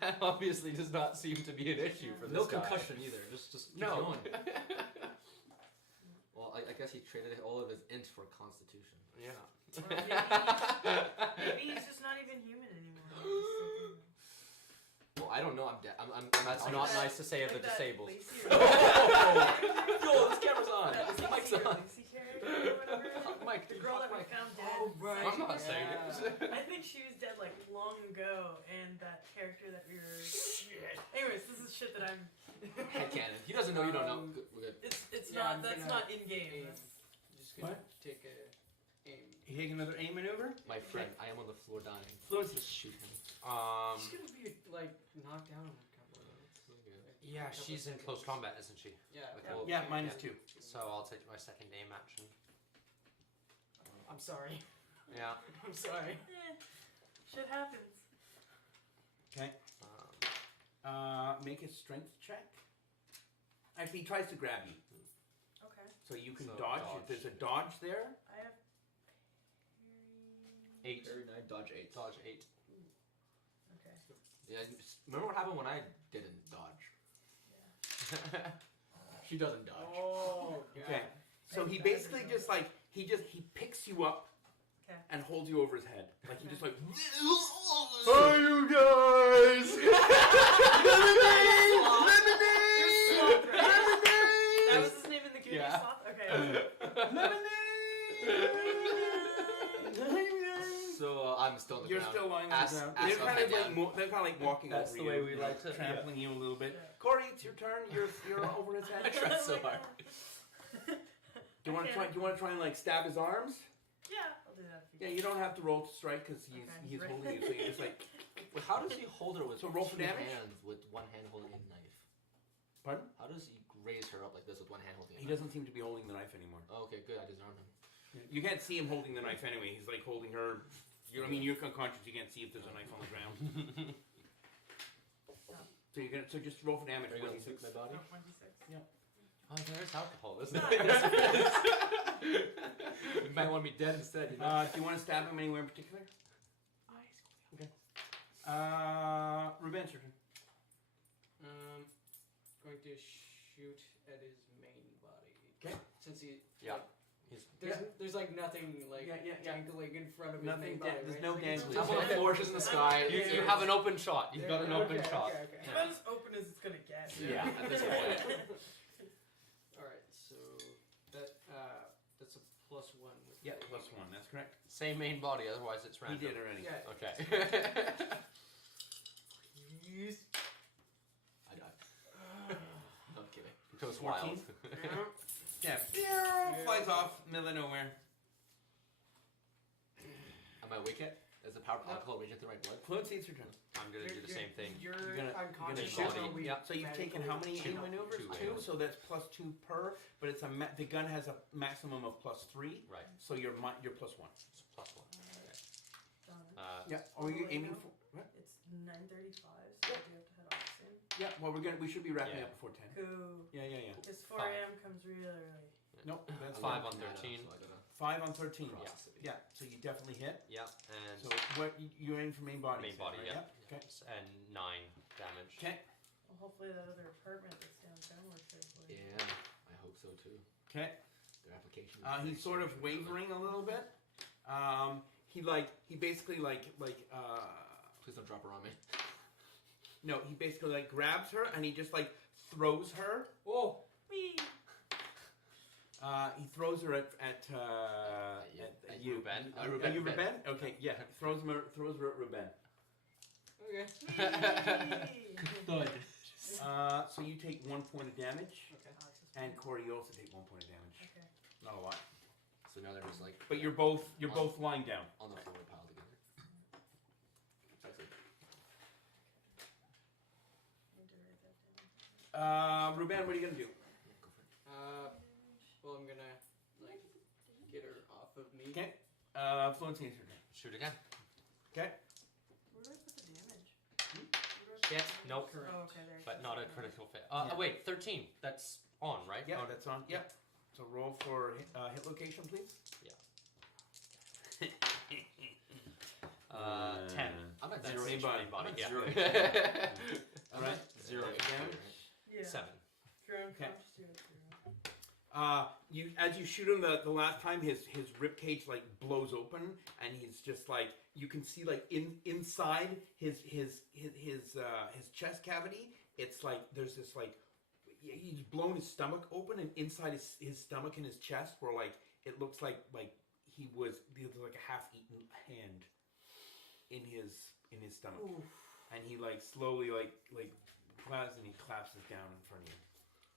that obviously does not seem to be an issue for this No guy. concussion either. Just keep No. going. Well, I guess he traded all of his int for constitution. Yeah. Maybe he's just not even human anymore. He's just something- Well, I don't know. I'm dead. That's Like not that- nice to say of the like that disabled. Lacey Yo, this camera's on. That The Lacey- mic's on. Lacey character or whatever. Mike, The girl that we found dead. Oh, right. I'm not saying it. I think she was dead like long ago, and that character that we were. Anyways, this is shit that I'm. Headcanon. He doesn't know. You don't know. Good, we're good. It's Yeah, not. I'm That's gonna not in game. aim. That's, Just gonna What? take a aim. You take another aim maneuver. My friend, I am on the floor dying. Fluency. Just shoot him. She's gonna be like knocked down in a couple of minutes. Yeah, she's in close combat, isn't she? Yeah. Like, Yeah. well, Yeah, -2. So I'll take my second aim action. I'm sorry. Yeah. I'm sorry. shit happens. Okay. Make a strength check. Actually, he tries to grab you, Okay. so you can So dodge. dodge. There's a dodge there. I have. 8. Very nice. Dodge 8. Dodge 8. Okay. Yeah. Remember what happened when I didn't dodge? She doesn't dodge. Oh, Okay. So he That basically is just like he picks you up Okay. and holds you over his head. Like he just like. Hey, you guys! Sloth, right? That was his name in the Goonies. Yeah. Sloth? Okay. So I'm still on the You're ground. still lying on Ass- the ground. ass They're up, kind head of like down. they're kind of like walking That's over the you. way we you like know, to- trampling you a little bit. Yeah. Corey, it's your turn. You're over his I head. tried so hard. Do you want to try? Do you want to try and like stab his arms? Yeah, I'll do that. Yeah, you don't have to roll to strike because he's Okay. he's holding you. So you just like. But how does he hold her with So roll for two damage? hands with one hand holding a knife? Pardon? How does he raise her up like this with one hand holding a He knife? doesn't seem to be holding the knife anymore. Oh, okay, good. I disarmed him. You can't see him holding the knife anyway. He's like holding her. I mean, you're unconscious. You can't see if there's a knife on the ground. So you're gonna. So just roll for damage. Are you gonna 26. take my body? Oh, 1d6. Oh, there's alcohol, isn't Nice. there? You might want me dead instead, you know? Do you want to stab him anywhere in particular? Okay. Ruben's your turn. Going to shoot at his main body. Okay. Since he. Yeah. Like, there's like nothing like Yeah. dangling in front of Nothing. his main body. There's right? no Like, dangling. Top of the floor, she's in the sky. You have an open shot. You've got an open okay, shot. Okay, okay. It's about as open as it's gonna get. Yeah, at this point. All right, so that's a +1. With Yeah, +1. That's correct. Say main body, otherwise it's He random. did already. Yeah. Okay. Please. I died. No, I'm kidding. It goes 14? wild. Yeah. Flies off, middle of nowhere. Am I awake yet? Is the power of alcohol reaching the right blood? Fluency, it's your turn. I'm gonna do the same thing. You're gonna unconscious. shoot so him. we Yep. So you've taken how many Two. maneuvers? Two. So that's +2 per. But it's the gun has a maximum of +3. Right. So you're +1. It's +1. Done. Yeah. Are you aiming for? What? It's 9:35, so I do have to head off soon. Yeah. Well, we should be wrapping Yeah. up before 10. Cool. Yeah. Because 4 Five. a.m. comes really early. Nope. That's 5 on Nada, 13. So I gotta 5 on 13. cross Yeah. the city. Yeah. So you definitely hit. Yeah, and So what you're aiming for main body? main you said, body, right? yeah. Okay. And 9 damage. Okay. Well, hopefully that other apartment that's downtown works safely. Yeah, I hope so too. Okay. Their application. is He's sort of wavering a little bit. He basically Please don't drop her on me. no, he basically like grabs her and he just like throws her. Whoa. Whee! He throws her at you. Ruben. Are Ruben. you Ruben? Okay, yeah. Throws her at Ruben. Okay. Whee! Thud. So you take 1 point of damage, Okay. Alex is and fine. Corey, you also take 1 point of damage. Okay. Not a lot, So now they're just like. but you're both lying down. on the floor piled together. That's it. Need to write that down. Ruben, what are you gonna do? Yeah, go for it. Well, I'm gonna like get her off of me. Okay. Fluency is your turn. Shoot again. Okay. Where do I put the damage? Hmm? Where do I put Yes, the nope. damage? Oh, okay, there. But not a critical fail. Yeah. Wait, 13. That's on, right? Yeah, Oh, that's on. Yep. So roll for hit location, please. 10. I'm at That's zero. main each body. main body, I'm at yeah. zero. All right. Zero. Damage. Yeah. 7. If you're Okay. unconscious, you have 0. You as you shoot him the last time, his rib cage like blows open, and he's just like you can see like inside his chest cavity. It's like there's this like he's blown his stomach open, and inside his stomach and his chest, where like it looks like there's like a half-eaten hand in his stomach, and he like slowly like claps and he collapses down in front of you.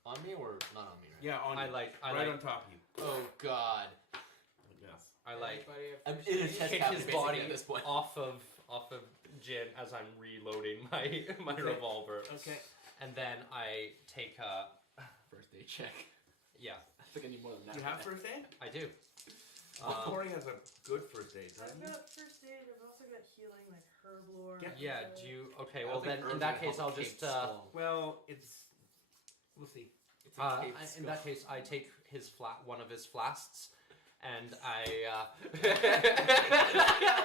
On me or not on me, right? Yeah, on I you. like right on top of you. Oh God. Yes. I like Anybody have I'm first in a aid? chest kick cavity his basically body at this point. off of Jin as I'm reloading my Okay. revolver. Okay. And then I take First aid check. yeah, I think I need more than that. You have first aid? I do. Corey has a good first aid, I've doesn't he? got first aid. I've also got healing, like herb lore. Yeah, do you okay, I well don't think then in herbs that will case help I'll just Kate's skull. Well, we'll see. It's a Kate's in skull. that case I take one of his flasks and I Yeah, my first aid is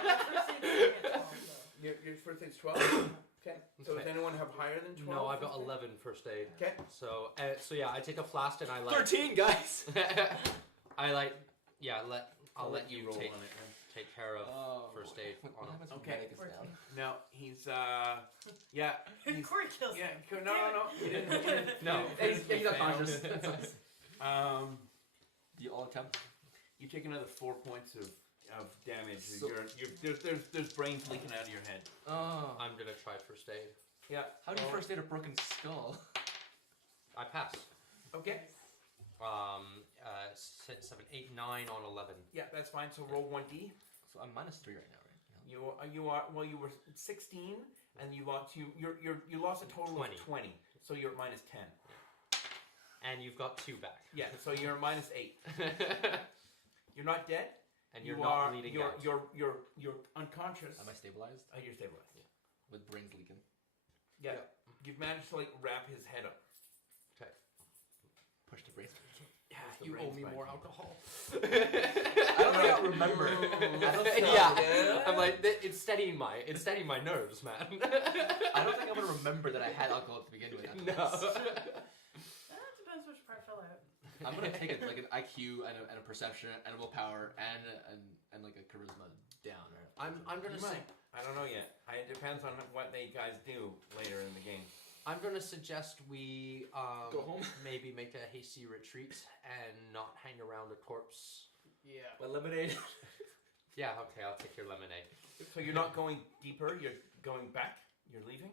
at 12, though. Your first aid's 12? Okay. So Okay. does anyone have higher than 12? No, I've got 11 first aid. Okay. So yeah, I take a flask and I like 13 guys. I like yeah, I'll let you roll take on it then. take care of Oh, first aid What on him. happens when Okay. medic is down? 14. No, he's yeah. He's, Corey kills yeah. him. No. He didn't. No. He's not fail. conscious. Do you all attempt? You take another 4 points of damage. So- There's brains leaking out of your head. Oh. I'm gonna try first aid. Yeah. How do you first aid a broken skull? I pass. Okay. 6, 7, 8, 9 on 11. Yeah, that's fine. So roll 1d. So I'm -3 right now, right? You were 16 and you lost a total 20. of 20. So you're at -10. And you've got 2 back. Yeah, so you're -8. You're not dead. And you're you not are, bleeding you're, out. You're unconscious. Am I stabilized? You're stabilized. With brains leaking. Yeah. You've managed to like wrap his head up. Okay. Push the brains. Yeah, You owe me more alcohol. I don't think I remember. I don't think Yeah. I'm like, it's steadying my nerves, man. I don't think I'm gonna remember that I had alcohol to begin with. after No. this. That depends which part fell out. I'm gonna take it like an IQ and a perception and a willpower and like a charisma down. Or I'm gonna You say, might. I don't know yet. It depends on what they guys do later in the game. I'm gonna suggest we Go home. maybe make a hasty retreat and not hang around a corpse. Yeah. eliminated. Yeah, okay, I'll take your lemonade. So you're not going deeper. You're going back. You're leaving.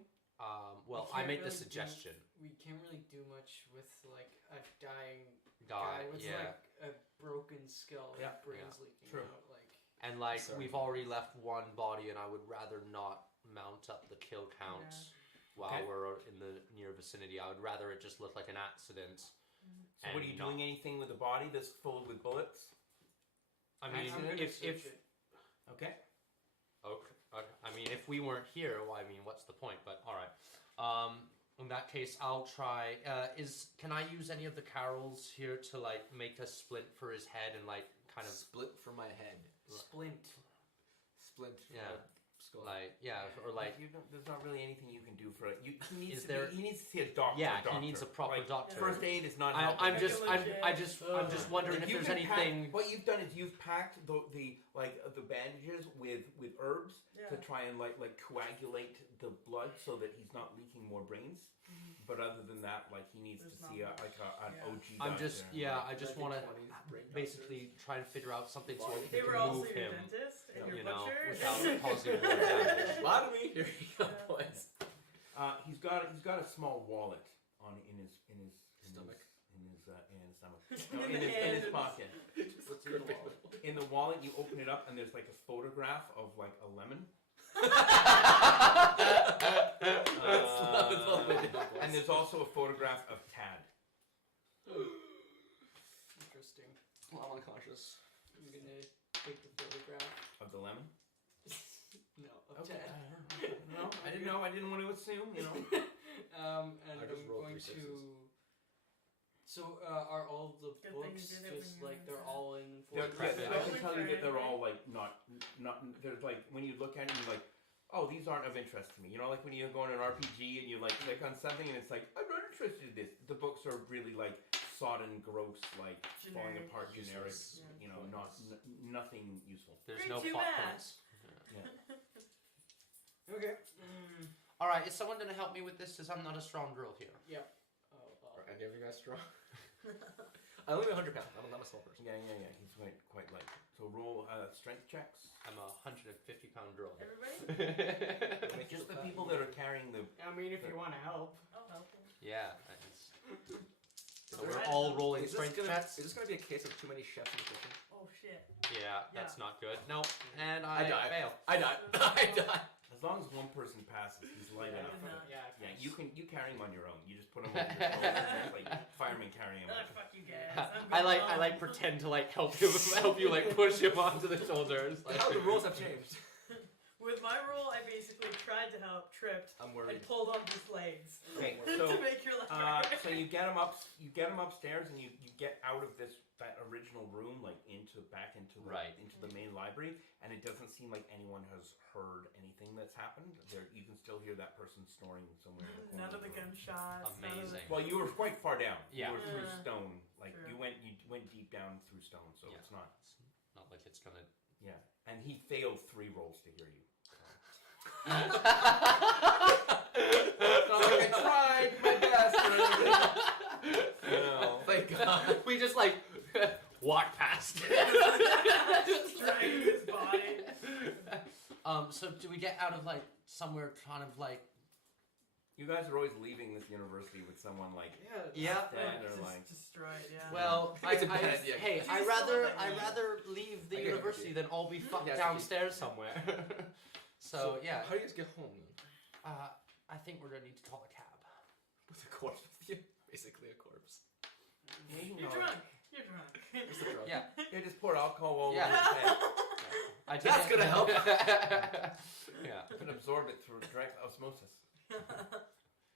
Well, We I can't made the really suggestion. We can't really do much with like a dying God, guy with yeah. like a broken skull Yeah, and brains leaking true. out. Like And like Sorry. we've already left one body, and I would rather not mount up the kill counts while Okay. we're in the near vicinity. I would rather it just look like an accident. So what are you doing? Anything with the body that's full with bullets? I I'm mean, gonna if search it. Okay. okay, I mean, if we weren't here, well, I mean, what's the point? But all right. In that case, I'll try. Can I use any of the carols here to like make a splint for his head and like kind of Split from my head. Splint. Splint. Yeah. Skull. like or like there's not really anything you can do for it. He needs Is to there- he needs to see a doctor. yeah, doctor. he needs a proper Like, doctor. First aid is not. I'm helping. just Negligent. I'm just wondering Like, if you there's can pack- anything. what you've done is you've packed the bandages with herbs to Yeah. try and like coagulate the blood so that he's not leaking more brains. But other than that, like he needs There's to not see much. an Yeah. OG. I'm doctor. just I just want to 1920s brain basically try and figure out something so we They can were also move your him, dentist and your you know, butcher. without causing more damage. Lot of me. Here you go, Yeah. boys. He's got a small wallet in his Stomach. in his stomach. In No, the in his hand. pocket. What's in the wallet? In the wallet, you open it up and there's like a photograph of like a lemon. And there's also a photograph of Tad. Interesting. Well, I'm unconscious. I'm gonna take the photograph. Of the lemon? No, of Ted. No, I didn't know. I didn't want to assume, you know. And I just I'm rolled going 3 to. sixes. So, are all the Good thing you books did it when just you like were they're inside. all in They're, for I can Right. tell you that they're all like not. There's like when you look at it, you're like, oh, these aren't of interest to me. You know, like when you go in an RPG and you like click on something and it's like, I'm not interested in this. The books are really like sodden, gross, like falling Generic. apart, generic. Useless. You know, nothing useful. There's Great, no too plot bad. points. Okay. All right, is someone gonna help me with this? Because I'm not a strong girl here. Yep. Are any of you guys strong? I only weigh 100 pounds. I'm not a small person. Yeah. He's quite light. So roll strength checks. I'm a 150-pound girl. Everybody? Just the people that are carrying the. I mean, if you want to help. I'll help him. Yeah, so there- we're all rolling Is this, strength gonna, checks. is this gonna be a case of too many chefs in the kitchen? Oh shit. Yeah, that's not good. No, and I I died. fail. I died. I died. As long as one person passes, he's light Yeah, enough. yeah. Yeah, you carry him on your own. You just put him on your shoulders. And it's like firemen carrying him. Oh, fuck you guys. I like pretend to like help you like push him onto the shoulders. Like, How the rules have changed. With my roll, I basically tried to help, tripped, I'm and worried. pulled on his legs Okay, to so make your leg so you get him up. You get him upstairs, and you get out of that original room, like back into the main library, and it doesn't seem like anyone has heard anything that's happened. You can still hear that person snoring somewhere in the corner. None of the room. gunshots. none of the- Amazing. Well, you were quite far down. Yeah. You were through Yeah. stone. Like True. you went deep down through stone, so Yeah. it's not. Not like it's gonna. Yeah, and he failed 3 rolls to hear you. It's not like I tried my best or anything. No. Thank God. We just like walk past. Dragging his body. So do we get out of like somewhere kind of like You guys are always leaving this university with someone like yeah. dead or Just like. destroyed, yeah. Well, I think it's a bad idea. hey, Do you I still rather leave the I get it. university than all be fucked Yeah, it's downstairs somewhere. So yeah, How do you guys get home then? I think we're gonna need to call a cab. With a corpse with you? Basically a corpse. You're drunk. You're drunk. Just a drug. Yeah, Yeah, just pour alcohol all Yeah. over his head. I did That's it. gonna help. Yeah, You can absorb it through direct osmosis.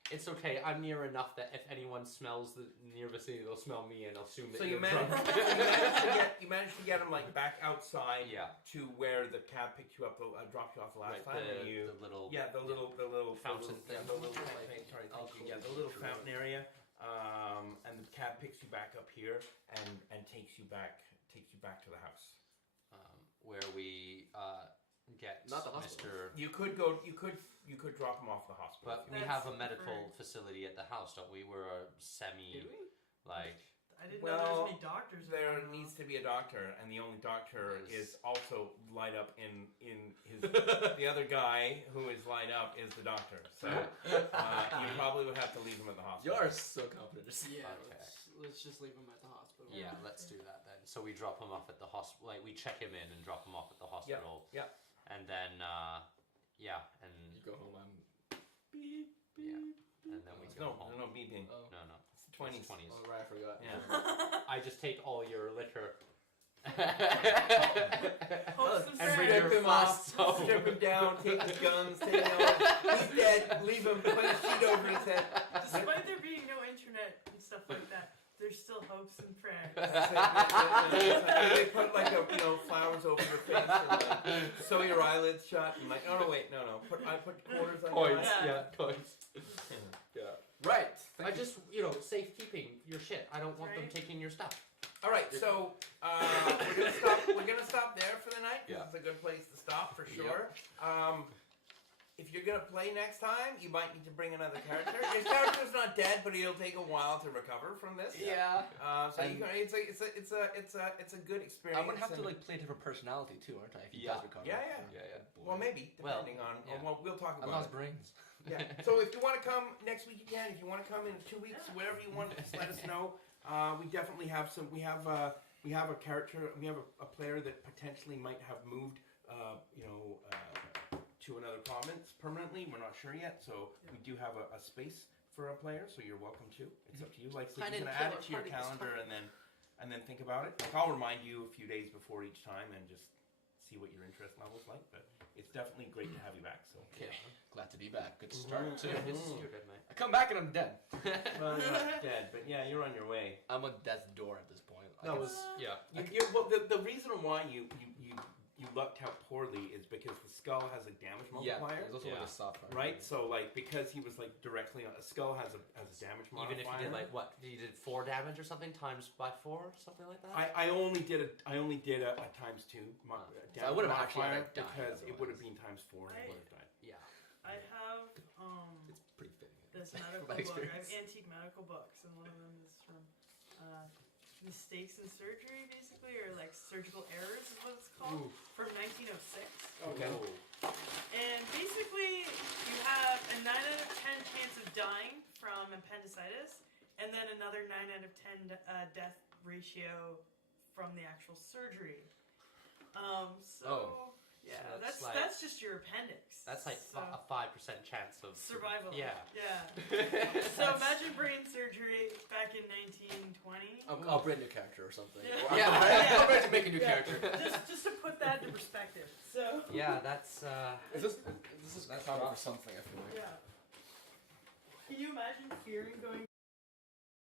it's okay. I'm near enough that if anyone smells the near vicinity, they'll smell me and assume that So you're you managed, drunk. you managed to get him like back outside Yeah, to where the cab picked you up, dropped you off the last right. time, and you. The little The little Fountain yeah, thing. the little thing. Sorry, thank you. Yeah, the little fountain area. And the cab picks you back up here and takes you back to the house. where we get Not the hospital. Mr. You could drop him off at the hospital. But we That's have a medical preferred. facility at the house, don't we? We're a Do semi we? like I didn't know there Well, was any doctors. There around. needs to be a doctor, and the only doctor Yes. is also light up in his. The other guy who is light up is the doctor. So you probably would have to leave him at the hospital. You're so confident. Yeah, Okay. let's just leave him at the hospital. Yeah, let's do that then. So we drop him off at the hospital. Like we check him in and drop him off at the hospital. Yeah. And then, yeah, and You go home. I'm. yeah, and then we go home. No beeping. Oh. No, no. It's the 20s. It's 20s. Oh right, I forgot. Yeah. I just take all your liquor. Hope some And friends. bring Strip your him off, flask home. strip him down, take his guns, take him out. He's dead, leave him, put a sheet over his head. Despite there being no internet and stuff like that, there's still hopes and prayers. That's it. They put like flowers over your face and like sew your eyelids shut and like I put quarters on your Coins, eyes. yeah, coins. Yeah. Right. I just, safekeeping your shit. I don't want them Right. taking your stuff. All right, so we're gonna stop there for the night. 'Cause Yeah. it's a good place to stop for sure. If you're gonna play next time, you might need to bring another character. Your character's not dead, but he'll take a while to recover from this. Yeah. So you can, it's a good experience. I'm gonna have to and- like play a different personality too, aren't I? If he Yeah. does recover. Yeah. Yeah. Well, maybe Well, depending on. yeah. Well, we'll talk I about lost it. brains. Yeah. So if you want to come next week, you can. If you want to come in 2 weeks, whatever you want, just let us know. We definitely have some. We have a character. We have a player that potentially might have moved. To another province permanently. We're not sure yet. So we do have a space for a player. So you're welcome to. It's up to you. Like so you can add it to your calendar and then think about it. Like I'll remind you a few days before each time and just see what your interest level's like. But it's definitely great to have you back. So. Okay. Glad to be back. Good to start too. Good to see you, good mate. I come back and I'm dead. Well, you're not dead, but yeah, you're on your way. I'm on death's door at this point. No, Yeah. Well, the reason why you lucked out poorly is because the skull has a damage yeah. multiplier, There's also Yeah. like a soft part. right? So like because he was like directly on a skull has a damage modifier. Even if you did like what? You did 4 damage or something times by 4 or something like that? I only did a times 2 damage I would've actually modifier like died because it would have otherwise. been times 4 and I Right. would have died. Yeah. I have It's pretty fitting. this From medical my book. I have experience. antique medical books, and one of them is from mistakes in surgery, basically, or like surgical errors is what it's called, from 1906. Okay. And basically, you have a 9 out of 10 chance of dying from appendicitis, and then another 9 out of 10 death ratio from the actual surgery. Yeah, So that's like- that's just your appendix. That's like So- a 5% chance of survival. Yeah. Yeah. So imagine brain surgery back in 1920. I'll bring a new character or something. Yeah. Or Yeah. I'm ready to make a new Yeah. character. just to put that into perspective. So Yeah, that's This is That's common rough. for something. I feel like. yeah. Can you imagine fearing going